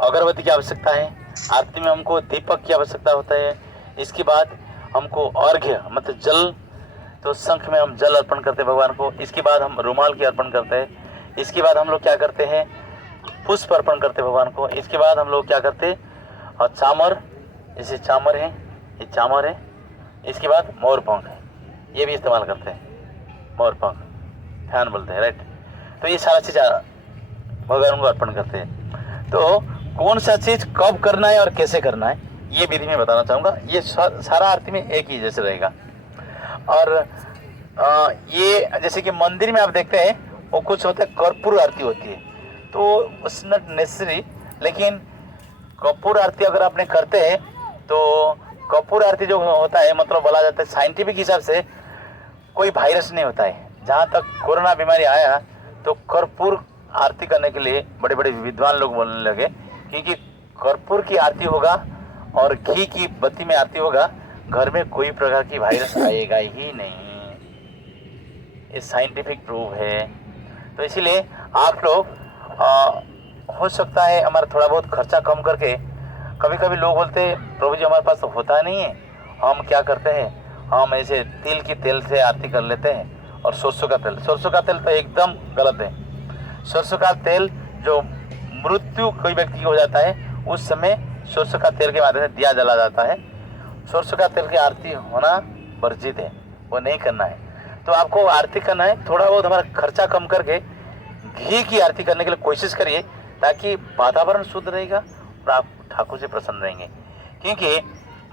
अगरबत्ती की आवश्यकता है, आरती में हमको दीपक की आवश्यकता होता है, इसके बाद हमको अर्घ्य मतलब जल, तो शंख में हम जल अर्पण करते हैं भगवान को, इसके बाद हम रुमाल की अर्पण करते हैं, इसके बाद हम लोग क्या करते हैं पुष्प अर्पण करते हैं भगवान को, इसके बाद हम लोग क्या करते हैं और चामर, जैसे चामर है, ये चामर है, इसके बाद मोर पंख है, ये भी इस्तेमाल करते हैं, मोर पंख फैन बोलते हैं, राइट। तो ये सारा चीज़ भगवान को अर्पण करते हैं। तो कौन सा चीज़ कब करना है और कैसे करना है ये विधि में बताना चाहूँगा। ये सारा आरती में एक ही जैसे रहेगा। और ये जैसे कि मंदिर में आप देखते हैं वो कुछ होता है कर्पूर आरती होती है, तो इट्स नॉट नेसेसरी, लेकिन कर्पूर आरती अगर आपने करते हैं तो कर्पूर आरती जो होता है मतलब बोला जाता है साइंटिफिक हिसाब से कोई वायरस नहीं होता है। जहाँ तक कोरोना बीमारी आया तो कर्पूर आरती करने के लिए बड़े बड़े विद्वान लोग बोलने लगे, क्योंकि कर्पूर की आरती होगा और घी की बत्ती में आरती होगा, घर में कोई प्रकार की वायरस आएगा ही नहीं, ये साइंटिफिक प्रूफ है। तो इसीलिए आप लोग हो सकता है हमारा थोड़ा बहुत खर्चा कम करके, कभी कभी लोग बोलते हैं प्रभु जी हमारे पास तो होता नहीं है, हम क्या करते हैं हम ऐसे तिल की तेल से आरती कर लेते हैं, और सरसों का तेल तो एकदम गलत है। सरसों का तेल जो मृत्यु कोई व्यक्ति की हो जाता है उस समय सरसों का तेल के माध्यम से दिया जला जाता है, सरसों का तेल की आरती होना वर्जित है, वो नहीं करना है। तो आपको आरती करना है, थोड़ा बहुत हमारा खर्चा कम करके घी की आरती करने के लिए कोशिश करिए, ताकि वातावरण शुद्ध रहेगा और आप ठाकुर से प्रसन्न रहेंगे। क्योंकि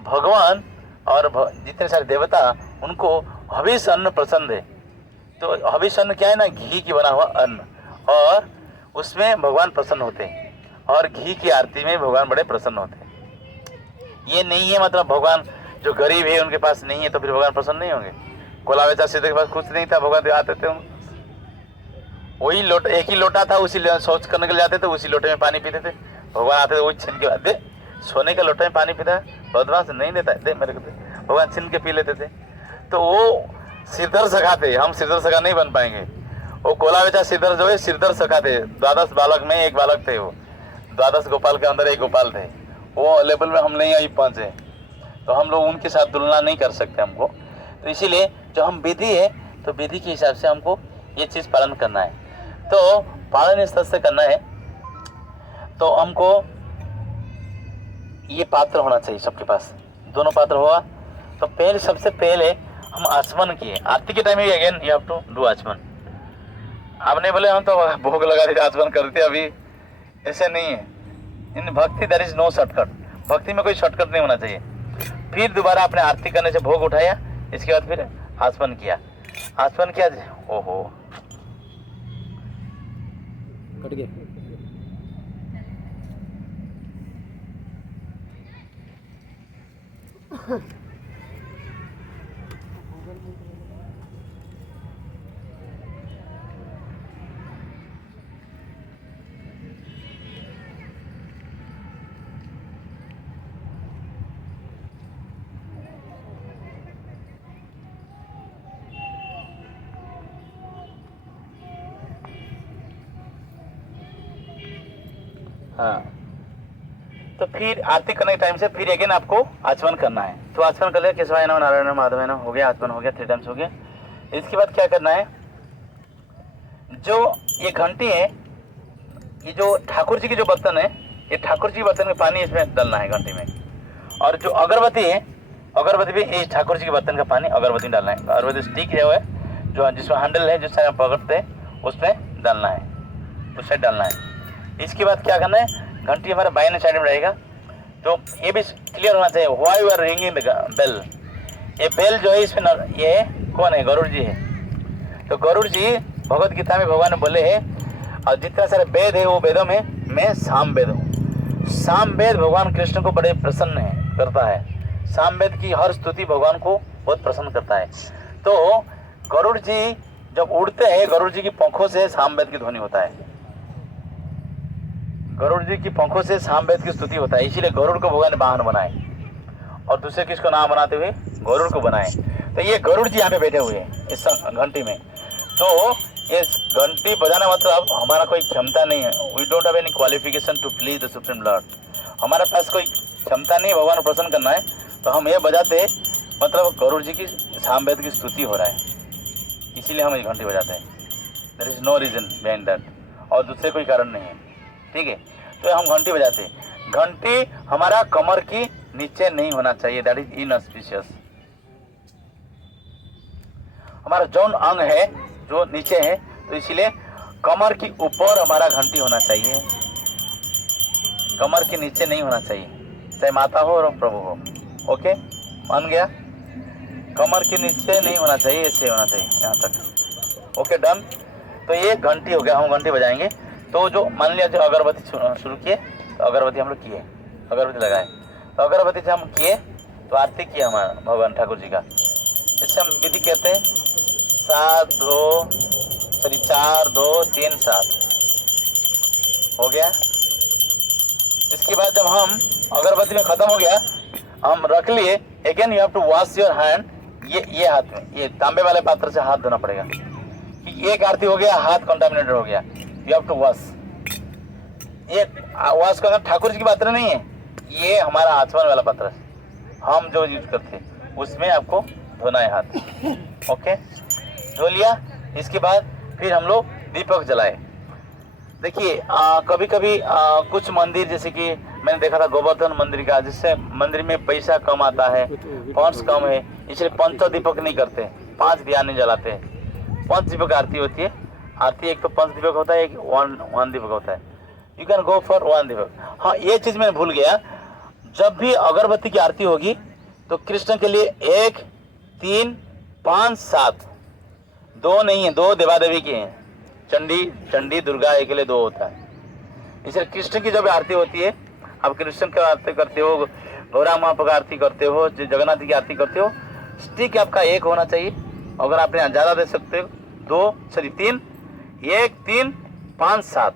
भगवान और जितने सारे देवता उनको हविष्य अन्न पसंद है। तो हविष्य अन्न क्या है ना, घी की बना हुआ अन्न, और उसमें भगवान प्रसन्न होते हैं, और घी की आरती में भगवान बड़े प्रसन्न होते हैं। ये नहीं है मतलब भगवान जो गरीब है उनके पास नहीं है तो फिर भगवान प्रसन्न नहीं होंगे। कोलावेचा सीधे के पास कुछ नहीं था, भगवान आते थे, वही लोटा, एक ही लोटा था, उसी शौच करने के लिए जाते थे, उसी लोटे में पानी पीते थे, भगवान आते थे वही छीन के दे, सोने के लोटे में पानी पीता है बदमाश नहीं देता है, दे मेरे को दे, भगवान छीन के पी लेते थे। तो वो सिरधर सखा थे, हम सिरधर सखा नहीं बन पाएंगे। वो कोलावेचा सिरधर जो है सिरधर सखा थे, 12 बालक में एक बालक थे, वो 12 गोपाल के अंदर एक गोपाल थे, वो लेवल में हम नहीं अभी पहुँचे, तो हम लोग उनके साथ तुलना नहीं कर सकते हमको। तो इसीलिए जो हम विधि है तो विधि के हिसाब से हमको ये चीज़ पालन करना है। तो पालन इस तरह से करना है, तो हमको ये पात्र होना चाहिए सबके पास, दोनों पात्र होगा। तो पहले सबसे पहले हम आचमन किए आरती के टाइम में, again you have to do आचमन। आप नहीं बोले हम तो भोग लगा देते आचमन करते, अभी ऐसे नहीं है। इन भक्ति देयर इज नो शॉर्टकट, भक्ति में कोई शॉर्टकट नहीं होना चाहिए। फिर दोबारा आपने आरती करने से भोग उठाया, इसके बाद फिर आचमन किया, आचमन किया, ओहो कट गया। हाँ, तो फिर आरती करने के टाइम से फिर अगेन आपको आचमन करना है। तो आचमन कर लिया, केशवाय नमः नारायण नमः माधवाय नमः हो गया, आचमन हो गया, 3 टाइम्स हो गया। इसके बाद क्या करना है, जो ये घंटी है, ये जो ठाकुर जी की जो बर्तन है, ये ठाकुर जी के बर्तन में पानी इसमें डालना है घंटी में। और जो अगरबत्ती है, अगरबत्ती भी ये ठाकुर जी के बर्तन का पानी अगरबत्ती डालना है। अगरबत्ती स्टिक है वो है, जो जिसमें हैंडल है, जिससे हम पकड़ते हैं, उसमें डालना है, उस साइड डालना है। इसके बाद क्या करना है, घंटी हमारा बाएं साइड में रहेगा। तो ये भी क्लियर होना चाहिए, why you are ringing the bell. ये बेल जो है इसमें ये कौन है, गरुड़ जी है। तो गरुड़ जी भगवत गीता में भगवान ने बोले हैं, और जितना सारे वेद है वो वेदों में मैं साम वेद हूँ। साम वेद भगवान कृष्ण को बड़े प्रसन्न है करता है। साम वेद की हर स्तुति भगवान को बहुत प्रसन्न करता है। तो गरुड़ जी जब उड़ते हैं, गरुड़ जी की पंखों से साम वेद की ध्वनि होता है। गरुड़ जी की पंखों से सामवेद की स्तुति होता है, इसीलिए गरुड़ को भगवान ने वाहन बनाए और दूसरे किसको नाम बनाते हुए गरुड़ को बनाए। तो ये गरुड़ जी यहाँ पे बैठे हुए हैं इस घंटी में। तो इस घंटी बजाना मतलब हमारा कोई क्षमता नहीं है। We don't have any qualification to please the supreme lord. हमारे पास कोई क्षमता नहीं है भगवान को प्रसन्न करना है, तो हम ये बजाते मतलब गरुड़ जी की सामवेद की स्तुति हो रहा है, इसीलिए हम ये घंटी बजाते हैं। There is no reason behind that, और दूसरे कोई कारण नहीं है, ठीक है। तो हम घंटी बजाते हैं। घंटी हमारा कमर की नीचे नहीं होना चाहिए, दैट इज इनऑस्पिशियस। हमारा जौन अंग है जो नीचे है, तो इसीलिए कमर की ऊपर हमारा घंटी होना चाहिए, कमर के नीचे नहीं होना चाहिए, चाहे माता हो और प्रभु हो। ओके, मान गया? कमर के नीचे नहीं होना चाहिए, ऐसे होना चाहिए यहाँ तक। Okay, done. तो ये घंटी हो गया, हम घंटी बजाएंगे। तो जो मान लिया जो अगरबत्ती शुरू किए, तो अगरबत्ती हम लोग किए, अगरबत्ती लगाए, तो अगरबत्ती से हम किए तो आरती किया हमारा भगवान ठाकुर जी का। इससे हम विधि कहते हैं 4 2 3 7 हो गया। इसके बाद जब हम अगरबत्ती में खत्म हो गया, हम रख लिए। Again you have to wash your hand. ये हाथ में, ये तांबे वाले पात्र से हाथ धोना पड़ेगा। एक आरती हो गया, हाथ कंटामिनेटेड हो गया, यू हैव टू वॉश। ये वॉश करना ठाकुर जी की पात्र नहीं है, ये हमारा आचमन वाला पात्र है, हम जो यूज करते हैं उसमें आपको धोना है हाथ। ओके, धो लिया। इसके बाद फिर हम लोग दीपक जलाए। देखिए कभी कभी कुछ मंदिर, जैसे कि मैंने देखा था गोवर्धन मंदिर का, जिससे मंदिर में पैसा कम आता है, फंड्स कम है, इसलिए 5 दीपक नहीं करते, 5 दिया नहीं जलाते। 5 दीपक आरती होती है। आरती एक तो 5 दीपक होता है, एक 1 दीपक होता है। यू कैन गो फॉर 1 दीपक। हाँ, ये चीज़ मैं भूल गया, जब भी अगरबत्ती की आरती होगी तो कृष्ण के लिए 1 3 5 7 2 नहीं है, 2 देवा देवी के हैं, चंडी दुर्गा एक के लिए 2 होता है। इसलिए कृष्ण की जब आरती होती है, आप कृष्ण की आरती करते हो, गौरा माँ की आरती करते हो, जगन्नाथ की आरती करते हो, स्टिक आपका 1 होना चाहिए। अगर आप यहाँ ज़्यादा दे सकते हो 3 1 3 5 7,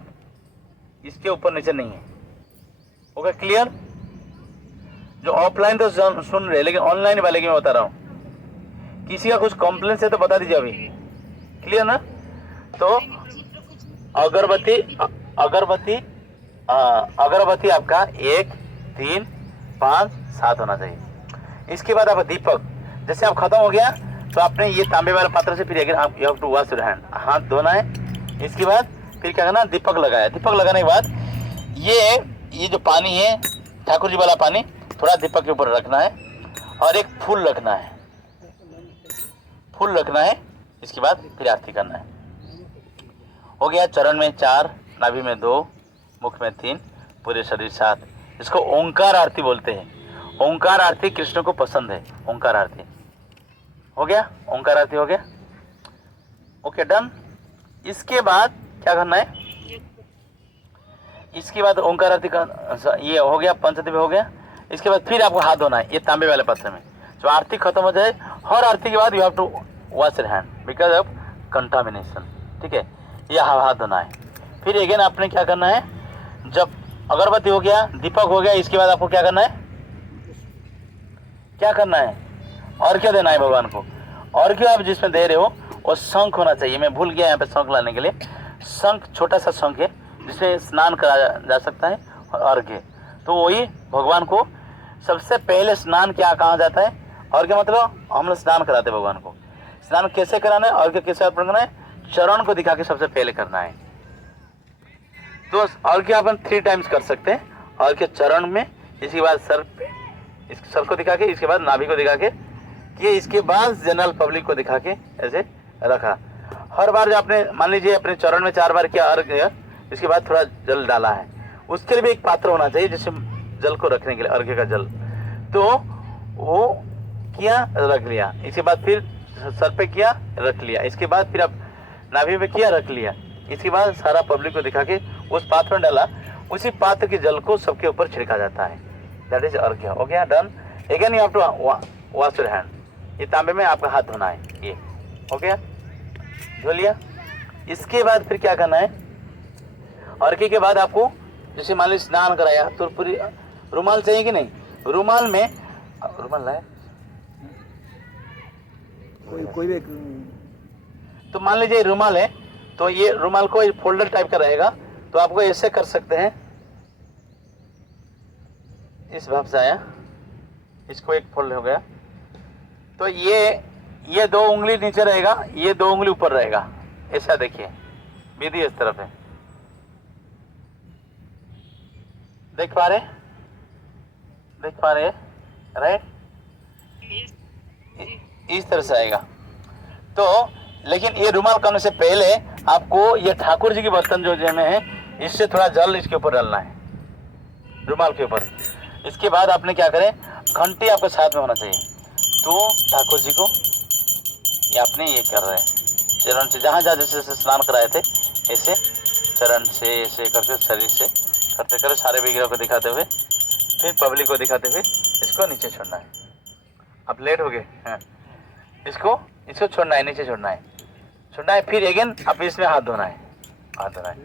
इसके ऊपर नीचे नहीं है। Okay, clear? जो ऑफलाइन तो सुन रहे, लेकिन ऑनलाइन वाले की मैं बता रहा हूँ। किसी का कुछ कंप्लेन है तो बता दीजिए अभी, क्लियर ना? तो अगरबत्ती आपका 1 3 5 7 होना चाहिए। इसके बाद आप दीपक, जैसे आप खत्म हो गया तो आपने ये तांबे वाले पात्र से फिर अगर आप you have to wash your hand, हाथ धोना है। इसके बाद फिर क्या करना, दीपक लगाया। दीपक लगाने के बाद ये जो पानी है, ठाकुर जी वाला पानी, थोड़ा दीपक के ऊपर रखना है और एक फूल रखना है, इसके बाद फिर आरती करना है। हो गया। चरण में 4, नाभि में 2, मुख में 3, पूरे शरीर 7। इसको ओंकार आरती बोलते हैं। ओंकार आरती कृष्ण को पसंद है। ओंकार आरती हो गया, ओंकार आरती हो गया। Okay, done. इसके बाद क्या करना है, इसके बाद ओंकार आरती का ये हो गया, पंचदीप हो गया। इसके बाद फिर आपको हाथ धोना है ये तांबे वाले पात्र में। जो आरती खत्म हो जाए, हर आरती के बाद you have to wash your hand because of contamination, ठीक है? ये हाथ धोना है। फिर अगेन आपने क्या करना है, जब अगरबत्ती हो गया, दीपक हो गया, इसके बाद आपको क्या करना है, और क्या देना है भगवान को। और क्या आप जिसमें दे रहे हो वो शंख होना चाहिए। मैं भूल गया यहाँ पे शंख लाने के लिए। शंख छोटा सा शंख है जिसमें स्नान करा जा सकता है और अर्घ्य। तो वही भगवान को सबसे पहले स्नान क्या कहा जाता है, अर्घ्य मतलब हम लोग स्नान कराते हैं भगवान को। स्नान कैसे कराना है, अर्घ्य कैसे अर्पण करना है, चरण को दिखा के सबसे पहले करना है। तो और क्या अपन 3 टाइम्स कर सकते हैं, और क्या चरण में, इसके बाद सर पे, इस सर को दिखा के, इसके बाद नाभि को दिखा के किए, इसके बाद जनरल पब्लिक को दिखा के ऐसे रखा। हर बार जो आपने मान लीजिए अपने चरण में 4 बार किया अर्घ्य, इसके बाद थोड़ा जल डाला है, उसके लिए भी एक पात्र होना चाहिए जैसे जल को रखने के लिए, अर्घ्य का जल। तो वो किया, रख लिया, इसके बाद फिर सर पे किया, रख लिया, इसके बाद फिर आप नाभि में किया, रख लिया, इसके बाद सारा पब्लिक को दिखा के उस पात्र में डाला, उसी पात्र के जल को सबके ऊपर छिड़का जाता है। दैट इज अर्घ्य। हो गया, done. Again you have to wash your hand. ये तांबे में आपका हाथ धोना है, ये हो गया, धो लिया। इसके बाद फिर क्या करना है, अर्घ्य के बाद आपको जैसे मान लीजिए स्नान कराया तो पूरी रुमाल चाहिए कि नहीं, रुमाल में रुमाल लाए कोई भी तो मान लीजिए रुमाल है, तो ये रुमाल को फोल्डर टाइप का रहेगा, तो आपको ऐसे कर सकते हैं, इस भाव से आया, इसको एक फोल्ड हो गया, तो ये 2 उंगली नीचे रहेगा, ये 2 उंगली ऊपर रहेगा, ऐसा देखिए, विधि इस तरफ है, देख पा रहे राइट, इस तरह से आएगा। तो लेकिन ये रुमाल करने से पहले आपको ये ठाकुर जी के बर्तन जो में है, इससे थोड़ा जल इसके ऊपर डालना है, रुमाल के ऊपर। इसके बाद आपने क्या करें, घंटी आपके साथ में होना चाहिए, तो ठाकुर जी को ये आपने ये कर रहे हैं चरण से, जहाँ जहाँ जैसे जैसे स्नान कराए थे ऐसे चरण से ऐसे करते, शरीर से करते करते सारे विग्रह को दिखाते हुए, फिर पब्लिक को दिखाते हुए इसको नीचे छोड़ना है। आप लेट हो गए, हाँ, इसको छोड़ना है, नीचे छोड़ना है, फिर अगेन आप इसमें हाथ धोना है।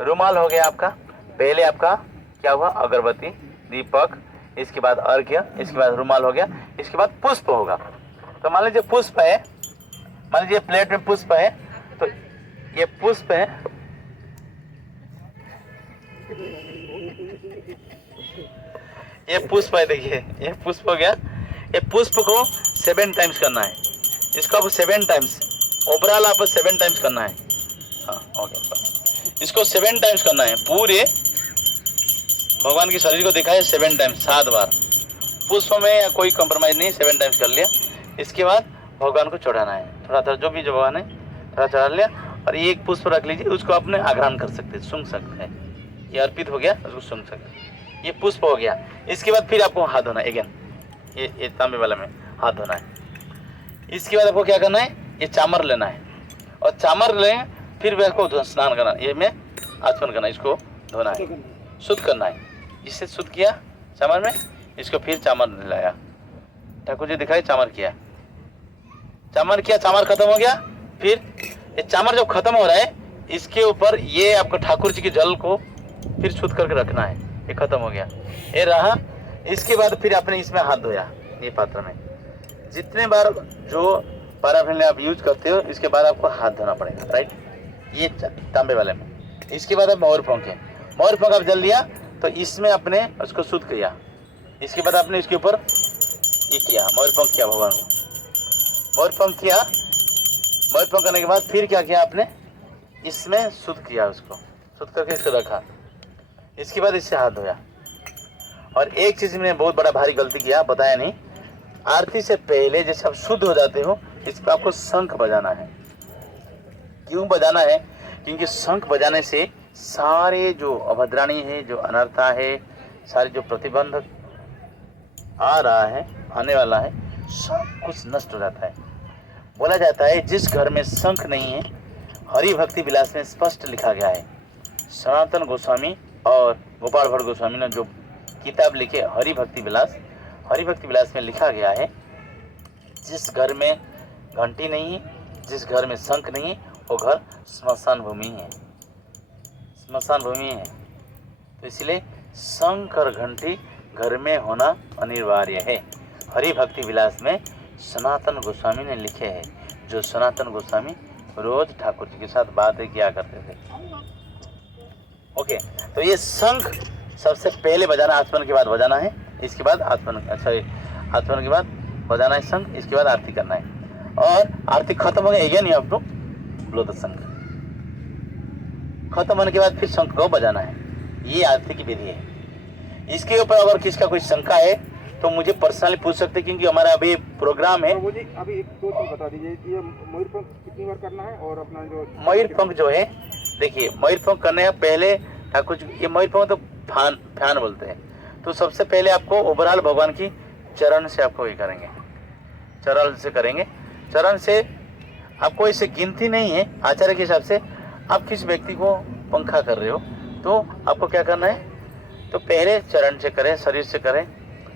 रुमाल हो गया आपका, पहले आपका क्या हुआ, अगरबत्ती, दीपक, इसके बाद अर्घ्य, इसके बाद रुमाल हो गया, इसके बाद पुष्प होगा। तो मान लीजिए पुष्प है, मान लीजिए प्लेट में पुष्प है, तो ये पुष्प है, ये पुष्प है, देखिए ये पुष्प हो गया। ये पुष्प को 7 टाइम्स करना है, इसको आपको 7 टाइम्स, ओवरऑल आपको 7 टाइम्स करना है। हाँ ओके, बस इसको 7 टाइम्स करना है, पूरे भगवान की शरीर को दिखाए 7 टाइम्स, 7 बार। पुष्प में या कोई कंप्रोमाइज नहीं, 7 टाइम्स कर लिया। इसके बाद भगवान को चढ़ाना है, थोड़ा थोड़ा जो भी जो भगवान है थोड़ा चढ़ा लिया, और ये एक पुष्प रख लीजिए, उसको अपने आघ्राण कर सकते हैं, सूंघ सकते हैं, ये अर्पित हो गया, उसको सूंघ सकते हैं, ये पुष्प हो गया। इसके बाद फिर आपको हाथ धोना है, अगेन ये तांबे वाला में हाथ धोना है। इसके बाद आपको क्या करना है, ये चामर लेना है, और चामर लें फिर आपको स्नान करना, ये में आचमन करना, इसको धोना है, शुद्ध करना है। इससे शुद्ध किया चामर में, इसको फिर चामर लाया, ठाकुर जी दिखाई चामर किया, चामर खत्म हो गया। फिर ये चामर जब खत्म हो रहा है, इसके ऊपर ये आपको ठाकुर जी के जल को फिर शुद्ध करके रखना है, ये खत्म हो गया, ये रहा। इसके बाद फिर आपने इसमें हाथ धोया, ये पात्र में जितने बार जो पैराफिन आप यूज करते हो, इसके बाद आपको हाथ धोना पड़ेगा, राइट, ये तांबे वाले में। इसके बाद आप मोर पंख आप जल लिया, तो इसमें आपने उसको शुद्ध किया। इसके बाद आपने इसके ऊपर ये किया, मोर पंख किया, भगवान को मोर पंख किया। मोर पंख करने के बाद फिर क्या किया आपने, इसमें शुद्ध किया, उसको शुद्ध करके इसको रखा। इसके बाद इससे हाथ धोया। और एक चीज मैंने बहुत बड़ा भारी गलती किया, बताया नहीं, आरती से पहले जैसे आप शुद्ध हो जाते हो, इस पर आपको शंख बजाना है। क्यों बजाना है, क्योंकि शंख बजाने से सारे जो अभद्राणी है, जो अनर्था है, सारे जो प्रतिबंधक आ रहा है, आने वाला है, सब कुछ नष्ट हो जाता है। बोला जाता है जिस घर में शंख नहीं है, हरि भक्ति विलास में स्पष्ट लिखा गया है। सनातन गोस्वामी और गोपाल भट्ट गोस्वामी ने जो किताब लिखे हरि भक्ति विलास में लिखा गया है, जिस घर में घंटी नहीं है, जिस घर में शंख नहीं है, वो घर स्मशान भूमि है, स्मशान भूमि है। तो इसलिए शंख और घंटी घर में होना अनिवार्य है। हरि भक्ति विलास में सनातन गोस्वामी ने लिखे हैं, जो सनातन गोस्वामी रोज ठाकुर जी के साथ बातें किया करते थे। ओके, तो ये शंख सबसे पहले बजाना, आचमन के बाद बजाना है। इसके बाद आचमन के बाद बजाना है शंख, इसके बाद आरती करना है। और आरती खत्म हो गई, again you have to blow the शंख। खत्म होने के बाद फिर शंख को बजाना है। ये आरती की विधि है। इसके ऊपर अगर किसका कोई शंका है तो मुझे पर्सनली पूछ सकते हैं, क्योंकि हमारा अभी प्रोग्राम है। तो मुझे अभी एक दो चीज बता दीजिए, ये मयूर पंख कितनी बार करना है और अपना जो मयूर पंख जो है, देखिए मयूर पंख करने का पहले ठाकुर जी, ये मयूर पंख तो फैन बोलते हैं। तो सबसे पहले आपको ओवरऑल भगवान की चरण से आपको ये करेंगे, चरण से करेंगे। चरण से आपको इससे गिनती नहीं है आचार्य के हिसाब से। आप किस व्यक्ति को पंखा कर रहे हो तो आपको क्या करना है, तो पहले चरण से करें, शरीर से करें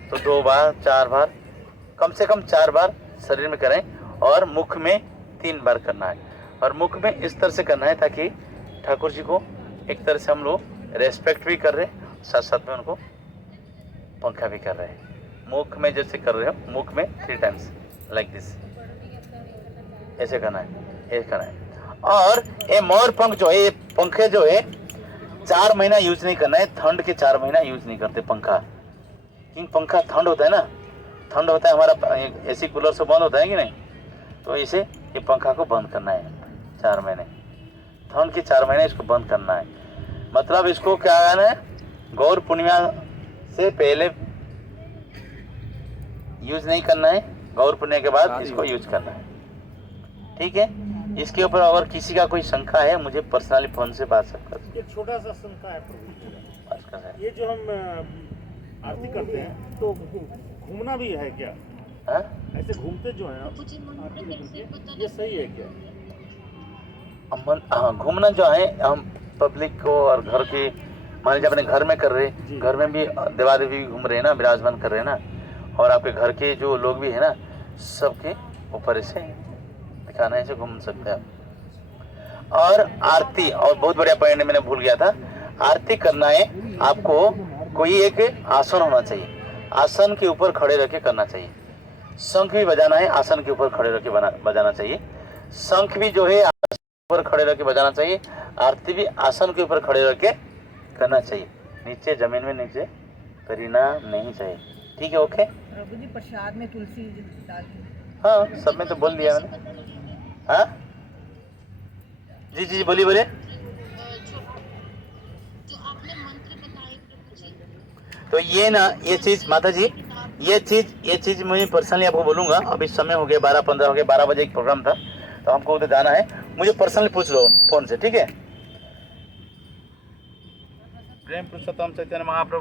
तो 2 बार 4 बार, कम से कम 4 बार शरीर में करें, और मुख में 3 बार करना है। और मुख में इस तरह से करना है ताकि ठाकुर जी को एक तरह से हम लोग रेस्पेक्ट भी कर रहे हैं, साथ साथ में उनको पंखा भी कर रहे हैं। मुख में जैसे कर रहे हो, मुख में 3 टाइम्स लाइक दिस, ऐसे करना है, ऐसे करना है। और ये मोर पंख जो है, ये पंखे जो है 4 महीना यूज नहीं करना है। ठंड के 4 महीना यूज नहीं करते पंखा, क्योंकि पंखा ठंड होता है ना, ठंड होता है, हमारा एसी कूलर से बंद होता है कि नहीं, तो इसे ये पंखा को बंद करना है 4 महीने, ठंड के 4 महीने इसको बंद करना है। मतलब इसको क्या करना है, गौर पूर्णिमा से पहले यूज नहीं करना है, गौर पूर्णिमा के बाद इसको यूज करना है, ठीक है। इसके ऊपर अगर किसी का कोई शंका है मुझे पर्सनली फोन से बात सकता है। एक छोटा सा शंका है प्रभु, ये जो हम आरती करते हैं तो घूमना भी है क्या? हाँ? ऐसे घूमते जो हैं आरती करके, ये सही है क्या? हाँ, घूमना जो है, हम पब्लिक को और घर के, मान लीजिए अपने घर में कर रहे, घर में भी देवादेवी घूम रहे हैं ना, विराजमान कर रहे हैं ना, और आपके घर के जो लोग भी है ना, सबके ऊपर ऐसे दिखाना, ऐसे घूम सकते हैं आप। और आरती, और बहुत बढ़िया पॉइंट मैंने भूल गया था, आरती करना है आपको कोई एक आसन होना चाहिए, आसन के ऊपर खड़े रह के करना चाहिए। शंख भी बजाना है, आसन के ऊपर खड़े रह के बजाना चाहिए। शंख भी जो है आसन के ऊपर खड़े रह के बजाना चाहिए, आरती भी आसन के ऊपर खड़े रह के करना चाहिए, नीचे जमीन में नीचे करना नहीं चाहिए, ठीक है। ओके प्रभु जी, प्रसाद में तुलसी डाल के, हाँ सब में तो बोल दिया मैंने। हाँ जी जी बोलिए बोलिए। तो ये ना, ये चीज माता जी, ये चीज मुझे पर्सनली आपको बोलूंगा। अभी समय हो गया 12:15 हो गया, 12 बजे एक प्रोग्राम था तो हमको उधर जाना है, मुझे पर्सनली पूछ लो फोन से, ठीक है। प्रेम पुरुषोत्तम चैतन्य महाप्रभु।